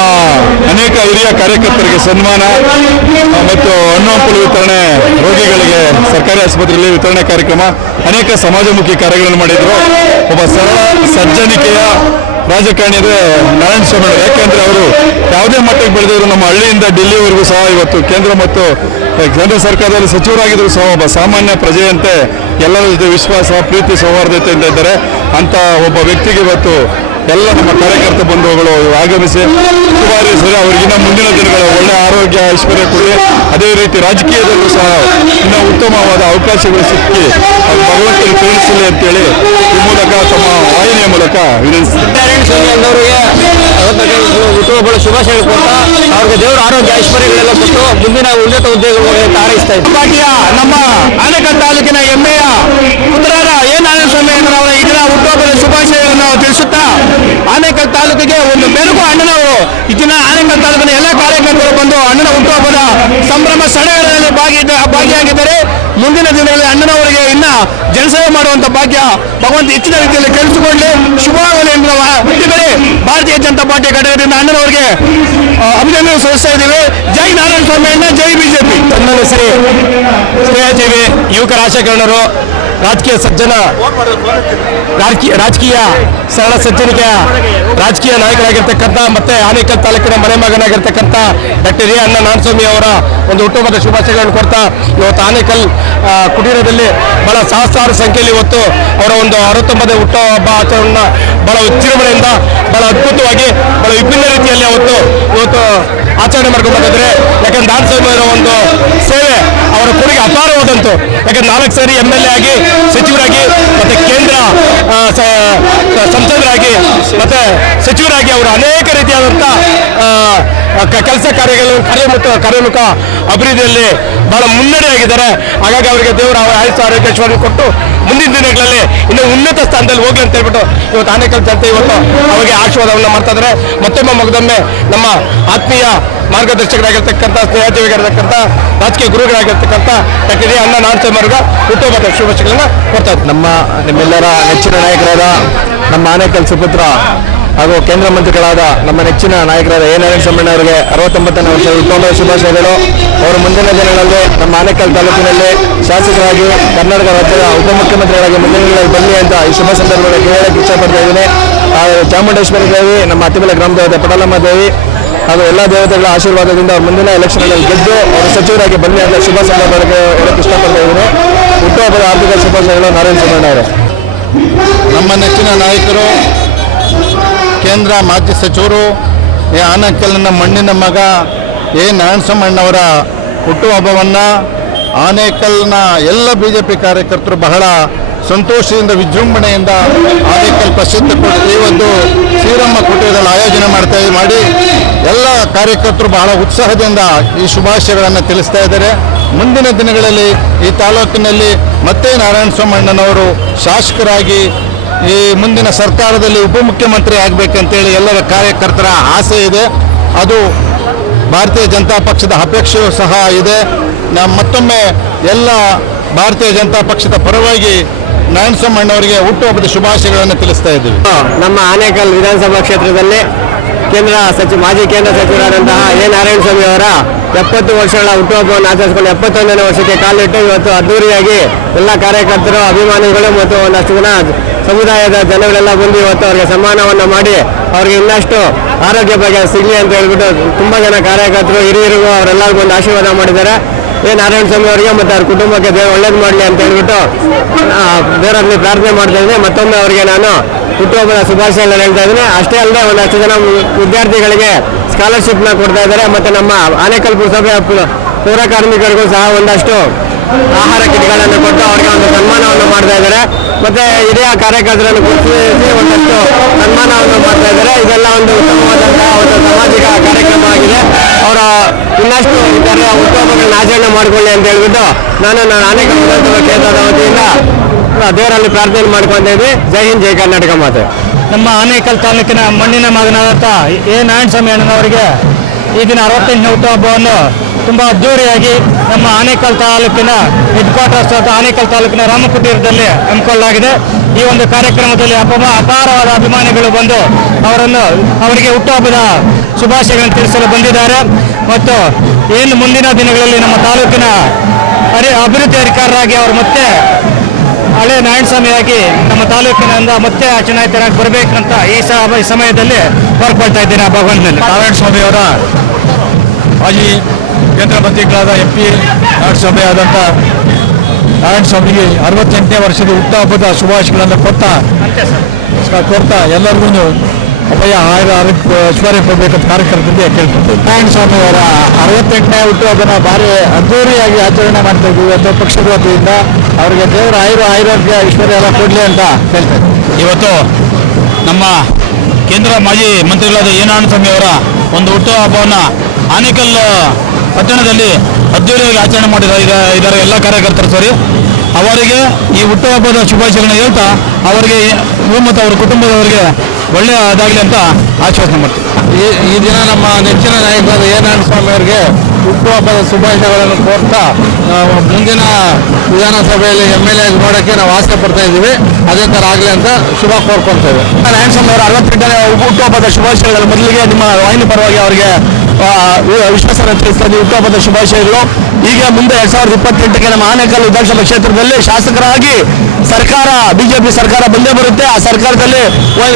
ಅನೇಕ ಹಿರಿಯ ಕಾರ್ಯಕರ್ತರಿಗೆ ಸನ್ಮಾನ ಮತ್ತು ಹಣ್ಣು ಹಂಪಲು ವಿತರಣೆ, ರೋಗಿಗಳಿಗೆ ಸರ್ಕಾರಿ ಆಸ್ಪತ್ರೆಯಲ್ಲಿ ವಿತರಣೆ ಕಾರ್ಯಕ್ರಮ, ಅನೇಕ ಸಮಾಜಮುಖಿ ಕಾರ್ಯಗಳನ್ನು ಮಾಡಿದರು. ಒಬ್ಬ ಸರಳ ಸಜ್ಜನಿಕೆಯ ರಾಜಕಾರಣಿ ಅಂದರೆ ನಾರಾಯಣ ಸ್ವಾಮಿ. ಯಾಕೆಂದರೆ ಅವರು ಯಾವುದೇ ಮಟ್ಟಕ್ಕೆ ಬೆಳೆದವರು ನಮ್ಮ ಹಳ್ಳಿಯಿಂದ ಡೆಲ್ಲಿವರೆಗೂ ಸಹ ಇವತ್ತು ಕೇಂದ್ರ ಮತ್ತು ಕೇಂದ್ರ ಸರ್ಕಾರದಲ್ಲಿ ಸಚಿವರಾಗಿದ್ದರೂ ಸಹ ಒಬ್ಬ ಸಾಮಾನ್ಯ ಪ್ರಜೆಯಂತೆ ಎಲ್ಲರ ಜೊತೆ ವಿಶ್ವಾಸ, ಪ್ರೀತಿ, ಸೌಹಾರ್ದತೆಯಿಂದ ಇದ್ದಾರೆ. ಅಂಥ ಒಬ್ಬ ವ್ಯಕ್ತಿಗೆ ಇವತ್ತು ಎಲ್ಲ ನಮ್ಮ ಕಾರ್ಯಕರ್ತ ಬಂಧುಗಳು ಆಗಮಿಸಿ ಶುಭಾರೈಸಿದರೆ ಅವರಿಗಿನ್ನ ಮುಂದಿನ ದಿನಗಳ ಒಳ್ಳೆಯ ಆರೋಗ್ಯ, ಐಶ್ವರ್ಯ ಕೊಡಿ. ಅದೇ ರೀತಿ ರಾಜಕೀಯದಲ್ಲೂ ಸಹ ಇನ್ನೂ ಉತ್ತಮವಾದ ಅವಕಾಶಗಳು ಸಿಕ್ಕಿ ಭಗವಂತನಿಗೆ ತಿಳಿಸಲಿ ಅಂತೇಳಿ ಈ ಮೂಲಕ ತಮ್ಮ ವಾಹಿನಿಯ ಮೂಲಕ ವಿನಂತಿಸ್ತಾರೆ. ಹುಟ್ಟುಹಬ್ಬದ ಶುಭಾಶಯಗಳು ಕೊಡ್ತಾ ಅವ್ರಿಗೆ ದೇವರ ಆರೋಗ್ಯ ಐಶ್ವರ್ಯಗಳೆಲ್ಲ ಕೊಟ್ಟು ಮುಂದಿನ ಉನ್ನತ ಉದ್ಯೋಗಗಳಿಗೆ ಹಾರೈಸ್ತಾ ಇದ್ದಾರೆ. ಪಾರ್ಟಿಯ ನಮ್ಮ ಆನೇಕಲ್ ತಾಲೂಕಿನ ಹೆಮ್ಮೆಯ ಪುತ್ರರ ಎ ನಾರಾಯಣ ಸ್ವಾಮಿ ಅವರ ಈ ದಿನ ಹುಟ್ಟುಹಬ್ಬದ ಶುಭಾಶಯಗಳನ್ನು ತಿಳಿಸುತ್ತಾ ಆನೇಕಲ್ ತಾಲೂಕಿಗೆ ಒಂದು ಮೆರುಗು ಅಣ್ಣನವರು ಈ ದಿನ ಆನೇಕಲ್ ತಾಲೂಕಿನ ಎಲ್ಲ ಕಾರ್ಯಕರ್ತರು ಬಂದು ಅಣ್ಣನ ಹುಟ್ಟುಹಬ್ಬದ ಸಂಭ್ರಮ ಸಡಗರದಲ್ಲಿ ಭಾಗಿಯಾಗಿದ್ದಾರೆ. ಮುಂದಿನ ದಿನಗಳಲ್ಲಿ ಅಣ್ಣನವರಿಗೆ ಇನ್ನ ಜನಸೇವೆ ಮಾಡುವಂತ ಭಾಗ್ಯ ಭಗವಂತ ಹೆಚ್ಚಿನ ರೀತಿಯಲ್ಲಿ ಕೇಳಿಸಿಕೊಳ್ಳಿ, ಶುಭವಾಗಲಿ ಎಂದು ಹುಟ್ಟಿದರೆ ಭಾರತೀಯ ಜನತಾ ಪಾರ್ಟಿಯ ಘಟಕದಿಂದ ಅಣ್ಣನವರಿಗೆ ಅಭಿನಂದನೆ ಸಲ್ಲಿಸ್ತಾ ಇದ್ದೀವಿ. ಜೈ ನಾರಾಯಣ ಸ್ವಾಮಿ ಅಣ್ಣ, ಜೈ ಬಿಜೆಪಿ. ನನ್ನ ಹೆಸರು ಸ್ನೇಹಜೀವಿ, ಯುವಕ ರಾಜಕಾರಣರು, ರಾಜಕೀಯ ಸಜ್ಜನ, ರಾಜಕೀಯ ಸರಳ ಸಜ್ಜನಿಕೆಯ ರಾಜಕೀಯ ನಾಯಕರಾಗಿರ್ತಕ್ಕಂಥ ಮತ್ತೆ ಆನೇಕಲ್ ತಾಲೂಕಿನ ಮನೆ ಮಗನಾಗಿರ್ತಕ್ಕಂಥ ಡಾಕ್ಟರ್ ಎ ಅಣ್ಣ ನಾರಾಯಣಸ್ವಾಮಿ ಅವರ ಒಂದು ಹುಟ್ಟುಹಬ್ಬದ ಶುಭಾಶಯಗಳನ್ನು ಕೊಡ್ತಾ ಇವತ್ತು ಆನೇಕಲ್ ಕುಟೀರದಲ್ಲಿ ಬಹಳ ಸಹಸ್ರಾರು ಸಂಖ್ಯೆಯಲ್ಲಿ ಇವತ್ತು ಅವರ ಒಂದು 69ನೇ ಹುಟ್ಟುಹಬ್ಬ ಆಚರಣೆಯನ್ನು ಬಹಳ ವಿಜೃಂಭಣೆಯಿಂದ, ಬಹಳ ಅದ್ಭುತವಾಗಿ, ಬಹಳ ವಿಭಿನ್ನ ರೀತಿಯಲ್ಲಿ ಇವತ್ತು ಆಚರಣೆ ಮಾಡ್ಕೊಂಡು ಬಂದಿದ್ದಾರೆ. ಯಾಕಂದ್ರೆ ನಾರಾಯಣಸ್ವಾಮಿ ಅವರ ಒಂದು ಸೇವೆ, ಅವರ ಕೊಡುಗೆ ಅಪಾರವಾದಂತು. ಯಾಕಂದ್ರೆ 4 ಸಾರಿ MLA ಆಗಿ, ಸಚಿವರಾಗಿ, ಮತ್ತೆ ಕೇಂದ್ರ ಸಂಸದರಾಗಿ, ಮತ್ತೆ ಸಚಿವರಾಗಿ ಅವರು ಅನೇಕ ರೀತಿಯಾದಂಥ ಕೆಲಸ ಕಾರ್ಯೋನ್ಮುಖ ಅಭಿವೃದ್ಧಿಯಲ್ಲಿ ಬಹಳ ಮುನ್ನಡೆಯಾಗಿದ್ದಾರೆ. ಹಾಗಾಗಿ ಅವರಿಗೆ ದೇವರ ಆಯುಷ್ಯ ಆರೋಗ್ಯ ಐಶ್ವರ್ಯ ಕೊಟ್ಟು ಮುಂದಿನ ದಿನಗಳಲ್ಲಿ ಇನ್ನು ಉನ್ನತ ಸ್ಥಾನದಲ್ಲಿ ಹೋಗ್ಲಿ ಅಂತ ಹೇಳ್ಬಿಟ್ಟು ಇವತ್ತು ಆನೇಕಲ್ ಜನತೆ ಇವತ್ತು ಅವರಿಗೆ ಆಶೀರ್ವಾದವನ್ನು ಮಾಡ್ತಾ ಇದ್ದಾರೆ. ಮತ್ತೊಮ್ಮೆ ಮಗದೊಮ್ಮೆ ನಮ್ಮ ಆತ್ಮೀಯ ಮಾರ್ಗದರ್ಶಕರಾಗಿರ್ತಕ್ಕಂಥ, ಸ್ನೇಹಜೀವಿಗಳಿರ್ತಕ್ಕಂಥ, ರಾಜಕೀಯ ಗುರುಗಳಾಗಿರ್ತಕ್ಕಂಥ ಡಾಕ್ಟರ್ ಎ ಅಣ್ಣ ನಾರಾಯಣಸ್ವಾಮಿ ಅವರಿಗೆ ಹುಟ್ಟುಹಬ್ಬದ ಶುಭಾಶಯಗಳನ್ನು ಕೊಡ್ತಾ ಇದ್ದಾರೆ. ನಿಮ್ಮೆಲ್ಲರ ನೆಚ್ಚಿನ ನಾಯಕರಾದ ನಮ್ಮ ಆನೇಕಲ್ ಸುಪುತ್ರ ಹಾಗೂ ಕೇಂದ್ರ ಮಂತ್ರಿಗಳಾದ ನಮ್ಮ ನೆಚ್ಚಿನ ನಾಯಕರಾದ ಎ ನಾರಾಯಣ ಸ್ವಾಮಿ ಅವರಿಗೆ 69ನೇ ವರ್ಷದ ಹುಟ್ಟುಹಬ್ಬದ ಶುಭಾಶಯಗಳು. ಅವರು ಮುಂದಿನ ದಿನಗಳಲ್ಲಿ ನಮ್ಮ ಆನೇಕಲ್ ತಾಲೂಕಿನಲ್ಲಿ ಶಾಸಕರಾಗಿ, ಕರ್ನಾಟಕ ರಾಜ್ಯದ ಉಪಮುಖ್ಯಮಂತ್ರಿಗಳಾಗಿ ಮುಂದಿನ ದಿನಗಳಲ್ಲಿ ಬರಲಿ ಅಂತ ಈ ಶುಭ ಸಂದರ್ಭದಲ್ಲಿ ಹೇಳಕ್ಕೆ ಇಷ್ಟಪಡ್ತಾ ಇದ್ದೀನಿ. ಚಾಮುಂಡೇಶ್ವರಿ ದೇವಿ, ನಮ್ಮ ಅತಿಬಲ ಗ್ರಾಮ ದೇವತೆ ಪಡಲಮ್ಮ ದೇವಿ ಹಾಗೂ ಎಲ್ಲ ದೇವತೆಗಳ ಆಶೀರ್ವಾದದಿಂದ ಅವ್ರು ಮುಂದಿನ ಎಲೆಕ್ಷನ್ನಲ್ಲಿ ಗೆದ್ದು ಅವರು ಸಚಿವರಾಗಿ ಬರಲಿ ಅಂತ ಶುಭ ಸಂದರ್ಭಗಳಿಗೆ ಹೇಳಕ್ಕೆ ಇಷ್ಟಪಡ್ತಾ ಇದ್ದೀನಿ. ಹುಟ್ಟುಹಬ್ಬದ ಆರ್ಥಿಕ ಶುಭಾಶಯಗಳು ನಾರಾಯಣ ಸ್ವಾಮಿ ಅವರೇ. ನಮ್ಮ ನೆಚ್ಚಿನ ನಾಯಕರು, ಕೇಂದ್ರ ಮಾಜಿ ಸಚಿವರು, ಆನೇಕಲ್ನ ಮಣ್ಣಿನ ಮಗ ಎ ನಾರಾಯಣಸ್ವಾಮಣ್ಣವರ ಹುಟ್ಟುಹಬ್ಬವನ್ನು ಆನೇಕಲ್ನ ಎಲ್ಲ BJP ಕಾರ್ಯಕರ್ತರು ಬಹಳ ಸಂತೋಷದಿಂದ, ವಿಜೃಂಭಣೆಯಿಂದ ಆನೇಕಲ್ ಪ್ರಸಿದ್ಧ ಈ ಒಂದು ಶ್ರೀರಾಮ ಕುಟೀರದಲ್ಲಿ ಆಯೋಜನೆ ಮಾಡಿ ಎಲ್ಲ ಕಾರ್ಯಕರ್ತರು ಬಹಳ ಉತ್ಸಾಹದಿಂದ ಈ ಶುಭಾಶಯಗಳನ್ನು ತಿಳಿಸ್ತಾ ಇದ್ದಾರೆ. ಮುಂದಿನ ದಿನಗಳಲ್ಲಿ ಈ ತಾಲೂಕಿನಲ್ಲಿ ಮತ್ತೆ ನಾರಾಯಣಸ್ವಾಮಣ್ಣನವರು ಶಾಸಕರಾಗಿ ಈ ಮುಂದಿನ ಸರ್ಕಾರದಲ್ಲಿ ಉಪಮುಖ್ಯಮಂತ್ರಿ ಆಗಬೇಕಂತೇಳಿ ಎಲ್ಲರ ಕಾರ್ಯಕರ್ತರ ಆಸೆ ಇದೆ. ಅದು ಭಾರತೀಯ ಜನತಾ ಪಕ್ಷದ ಅಪೇಕ್ಷೆಯೂ ಸಹ ಇದೆ. ಮತ್ತೊಮ್ಮೆ ಎಲ್ಲ ಭಾರತೀಯ ಜನತಾ ಪಕ್ಷದ ಪರವಾಗಿ ನಾರಾಯಣಸ್ವಾಮಣ್ಣವರಿಗೆ ಹುಟ್ಟುಹಬ್ಬದ ಶುಭಾಶಯಗಳನ್ನು ತಿಳಿಸ್ತಾ ಇದ್ದೀವಿ. ನಮ್ಮ ಆನೇಕಲ್ ವಿಧಾನಸಭಾ ಕ್ಷೇತ್ರದಲ್ಲಿ ಮಾಜಿ ಕೇಂದ್ರ ಸಚಿವರಾದಂತಹ ಎ ನಾರಾಯಣಸ್ವಾಮಿ ಅವರ 70 ವರ್ಷಗಳ ಹುಟ್ಟುಹಬ್ಬವನ್ನು ಆಚರಿಸಿಕೊಂಡು 71ನೇ ವರ್ಷಕ್ಕೆ ಕಾಲಿಟ್ಟು ಇವತ್ತು ಅದ್ದೂರಿಯಾಗಿ ಎಲ್ಲ ಕಾರ್ಯಕರ್ತರು, ಅಭಿಮಾನಿಗಳು ಮತ್ತು ಒಂದಷ್ಟು ಜನ ಸಮುದಾಯದ ಜನಗಳೆಲ್ಲ ಬಂದು ಇವತ್ತು ಅವರಿಗೆ ಸನ್ಮಾನವನ್ನು ಮಾಡಿ ಅವ್ರಿಗೆ ಇನ್ನಷ್ಟು ಆರೋಗ್ಯ ಬಗ್ಗೆ ಸಿಗಲಿ ಅಂತ ಹೇಳ್ಬಿಟ್ಟು ತುಂಬ ಜನ ಕಾರ್ಯಕರ್ತರು, ಹಿರಿಯರಿಗೂ ಅವರೆಲ್ಲರಿಗೂ ಒಂದು ಆಶೀರ್ವಾದ ಮಾಡಿದ್ದಾರೆ. ಎ ನಾರಾಯಣಸ್ವಾಮಿ ಅವರಿಗೆ ಮತ್ತು ಅವ್ರ ಕುಟುಂಬಕ್ಕೆ ದೇವರು ಒಳ್ಳೇದು ಮಾಡಲಿ ಅಂತ ಹೇಳ್ಬಿಟ್ಟು ದೇವರಲ್ಲಿ ಪ್ರಾರ್ಥನೆ ಮಾಡ್ತಾ ಇದ್ದೀನಿ. ಮತ್ತೊಮ್ಮೆ ಅವರಿಗೆ ನಾನು ಹುಟ್ಟುಹಬ್ಬದ ಶುಭಾಶಯಗಳನ್ನು ಹೇಳ್ತಾ ಇದ್ದೀನಿ. ಅಷ್ಟೇ ಅಲ್ಲದೆ ಒಂದಷ್ಟು ಜನ ವಿದ್ಯಾರ್ಥಿಗಳಿಗೆ ಸ್ಕಾಲರ್ಶಿಪ್ನ ಕೊಡ್ತಾ ಇದ್ದಾರೆ. ಮತ್ತು ನಮ್ಮ ಆನೇಕಲ್ ಪುರಸಭೆ ಪೌರ ಕಾರ್ಮಿಕರಿಗೂ ಸಹ ಒಂದಷ್ಟು ಆಹಾರ ಕಿಟ್ಗಳನ್ನು ಕೊಟ್ಟು ಅವರಿಗೆ ಒಂದು ಸನ್ಮಾನವನ್ನು ಮಾಡ್ತಾ ಇದ್ದಾರೆ. ಮತ್ತು ಹಿರಿಯ ಕಾರ್ಯಕರ್ತರನ್ನು ಗುರುತಿಸಿ ಒಂದಷ್ಟು ಸನ್ಮಾನವನ್ನು ಮಾಡ್ತಾ ಇದ್ದಾರೆ. ಇದೆಲ್ಲ ಒಂದು ಉತ್ತಮವಾದಂತಹ ಒಂದು ಸಾಮಾಜಿಕ ಕಾರ್ಯಕ್ರಮ ಆಗಿದೆ. ಅವರ ಇನ್ನಷ್ಟು ಇತರ ಹುಟ್ಟುಹಬ್ಬಗಳನ್ನ ಆಚರಣೆ ಮಾಡಿಕೊಳ್ಳಿ ಅಂತ ಹೇಳ್ಬಿಟ್ಟು ನಾನು ಆನೇಕಲ್ ವಿಧಾನಸಭಾ ಕ್ಷೇತ್ರದ ವತಿಯಿಂದ ದೇವರಲ್ಲಿ ಪ್ರಾರ್ಥನೆ ಮಾಡ್ಕೊತಾ ಇದ್ವಿ. ಜೈ ಹಿಂದ್, ಜೈ ಕರ್ನಾಟಕ ಮಾತೆ. ನಮ್ಮ ಆನೇಕಲ್ ತಾಲೂಕಿನ ಮಣ್ಣಿನ ಮಗನಾದಂಥ ಎ ನಾರಾಯಣಸ್ವಾಮಿ ಅಣ್ಣನವರಿಗೆ ಈ ದಿನ 68ನೇ ಹುಟ್ಟುಹಬ್ಬವನ್ನು ತುಂಬ ಅದ್ದೂರಿಯಾಗಿ ನಮ್ಮ ಆನೇಕಲ್ ತಾಲೂಕಿನ ಹೆಡ್ ಕ್ವಾರ್ಟರ್ಸ್ ಆನೇಕಲ್ ತಾಲೂಕಿನ ರಾಮಕುಟೀರದಲ್ಲಿ ಹಮ್ಮಿಕೊಳ್ಳಲಾಗಿದೆ. ಈ ಒಂದು ಕಾರ್ಯಕ್ರಮದಲ್ಲಿ ಅಪಾರವಾದ ಅಭಿಮಾನಿಗಳು ಬಂದು ಅವರಿಗೆ ಹುಟ್ಟುಹಬ್ಬದ ಶುಭಾಶಯಗಳನ್ನು ತಿಳಿಸಲು ಬಂದಿದ್ದಾರೆ. ಮತ್ತು ಏನು ಮುಂದಿನ ದಿನಗಳಲ್ಲಿ ನಮ್ಮ ತಾಲೂಕಿನ ಅಭಿವೃದ್ಧಿ ಅಧಿಕಾರರಾಗಿ ಅವರು ಮತ್ತೆ ಹಳೆ ನಾರಾಯಣಸ್ವಾಮಿಯಾಗಿ ನಮ್ಮ ತಾಲೂಕಿನಿಂದ ಮತ್ತೆ ಚುನಾಯಿತರಾಗಿ ಬರಬೇಕಂತ ಈ ಸಮಯದಲ್ಲಿ ಕೋರ್ಕೊಳ್ತಾ ಇದ್ದೇನೆ. ಆ ಭಗವಂತನಲ್ಲಿ ನಾರಾಯಣಸ್ವಾಮಿಯವರ ಮಾಜಿ ಕೇಂದ್ರ ಮಂತ್ರಿಗಳಾದ MP ನಾರಾಯಣಸ್ವಾಮಿ ಆದಂಥ ನಾರಾಯಣಸ್ವಾಮಿಗೆ 68ನೇ ವರ್ಷದ ಹುಟ್ಟುಹಬ್ಬದ ಶುಭಾಶಯಗಳನ್ನು ಕೋರ್ತಾ ಎಲ್ಲರಿಗೂ ಅಭಯ ಐಶ್ವರ್ಯ ಕೊಡಬೇಕಂತ ಕಾರ್ಯಕರ್ತರಿಗೆ ಕೇಳ್ಕೊಳ್ತೀವಿ. ನಾರಾಯಣಸ್ವಾಮಿ ಅವರ 68ನೇ ಹುಟ್ಟುಹಬ್ಬನ ಭಾರಿ ಅದ್ದೂರಿಯಾಗಿ ಆಚರಣೆ ಮಾಡ್ತಾ ಇದ್ದೀವಿ ಇವತ್ತು ಪಕ್ಷದ ವತಿಯಿಂದ. ಅವರಿಗೆ ದೇವರ ಆರೋಗ್ಯ ಐಶ್ವರ್ಯ ಎಲ್ಲ ಕೊಡಲಿ ಅಂತ ಹೇಳ್ತಾ ಇದ್ದೀವಿ. ಇವತ್ತು ನಮ್ಮ ಕೇಂದ್ರ ಮಾಜಿ ಮಂತ್ರಿಗಳಾದ ಎ ನಾರಾಯಣಸ್ವಾಮಿ ಅವರ ಒಂದು ಹುಟ್ಟುಹಬ್ಬವನ್ನು ಆನೇಕಲ್ ಪಟ್ಟಣದಲ್ಲಿ ಅದ್ದೂರಿಯಾಗಿ ಆಚರಣೆ ಮಾಡಿದ್ದಾರೆ ಎಲ್ಲ ಕಾರ್ಯಕರ್ತರು ಸೇರಿ. ಅವರಿಗೆ ಈ ಹುಟ್ಟುಹಬ್ಬದ ಶುಭಾಶಯಗಳನ್ನು ಹೇಳ್ತಾ ಅವರಿಗೆ ಮತ್ತು ಅವರ ಕುಟುಂಬದವರಿಗೆ ಒಳ್ಳೆಯದಾಗಲಿ ಅಂತ ಆಶ್ವಾಸನೆ ಮಾಡ್ತೀವಿ. ಈ ದಿನ ನಮ್ಮ ನೆಚ್ಚಿನ ನಾಯಕರಾದ ಎ ನಾರಾಯಣಸ್ವಾಮಿ ಅವರಿಗೆ ಹುಟ್ಟುಹಬ್ಬದ ಶುಭಾಶಯಗಳನ್ನು ಕೋರ್ತಾ ಮುಂದಿನ ವಿಧಾನಸಭೆಯಲ್ಲಿ MLA ನೋಡೋಕ್ಕೆ ನಾವು ಆಸೆ ಪಡ್ತಾ ಇದ್ದೀವಿ. ಅದೇ ಥರ ಆಗಲಿ ಅಂತ ಶುಭ ಕೋರ್ಕೊಳ್ತೇವೆ. ನಾರಾಯಣಸ್ವಾಮಿ ಅವರ 68ನೇ ಹುಟ್ಟುಹಬ್ಬದ ಶುಭಾಶಯಗಳು. ಮೊದಲಿಗೆ ನಿಮ್ಮ ವಾಹಿನಿ ಪರವಾಗಿ ಅವರಿಗೆ ವಿಶ್ವಾಸವನ್ನು ತಿಳಿಸ್ತಾ ಇದ್ದೀವಿ. ಹುಟ್ಟುಹಬ್ಬದ ಶುಭಾಶಯಗಳು. ಈಗ ಮುಂದೆ 2028ಕ್ಕೆ ನಮ್ಮ ಆನೇಕಲ್ ವಿಧಾನಸಭಾ ಕ್ಷೇತ್ರದಲ್ಲಿ ಶಾಸಕರಾಗಿ ಸರ್ಕಾರ BJP ಸರ್ಕಾರ ಬಂದೇ ಬರುತ್ತೆ. ಆ ಸರ್ಕಾರದಲ್ಲಿ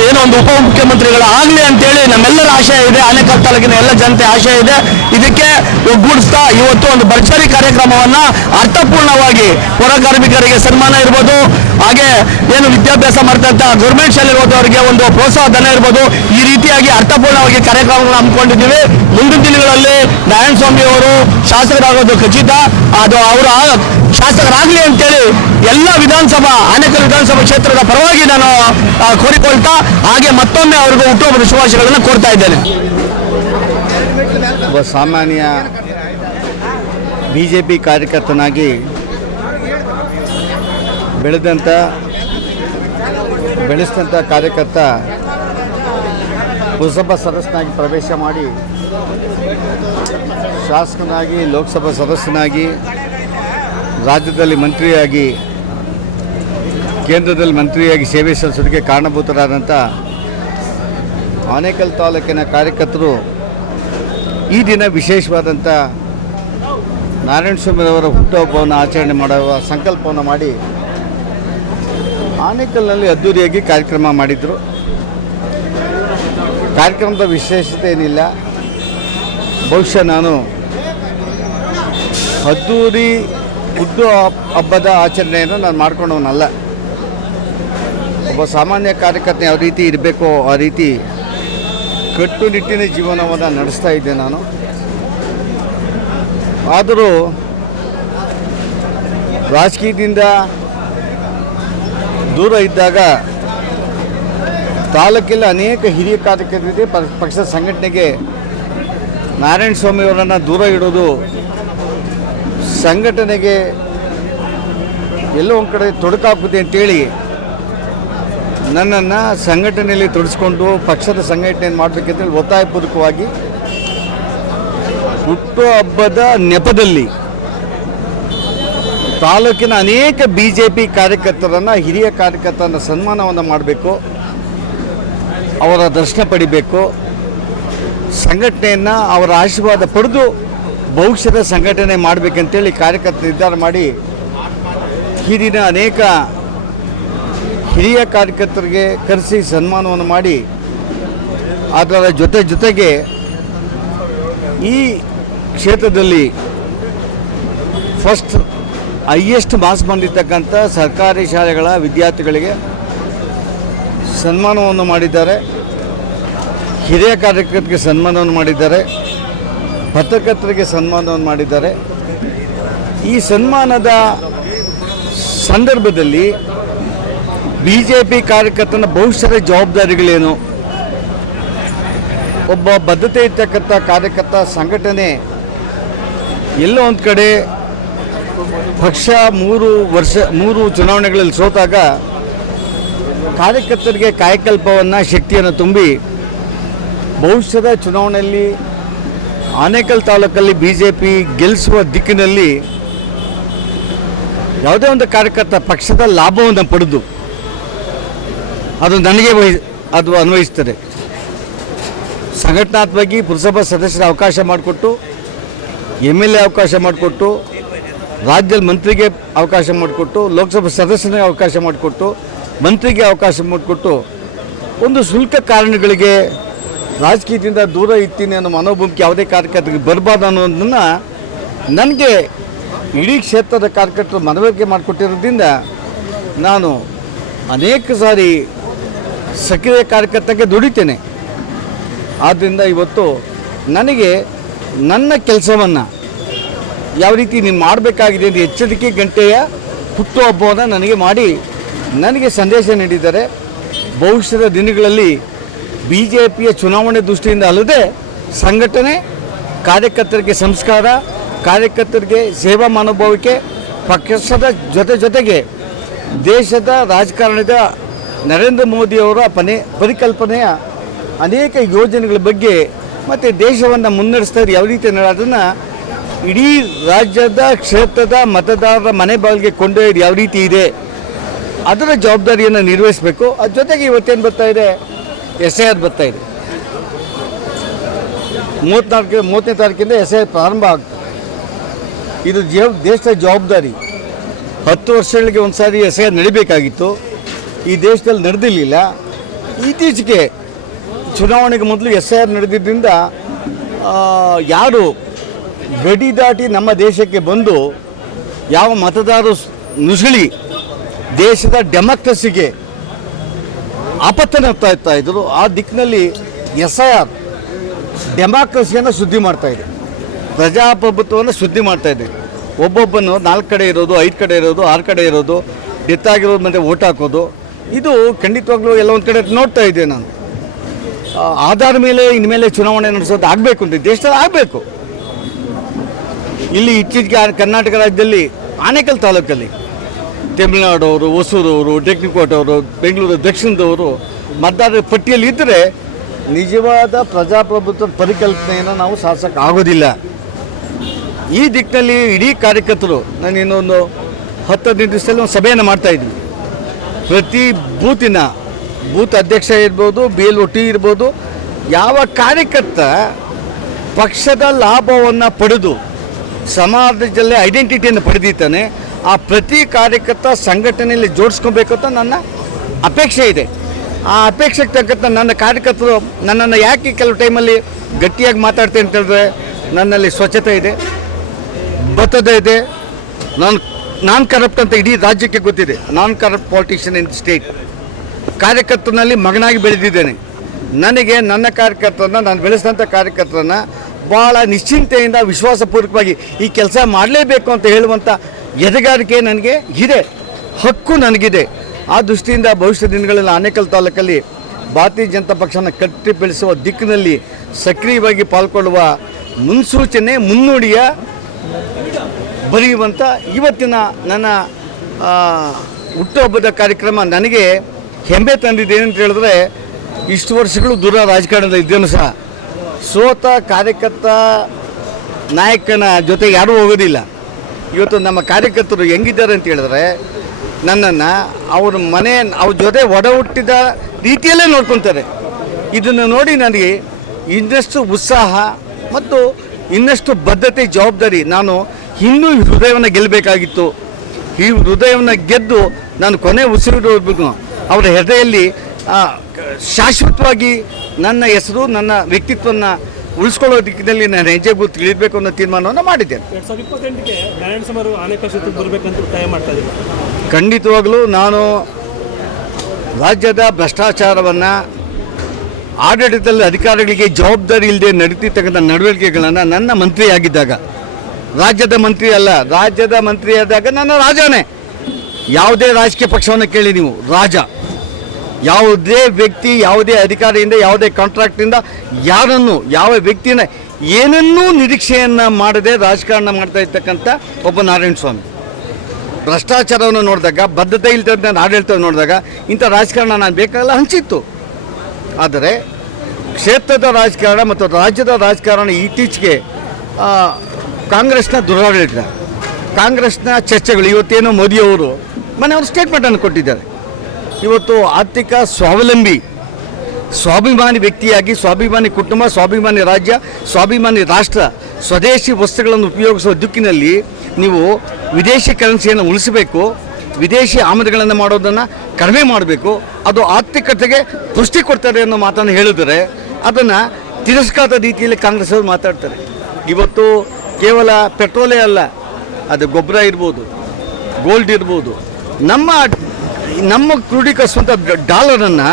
ಏನೋ ಒಂದು ಉಪಮುಖ್ಯಮಂತ್ರಿಗಳು ಆಗಲಿ ಅಂತೇಳಿ ನಮ್ಮೆಲ್ಲರ ಆಶಯ ಇದೆ. ಆನೇಕಲ್ ತಾಲೂಕಿನ ಎಲ್ಲ ಜನತೆ ಆಶಯ ಇದೆ. ಇದಕ್ಕೆ ಒಗ್ಗೂಡಿಸ್ತಾ ಇವತ್ತು ಒಂದು ಭರ್ಜರಿ ಕಾರ್ಯಕ್ರಮವನ್ನು ಅರ್ಥಪೂರ್ಣವಾಗಿ ಪೌರ ಕಾರ್ಮಿಕರಿಗೆ ಸನ್ಮಾನ ಇರ್ಬೋದು, ಹಾಗೆ ಏನು ವಿದ್ಯಾಭ್ಯಾಸ ಮಾಡ್ತಂಥ ಗೌರ್ಮೆಂಟ್ ಶಾಲೆ ಇರುವುದವರಿಗೆ ಒಂದು ಪ್ರೋತ್ಸಾಹ ಧನ ಇರ್ಬೋದು, ಈ ರೀತಿಯಾಗಿ ಅರ್ಥಪೂರ್ಣವಾಗಿ ಕಾರ್ಯಕ್ರಮಗಳನ್ನು ಹಮ್ಮಿಕೊಂಡಿದ್ದೀವಿ. ಮುಂದಿನ ದಿನಗಳಲ್ಲಿ ನಾರಾಯಣಸ್ವಾಮಿ ಅವರು ಶಾಸಕರಾಗೋದು ಖಚಿತ. ಅದು ಅವರ ಶಾಸಕರಾಗಲಿ ಅಂತೇಳಿ ಎಲ್ಲ ಆನೇಕಲ್ ವಿಧಾನಸಭಾ ಕ್ಷೇತ್ರದ ಪರವಾಗಿ ನಾನು ಕೋರಿಕೊಳ್ತಾ ಹಾಗೆ ಮತ್ತೊಮ್ಮೆ ಅವ್ರಿಗೂ ಹುಟ್ಟುಹಬ್ಬದ ಶುಭಾಶಯಗಳನ್ನು ಕೋರ್ತಾ ಇದ್ದೇನೆ. ಒಬ್ಬ ಸಾಮಾನ್ಯ BJP ಕಾರ್ಯಕರ್ತನಾಗಿ ಬೆಳೆಸಿದಂಥ ಕಾರ್ಯಕರ್ತ ಪುರಸಭಾ ಸದಸ್ಯನಾಗಿ ಪ್ರವೇಶ ಮಾಡಿ ಶಾಸಕನಾಗಿ, ಲೋಕಸಭಾ ಸದಸ್ಯನಾಗಿ, ರಾಜ್ಯದಲ್ಲಿ ಮಂತ್ರಿಯಾಗಿ, ಕೇಂದ್ರದಲ್ಲಿ ಮಂತ್ರಿಯಾಗಿ ಸೇವೆ ಸಲ್ಲಿಸೋದಕ್ಕೆ ಕಾರಣಭೂತರಾದಂಥ ಆನೇಕಲ್ ತಾಲೂಕಿನ ಕಾರ್ಯಕರ್ತರು ಈ ದಿನ ವಿಶೇಷವಾದಂಥ ನಾರಾಯಣಸ್ವಾಮಿಯವರ ಹುಟ್ಟುಹಬ್ಬವನ್ನು ಆಚರಣೆ ಮಾಡುವ ಸಂಕಲ್ಪವನ್ನು ಮಾಡಿ ಆನೇಕಲ್ನಲ್ಲಿ ಅದ್ದೂರಿಯಾಗಿ ಕಾರ್ಯಕ್ರಮ ಮಾಡಿದರು. ಕಾರ್ಯಕ್ರಮದ ವಿಶೇಷತೆ ಏನಿಲ್ಲ. ಬಹುಶಃ ನಾನು ಅದ್ದೂರಿ ಹಬ್ಬದ ಆಚರಣೆಯನ್ನು ನಾನು ಮಾಡ್ಕೊಂಡವನಲ್ಲ. ಒಬ್ಬ ಸಾಮಾನ್ಯ ಕಾರ್ಯಕರ್ತ ಯಾವ ರೀತಿ ಇರಬೇಕೋ ಆ ರೀತಿ ಕಟ್ಟುನಿಟ್ಟಿನ ಜೀವನವನ್ನು ನಡೆಸ್ತಾ ಇದ್ದೆ ನಾನು. ಆದರೂ ರಾಜಕೀಯದಿಂದ ದೂರ ಇದ್ದಾಗ ತಾಲೂಕಲ್ಲಿ ಅನೇಕ ಹಿರಿಯ ಕಾರ್ಯಕರ್ತರಿಗೆ ಪಕ್ಷದ ಸಂಘಟನೆಗೆ ನಾರಾಯಣಸ್ವಾಮಿಯವರನ್ನು ದೂರ ಇಡೋದು ಸಂಘಟನೆಗೆ ಎಲ್ಲೋ ಒಂದು ಕಡೆ ತೊಡಕಾಗುತ್ತೆ ಅಂತೇಳಿ ನನ್ನನ್ನು ಸಂಘಟನೆಯಲ್ಲಿ ತೊಡಗಿಸ್ಕೊಂಡು ಪಕ್ಷದ ಸಂಘಟನೆಯನ್ನು ಮಾಡಬೇಕಂತೇಳಿ ಒತ್ತಾಯಪೂರ್ವಕವಾಗಿ ಹುಟ್ಟುಹಬ್ಬದ ನೆಪದಲ್ಲಿ ತಾಲೂಕಿನ ಅನೇಕ BJP ಕಾರ್ಯಕರ್ತರನ್ನು, ಹಿರಿಯ ಕಾರ್ಯಕರ್ತರನ್ನು ಸನ್ಮಾನವನ್ನು ಮಾಡಬೇಕು, ಅವರ ದರ್ಶನ ಪಡಿಬೇಕು, ಸಂಘಟನೆಯನ್ನು ಅವರ ಆಶೀರ್ವಾದ ಪಡೆದು ಭವಿಷ್ಯದ ಸಂಘಟನೆ ಮಾಡಬೇಕಂತೇಳಿ ಕಾರ್ಯಕರ್ತರು ನಿರ್ಧಾರ ಮಾಡಿ ಈ ದಿನ ಅನೇಕ ಹಿರಿಯ ಕಾರ್ಯಕರ್ತರಿಗೆ ಕರೆಸಿ ಸನ್ಮಾನವನ್ನು ಮಾಡಿ ಅದರ ಜೊತೆಗೆ ಈ ಕ್ಷೇತ್ರದಲ್ಲಿ ಫಸ್ಟ್ ಹೈಯೆಸ್ಟ್ ಮಾರ್ಕ್ಸ್ ಬಂದಿರತಕ್ಕಂಥ ಸರ್ಕಾರಿ ಶಾಲೆಗಳ ವಿದ್ಯಾರ್ಥಿಗಳಿಗೆ ಸನ್ಮಾನವನ್ನು ಮಾಡಿದ್ದಾರೆ. ಹಿರಿಯ ಕಾರ್ಯಕರ್ತರಿಗೆ ಸನ್ಮಾನವನ್ನು ಮಾಡಿದ್ದಾರೆ. ಪತ್ರಕರ್ತರಿಗೆ ಸನ್ಮಾನವನ್ನು ಮಾಡಿದ್ದಾರೆ. ಈ ಸನ್ಮಾನದ ಸಂದರ್ಭದಲ್ಲಿ BJP ಕಾರ್ಯಕರ್ತನ ಭವಿಷ್ಯದ ಜವಾಬ್ದಾರಿಗಳೇನು, ಒಬ್ಬ ಬದ್ಧತೆ ಇರ್ತಕ್ಕಂಥ ಕಾರ್ಯಕರ್ತ ಸಂಘಟನೆ ಎಲ್ಲೋ ಒಂದು ಕಡೆ ಪಕ್ಷ 3 ಚುನಾವಣೆಗಳಲ್ಲಿ ಸೋತಾಗ ಕಾರ್ಯಕರ್ತರಿಗೆ ಕಾಯಕಲ್ಪವನ್ನು ಶಕ್ತಿಯನ್ನು ತುಂಬಿ ಭವಿಷ್ಯದ ಚುನಾವಣೆಯಲ್ಲಿ ಆನೇಕಲ್ ತಾಲೂಕಲ್ಲಿ BJP ಗೆಲ್ಲಿಸುವ ದಿಕ್ಕಿನಲ್ಲಿ ಯಾವುದೇ ಒಂದು ಕಾರ್ಯಕರ್ತ ಪಕ್ಷದ ಲಾಭವನ್ನು ಪಡೆದು ಅದು ನನಗೆ ಅದು ಅನ್ವಯಿಸ್ತದೆ. ಸಂಘಟನಾತ್ಮಕವಾಗಿ ಪುರಸಭಾ ಸದಸ್ಯರ ಅವಕಾಶ ಮಾಡಿಕೊಟ್ಟು, MLA ಅವಕಾಶ ಮಾಡಿಕೊಟ್ಟು, ರಾಜ್ಯದ ಮಂತ್ರಿಗೆ ಅವಕಾಶ ಮಾಡಿಕೊಟ್ಟು, ಲೋಕಸಭಾ ಸದಸ್ಯನಿಗೆ ಅವಕಾಶ ಮಾಡಿಕೊಟ್ಟು, ಮಂತ್ರಿಗೆ ಅವಕಾಶ ಮಾಡಿಕೊಟ್ಟು, ಒಂದು ಶುಲ್ಕ ಕಾರಣಗಳಿಗೆ ರಾಜಕೀಯದಿಂದ ದೂರ ಇರ್ತೀನಿ ಅನ್ನೋ ಮನೋಭೂಮಿಕೆ ಯಾವುದೇ ಕಾರ್ಯಕರ್ತರಿಗೆ ಬರಬಾರ್ದು ಅನ್ನೋದನ್ನು ನನಗೆ ಇಡೀ ಕ್ಷೇತ್ರದ ಕಾರ್ಯಕರ್ತರು ಮನವರಿಕೆ ಮಾಡಿಕೊಟ್ಟಿರೋದ್ರಿಂದ ನಾನು ಅನೇಕ ಸಾರಿ ಸಕ್ರಿಯ ಕಾರ್ಯಕರ್ತಕ್ಕೆ ದುಡಿತೇನೆ. ಆದ್ದರಿಂದ ಇವತ್ತು ನನಗೆ ನನ್ನ ಕೆಲಸವನ್ನು ಯಾವ ರೀತಿ ನೀನು ಮಾಡಬೇಕಾಗಿದೆ ಅಂತ ಎಚ್ಚರಿಕೆ ಗಂಟೆಯ ಹುಟ್ಟುಹಬ್ಬವನ್ನು ನನಗೆ ಮಾಡಿ ನನಗೆ ಸಂದೇಶ ನೀಡಿದ್ದಾರೆ. ಭವಿಷ್ಯದ ದಿನಗಳಲ್ಲಿ BJPಯ ಚುನಾವಣೆ ದೃಷ್ಟಿಯಿಂದ ಅಲ್ಲದೆ ಸಂಘಟನೆ, ಕಾರ್ಯಕರ್ತರಿಗೆ ಸಂಸ್ಕಾರ, ಕಾರ್ಯಕರ್ತರಿಗೆ ಸೇವಾ ಮನೋಭಾವಕ್ಕೆ, ಪಕ್ಷದ ಜೊತೆಗೆ ದೇಶದ ರಾಜಕಾರಣದ ನರೇಂದ್ರ ಮೋದಿಯವರ ಪರಿಕಲ್ಪನೆಯ ಅನೇಕ ಯೋಜನೆಗಳ ಬಗ್ಗೆ ಮತ್ತು ದೇಶವನ್ನು ಮುನ್ನಡೆಸ್ತಾ ಇದ್ದಾರೆ ಯಾವ ರೀತಿ ಅದನ್ನು ಇಡೀ ರಾಜ್ಯದ ಕ್ಷೇತ್ರದ ಮತದಾರರ ಮನೆ ಬಾಗಿಲಿಗೆ ಕೊಂಡೊಯ್ದು ಯಾವ ರೀತಿ ಇದೆ ಅದರ ಜವಾಬ್ದಾರಿಯನ್ನು ನಿರ್ವಹಿಸಬೇಕು. ಅದ್ರ ಜೊತೆಗೆ ಇವತ್ತೇನು ಬರ್ತಾ ಇದೆ, SIR ಬರ್ತಾ ಇದೆ. 34ನೇ ತಾರೀಕಿಂದ SIR ಪ್ರಾರಂಭ ಆಗ್ತದೆ. ಇದು ದೇಶದ ಜವಾಬ್ದಾರಿ. 10 ವರ್ಷಗಳಿಗೆ ಒಂದು ಸಾರಿ SIR ನಡಿಬೇಕಾಗಿತ್ತು, ಈ ದೇಶದಲ್ಲಿ ನಡೆದಿರಲಿಲ್ಲ. ಇತ್ತೀಚೆಗೆ ಚುನಾವಣೆಗೆ ಮೊದಲು SIR ನಡೆದಿದ್ದರಿಂದ ಯಾರು ಗಡಿ ದಾಟಿ ನಮ್ಮ ದೇಶಕ್ಕೆ ಬಂದು ಯಾವ ಮತದಾರರು ನುಸುಳಿ ದೇಶದ ಡೆಮೋಕ್ರಸಿಗೆ ಆಪತ್ತನ್ನು ಇರ್ತಾ ಇದ್ದರು, ಆ ದಿಕ್ಕಿನಲ್ಲಿ SIR ಡೆಮಾಕ್ರಸಿಯನ್ನು ಶುದ್ಧಿ ಮಾಡ್ತಾಯಿದೆ, ಪ್ರಜಾಪ್ರಭುತ್ವವನ್ನು ಶುದ್ಧಿ ಮಾಡ್ತಾಯಿದೆ. ಒಬ್ಬೊಬ್ಬನು 4 ಕಡೆ ಇರೋದು, 5 ಕಡೆ ಇರೋದು, 6 ಕಡೆ ಇರೋದು, ಡೆತ್ ಆಗಿರೋದು ಮತ್ತು ಓಟ್ ಹಾಕೋದು, ಇದು ಖಂಡಿತವಾಗ್ಲೂ ಎಲ್ಲ ಒಂದು ಕಡೆ ನೋಡ್ತಾ ಇದ್ದೆ ನಾನು. ಆಧಾರ ಮೇಲೆ ಇನ್ಮೇಲೆ ಚುನಾವಣೆ ನಡೆಸೋದು ಆಗಬೇಕು ಅಂತ ದೇಶದಲ್ಲಿ ಆಗಬೇಕು. ಇಲ್ಲಿ ಇತ್ತೀಚೆಗೆ ಕರ್ನಾಟಕ ರಾಜ್ಯದಲ್ಲಿ ಆನೇಕಲ್ ತಾಲೂಕಲ್ಲಿ ತಮಿಳುನಾಡವರು, ಹೊಸೂರವರು, ಟೆಕ್ನಿಕೋಟವರು, ಬೆಂಗಳೂರು ದಕ್ಷಿಣದವರು ಮತದಾರರ ಪಟ್ಟಿಯಲ್ಲಿ ಇದ್ದರೆ ನಿಜವಾದ ಪ್ರಜಾಪ್ರಭುತ್ವ ಪರಿಕಲ್ಪನೆಯನ್ನು ನಾವು ಸಾಧಿಸೋಕ್ಕೆ ಆಗೋದಿಲ್ಲ. ಈ ದಿಕ್ಕಿನಲ್ಲಿ ಇಡೀ ಕಾರ್ಯಕರ್ತರು, ನಾನು ಇನ್ನೊಂದು 10-15 ದಿವಸದಲ್ಲಿ ಒಂದು ಸಭೆಯನ್ನು ಮಾಡ್ತಾಯಿದ್ವಿ. ಪ್ರತಿ ಬೂತ್ ಅಧ್ಯಕ್ಷ ಇರ್ಬೋದು, BLOT ಇರ್ಬೋದು, ಯಾವ ಕಾರ್ಯಕರ್ತ ಪಕ್ಷದ ಲಾಭವನ್ನು ಪಡೆದು ಸಮಾಜದಲ್ಲಿ ಐಡೆಂಟಿಟಿಯನ್ನು ಪಡೆದಿದ್ದಾನೆ ಆ ಪ್ರತಿ ಕಾರ್ಯಕರ್ತ ಸಂಘಟನೆಯಲ್ಲಿ ಜೋಡಿಸ್ಕೊಬೇಕು ಅಂತ ನನ್ನ ಅಪೇಕ್ಷೆ ಇದೆ. ಆ ಅಪೇಕ್ಷೆಗೆ ತಕ್ಕಂಥ ನನ್ನ ಕಾರ್ಯಕರ್ತರು ನನ್ನನ್ನು ಯಾಕೆ ಕೆಲವು ಟೈಮಲ್ಲಿ ಗಟ್ಟಿಯಾಗಿ ಮಾತಾಡ್ತೇನೆ ಅಂತ ಹೇಳಿದ್ರೆ, ನನ್ನಲ್ಲಿ ಸ್ವಚ್ಛತೆ ಇದೆ, ಬದ್ಧತೆ ಇದೆ, ನಾನ್ ಕರಪ್ಟ್ ಅಂತ ಇಡೀ ರಾಜ್ಯಕ್ಕೆ ಗೊತ್ತಿದೆ. ನಾನ್ ಕರಪ್ಟ್ ಪಾಲಿಟಿಷಿಯನ್ ಇನ್ ಸ್ಟೇಟ್. ಕಾರ್ಯಕರ್ತನಲ್ಲಿ ಮಗನಾಗಿ ಬೆಳೆದಿದ್ದೇನೆ. ನನಗೆ ನನ್ನ ಕಾರ್ಯಕರ್ತರನ್ನ, ನಾನು ಬೆಳೆಸಿದಂಥ ಕಾರ್ಯಕರ್ತರನ್ನ ಭಾಳ ನಿಶ್ಚಿಂತೆಯಿಂದ ವಿಶ್ವಾಸಪೂರ್ವಕವಾಗಿ ಈ ಕೆಲಸ ಮಾಡಲೇಬೇಕು ಅಂತ ಹೇಳುವಂಥ ಎದೆಗಾರಿಕೆ ನನಗೆ ಇದೆ, ಹಕ್ಕು ನನಗಿದೆ. ಆ ದೃಷ್ಟಿಯಿಂದ ಭವಿಷ್ಯದ ದಿನಗಳಲ್ಲಿ ಆನೇಕಲ್ ತಾಲೂಕಲ್ಲಿ ಭಾರತೀಯ ಜನತಾ ಪಕ್ಷನ ಕಟ್ಟಿ ಬೆಳೆಸುವ ದಿಕ್ಕಿನಲ್ಲಿ ಸಕ್ರಿಯವಾಗಿ ಪಾಲ್ಗೊಳ್ಳುವ ಮುನ್ಸೂಚನೆ, ಮುನ್ನುಡಿಯ ಬರೆಯುವಂಥ ಇವತ್ತಿನ ನನ್ನ ಹುಟ್ಟುಹಬ್ಬದ ಕಾರ್ಯಕ್ರಮ ನನಗೆ ಹೆಮ್ಮೆ ತಂದಿದೆ ಅಂತ ಹೇಳಿದ್ರೆ, ಇಷ್ಟು ವರ್ಷಗಳು ದೂರ ರಾಜಕಾರಣದ ಇದ್ದೇನು ಸಹ ಸೋತ ಕಾರ್ಯಕರ್ತ ನಾಯಕನ ಜೊತೆ ಯಾರೂ ಹೋಗೋದಿಲ್ಲ. ಇವತ್ತು ನಮ್ಮ ಕಾರ್ಯಕರ್ತರು ಹೆಂಗಿದ್ದಾರೆ ಅಂತ ಹೇಳಿದ್ರೆ, ನನ್ನನ್ನು ಅವ್ರ ಜೊತೆ ಒಡ ಹುಟ್ಟಿದ ರೀತಿಯಲ್ಲೇ ನೋಡ್ಕೊತಾರೆ. ಇದನ್ನು ನೋಡಿ ನನಗೆ ಇನ್ನಷ್ಟು ಉತ್ಸಾಹ ಮತ್ತು ಇನ್ನಷ್ಟು ಬದ್ಧತೆ, ಜವಾಬ್ದಾರಿ. ನಾನು ಇನ್ನೂ ಹೃದಯವನ್ನು ಗೆಲ್ಲಬೇಕಾಗಿತ್ತು. ಈ ಹೃದಯವನ್ನು ಗೆದ್ದು ನಾನು ಕೊನೆ ಉಸಿರು ಅವರ ಹೃದಯದಲ್ಲಿ ಶಾಶ್ವತವಾಗಿ ನನ್ನ ಹೆಸರು, ನನ್ನ ವ್ಯಕ್ತಿತ್ವವನ್ನು ಉಳಿಸ್ಕೊಳ್ಳೋ ದಿಕ್ಕಿನಲ್ಲಿ ನಾನು ಹೆಜ್ಜೆ ಗುರುತು ಇಳಿಬೇಕು ಅನ್ನೋ ತೀರ್ಮಾನವನ್ನು ಮಾಡಿದ್ದೇನೆ. 2028ಕ್ಕೆ ನಾರಾಯಣ ಸ್ವಾಮಿ ಅವರು ಆನೇಕಲ್ ಕ್ಷೇತ್ರಕ್ಕೆ ಬರಬೇಕಂತ ಒತ್ತಾಯ ಮಾಡ್ತಾ ಇದ್ದೀನಿ. ಖಂಡಿತವಾಗಲೂ ನಾನು ರಾಜ್ಯದ ಭ್ರಷ್ಟಾಚಾರವನ್ನು ಆಡಳಿತದಲ್ಲಿ ಅಧಿಕಾರಿಗಳಿಗೆ ಜವಾಬ್ದಾರಿ ಇಲ್ಲದೆ ನಡೀತಿರ್ತಕ್ಕಂಥ ನಡವಳಿಕೆಗಳನ್ನು ನನ್ನ ಮಂತ್ರಿಯಾಗಿದ್ದಾಗ, ರಾಜ್ಯದ ಮಂತ್ರಿ ಅಲ್ಲ, ರಾಜ್ಯದ ಮಂತ್ರಿಯಾದಾಗ ನನ್ನ ರಾಜನೇ. ಯಾವುದೇ ರಾಜಕೀಯ ಪಕ್ಷವನ್ನು ಕೇಳಿ ನೀವು, ರಾಜ. ಯಾವುದೇ ವ್ಯಕ್ತಿ, ಯಾವುದೇ ಅಧಿಕಾರಿಯಿಂದ, ಯಾವುದೇ ಕಾಂಟ್ರಾಕ್ಟಿಂದ ಯಾರನ್ನು, ಯಾವ ವ್ಯಕ್ತಿನ ಏನನ್ನೂ ನಿರೀಕ್ಷೆಯನ್ನು ಮಾಡದೆ ರಾಜಕಾರಣ ಮಾಡ್ತಾ ಇರ್ತಕ್ಕಂಥ ಒಬ್ಬ ನಾರಾಯಣ ಸ್ವಾಮಿ. ಭ್ರಷ್ಟಾಚಾರವನ್ನು ನೋಡಿದಾಗ, ಬದ್ಧತೆ ಇಲ್ದಂಥ ಆಡಳಿತ ನೋಡಿದಾಗ ಇಂಥ ರಾಜಕಾರಣ ನಾನು ಬೇಕಾಗಲ್ಲ ಹಂಚಿತ್ತು. ಆದರೆ ಕ್ಷೇತ್ರದ ರಾಜಕಾರಣ ಮತ್ತು ರಾಜ್ಯದ ರಾಜಕಾರಣ ಇತ್ತೀಚೆಗೆ ಕಾಂಗ್ರೆಸ್ನ ದುರಾಡಳಿತ, ಕಾಂಗ್ರೆಸ್ನ ಚರ್ಚೆಗಳು, ಇವತ್ತೇನೋ ಮೋದಿಯವರು ಅವರು ಸ್ಟೇಟ್ಮೆಂಟನ್ನು ಕೊಟ್ಟಿದ್ದಾರೆ. ಇವತ್ತು ಆರ್ಥಿಕ ಸ್ವಾಭಿಮಾನಿ ವ್ಯಕ್ತಿಯಾಗಿ, ಸ್ವಾಭಿಮಾನಿ ಕುಟುಂಬ, ಸ್ವಾಭಿಮಾನಿ ರಾಜ್ಯ, ಸ್ವಾಭಿಮಾನಿ ರಾಷ್ಟ್ರ, ಸ್ವದೇಶಿ ವಸ್ತುಗಳನ್ನು ಉಪಯೋಗಿಸುವ ದಿಕ್ಕಿನಲ್ಲಿ ನೀವು ವಿದೇಶಿ ಕರೆನ್ಸಿಯನ್ನು ಉಳಿಸಬೇಕು, ವಿದೇಶಿ ಆಮದುಗಳನ್ನು ಮಾಡೋದನ್ನು ಕಡಿಮೆ ಮಾಡಬೇಕು, ಅದು ಆರ್ಥಿಕತೆಗೆ ಪುಷ್ಟಿ ಕೊಡ್ತಾರೆ ಅನ್ನೋ ಮಾತನ್ನು ಹೇಳಿದರೆ ಅದನ್ನು ತಿರಸ್ಕಾರದ ರೀತಿಯಲ್ಲಿ ಕಾಂಗ್ರೆಸ್ ಅವರು ಮಾತಾಡ್ತಾರೆ. ಇವತ್ತು ಕೇವಲ ಪೆಟ್ರೋಲೇ ಅಲ್ಲ, ಅದು ಗೊಬ್ಬರ ಇರ್ಬೋದು, ಗೋಲ್ಡ್ ಇರ್ಬೋದು, ನಮ್ಮ ಕ್ರೋಢೀಕರಿಸುವಂಥ ಡಾಲರನ್ನು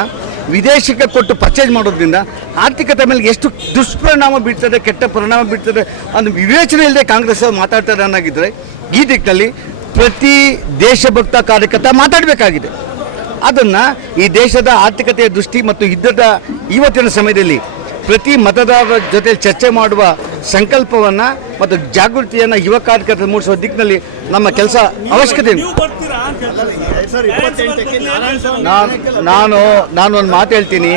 ವಿದೇಶಕ್ಕೆ ಕೊಟ್ಟು ಪರ್ಚೇಸ್ ಮಾಡೋದ್ರಿಂದ ಆರ್ಥಿಕತೆ ಮೇಲೆ ಎಷ್ಟು ದುಷ್ಪರಿಣಾಮ ಬೀಳ್ತದೆ, ಕೆಟ್ಟ ಪರಿಣಾಮ ಬೀಳ್ತದೆ ಅನ್ನೋ ವಿವೇಚನೆ ಇಲ್ಲದೆ ಕಾಂಗ್ರೆಸ್ ಅವರು ಮಾತಾಡ್ತಾರೆ ಅನ್ನೋಗಿದ್ದರೆ ಈ ದಿಕ್ಕಿನಲ್ಲಿ ಪ್ರತಿ ದೇಶಭಕ್ತ ಕಾರ್ಯಕರ್ತ ಮಾತಾಡಬೇಕಾಗಿದೆ. ಅದನ್ನು ಈ ದೇಶದ ಆರ್ಥಿಕತೆಯ ದೃಷ್ಟಿ ಮತ್ತು ಇವತ್ತಿನ ಸಮಯದಲ್ಲಿ ಪ್ರತಿ ಮತದಾರರ ಜೊತೆ ಚರ್ಚೆ ಮಾಡುವ ಸಂಕಲ್ಪವನ್ನು ಮತ್ತು ಜಾಗೃತಿಯನ್ನು ಯುವ ಕಾರ್ಯಕರ್ತರು ಮೂಡಿಸುವ ದಿಕ್ಕಿನಲ್ಲಿ ನಮ್ಮ ಕೆಲಸ ಅವಶ್ಯಕತೆ ಇದೆ. ನಾನು ಒಂದು ಮಾತು ಹೇಳ್ತೀನಿ,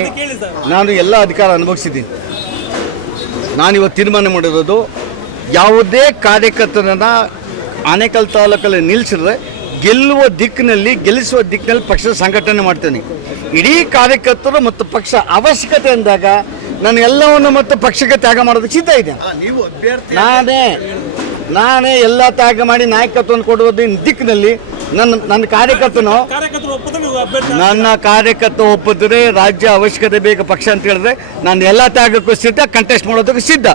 ನಾನು ಎಲ್ಲ ಅಧಿಕಾರ ಅನುಭವಿಸಿದ್ದೀನಿ. ನಾನಿವತ್ತು ತೀರ್ಮಾನ ಮಾಡಿರೋದು, ಯಾವುದೇ ಕಾರ್ಯಕರ್ತರನ್ನು ಆನೇಕಲ್ ತಾಲೂಕಲ್ಲಿ ನಿಲ್ಲಿಸಿದ್ರೆ ಗೆಲ್ಲಿಸುವ ದಿಕ್ಕಿನಲ್ಲಿ ಪಕ್ಷದ ಸಂಘಟನೆ ಮಾಡ್ತೇನೆ. ಇಡೀ ಕಾರ್ಯಕರ್ತರು ಮತ್ತು ಪಕ್ಷ ಅವಶ್ಯಕತೆ ಅಂದಾಗ ನಾನು ಎಲ್ಲವನ್ನು ಮತ್ತು ಪಕ್ಷಕ್ಕೆ ತ್ಯಾಗ ಮಾಡೋದಕ್ಕೆ ಸಿದ್ಧ ಇದೆ. ನಾನೇ ಎಲ್ಲ ತ್ಯಾಗ ಮಾಡಿ ನಾಯಕತ್ವವನ್ನು ಕೊಡುವುದರ ದಿಕ್ಕಿನಲ್ಲಿ ನನ್ನ ಕಾರ್ಯಕರ್ತ ಒಪ್ಪಿದ್ರೆ ರಾಜ್ಯ ಅವಶ್ಯಕತೆ ಬೇಕು ಪಕ್ಷ ಅಂತ ಹೇಳಿದ್ರೆ ನಾನು ಎಲ್ಲ ತ್ಯಾಗಕ್ಕೂ ಸಿದ್ಧ, ಕಂಟೆಸ್ಟ್ ಮಾಡೋದಕ್ಕೆ ಸಿದ್ಧ.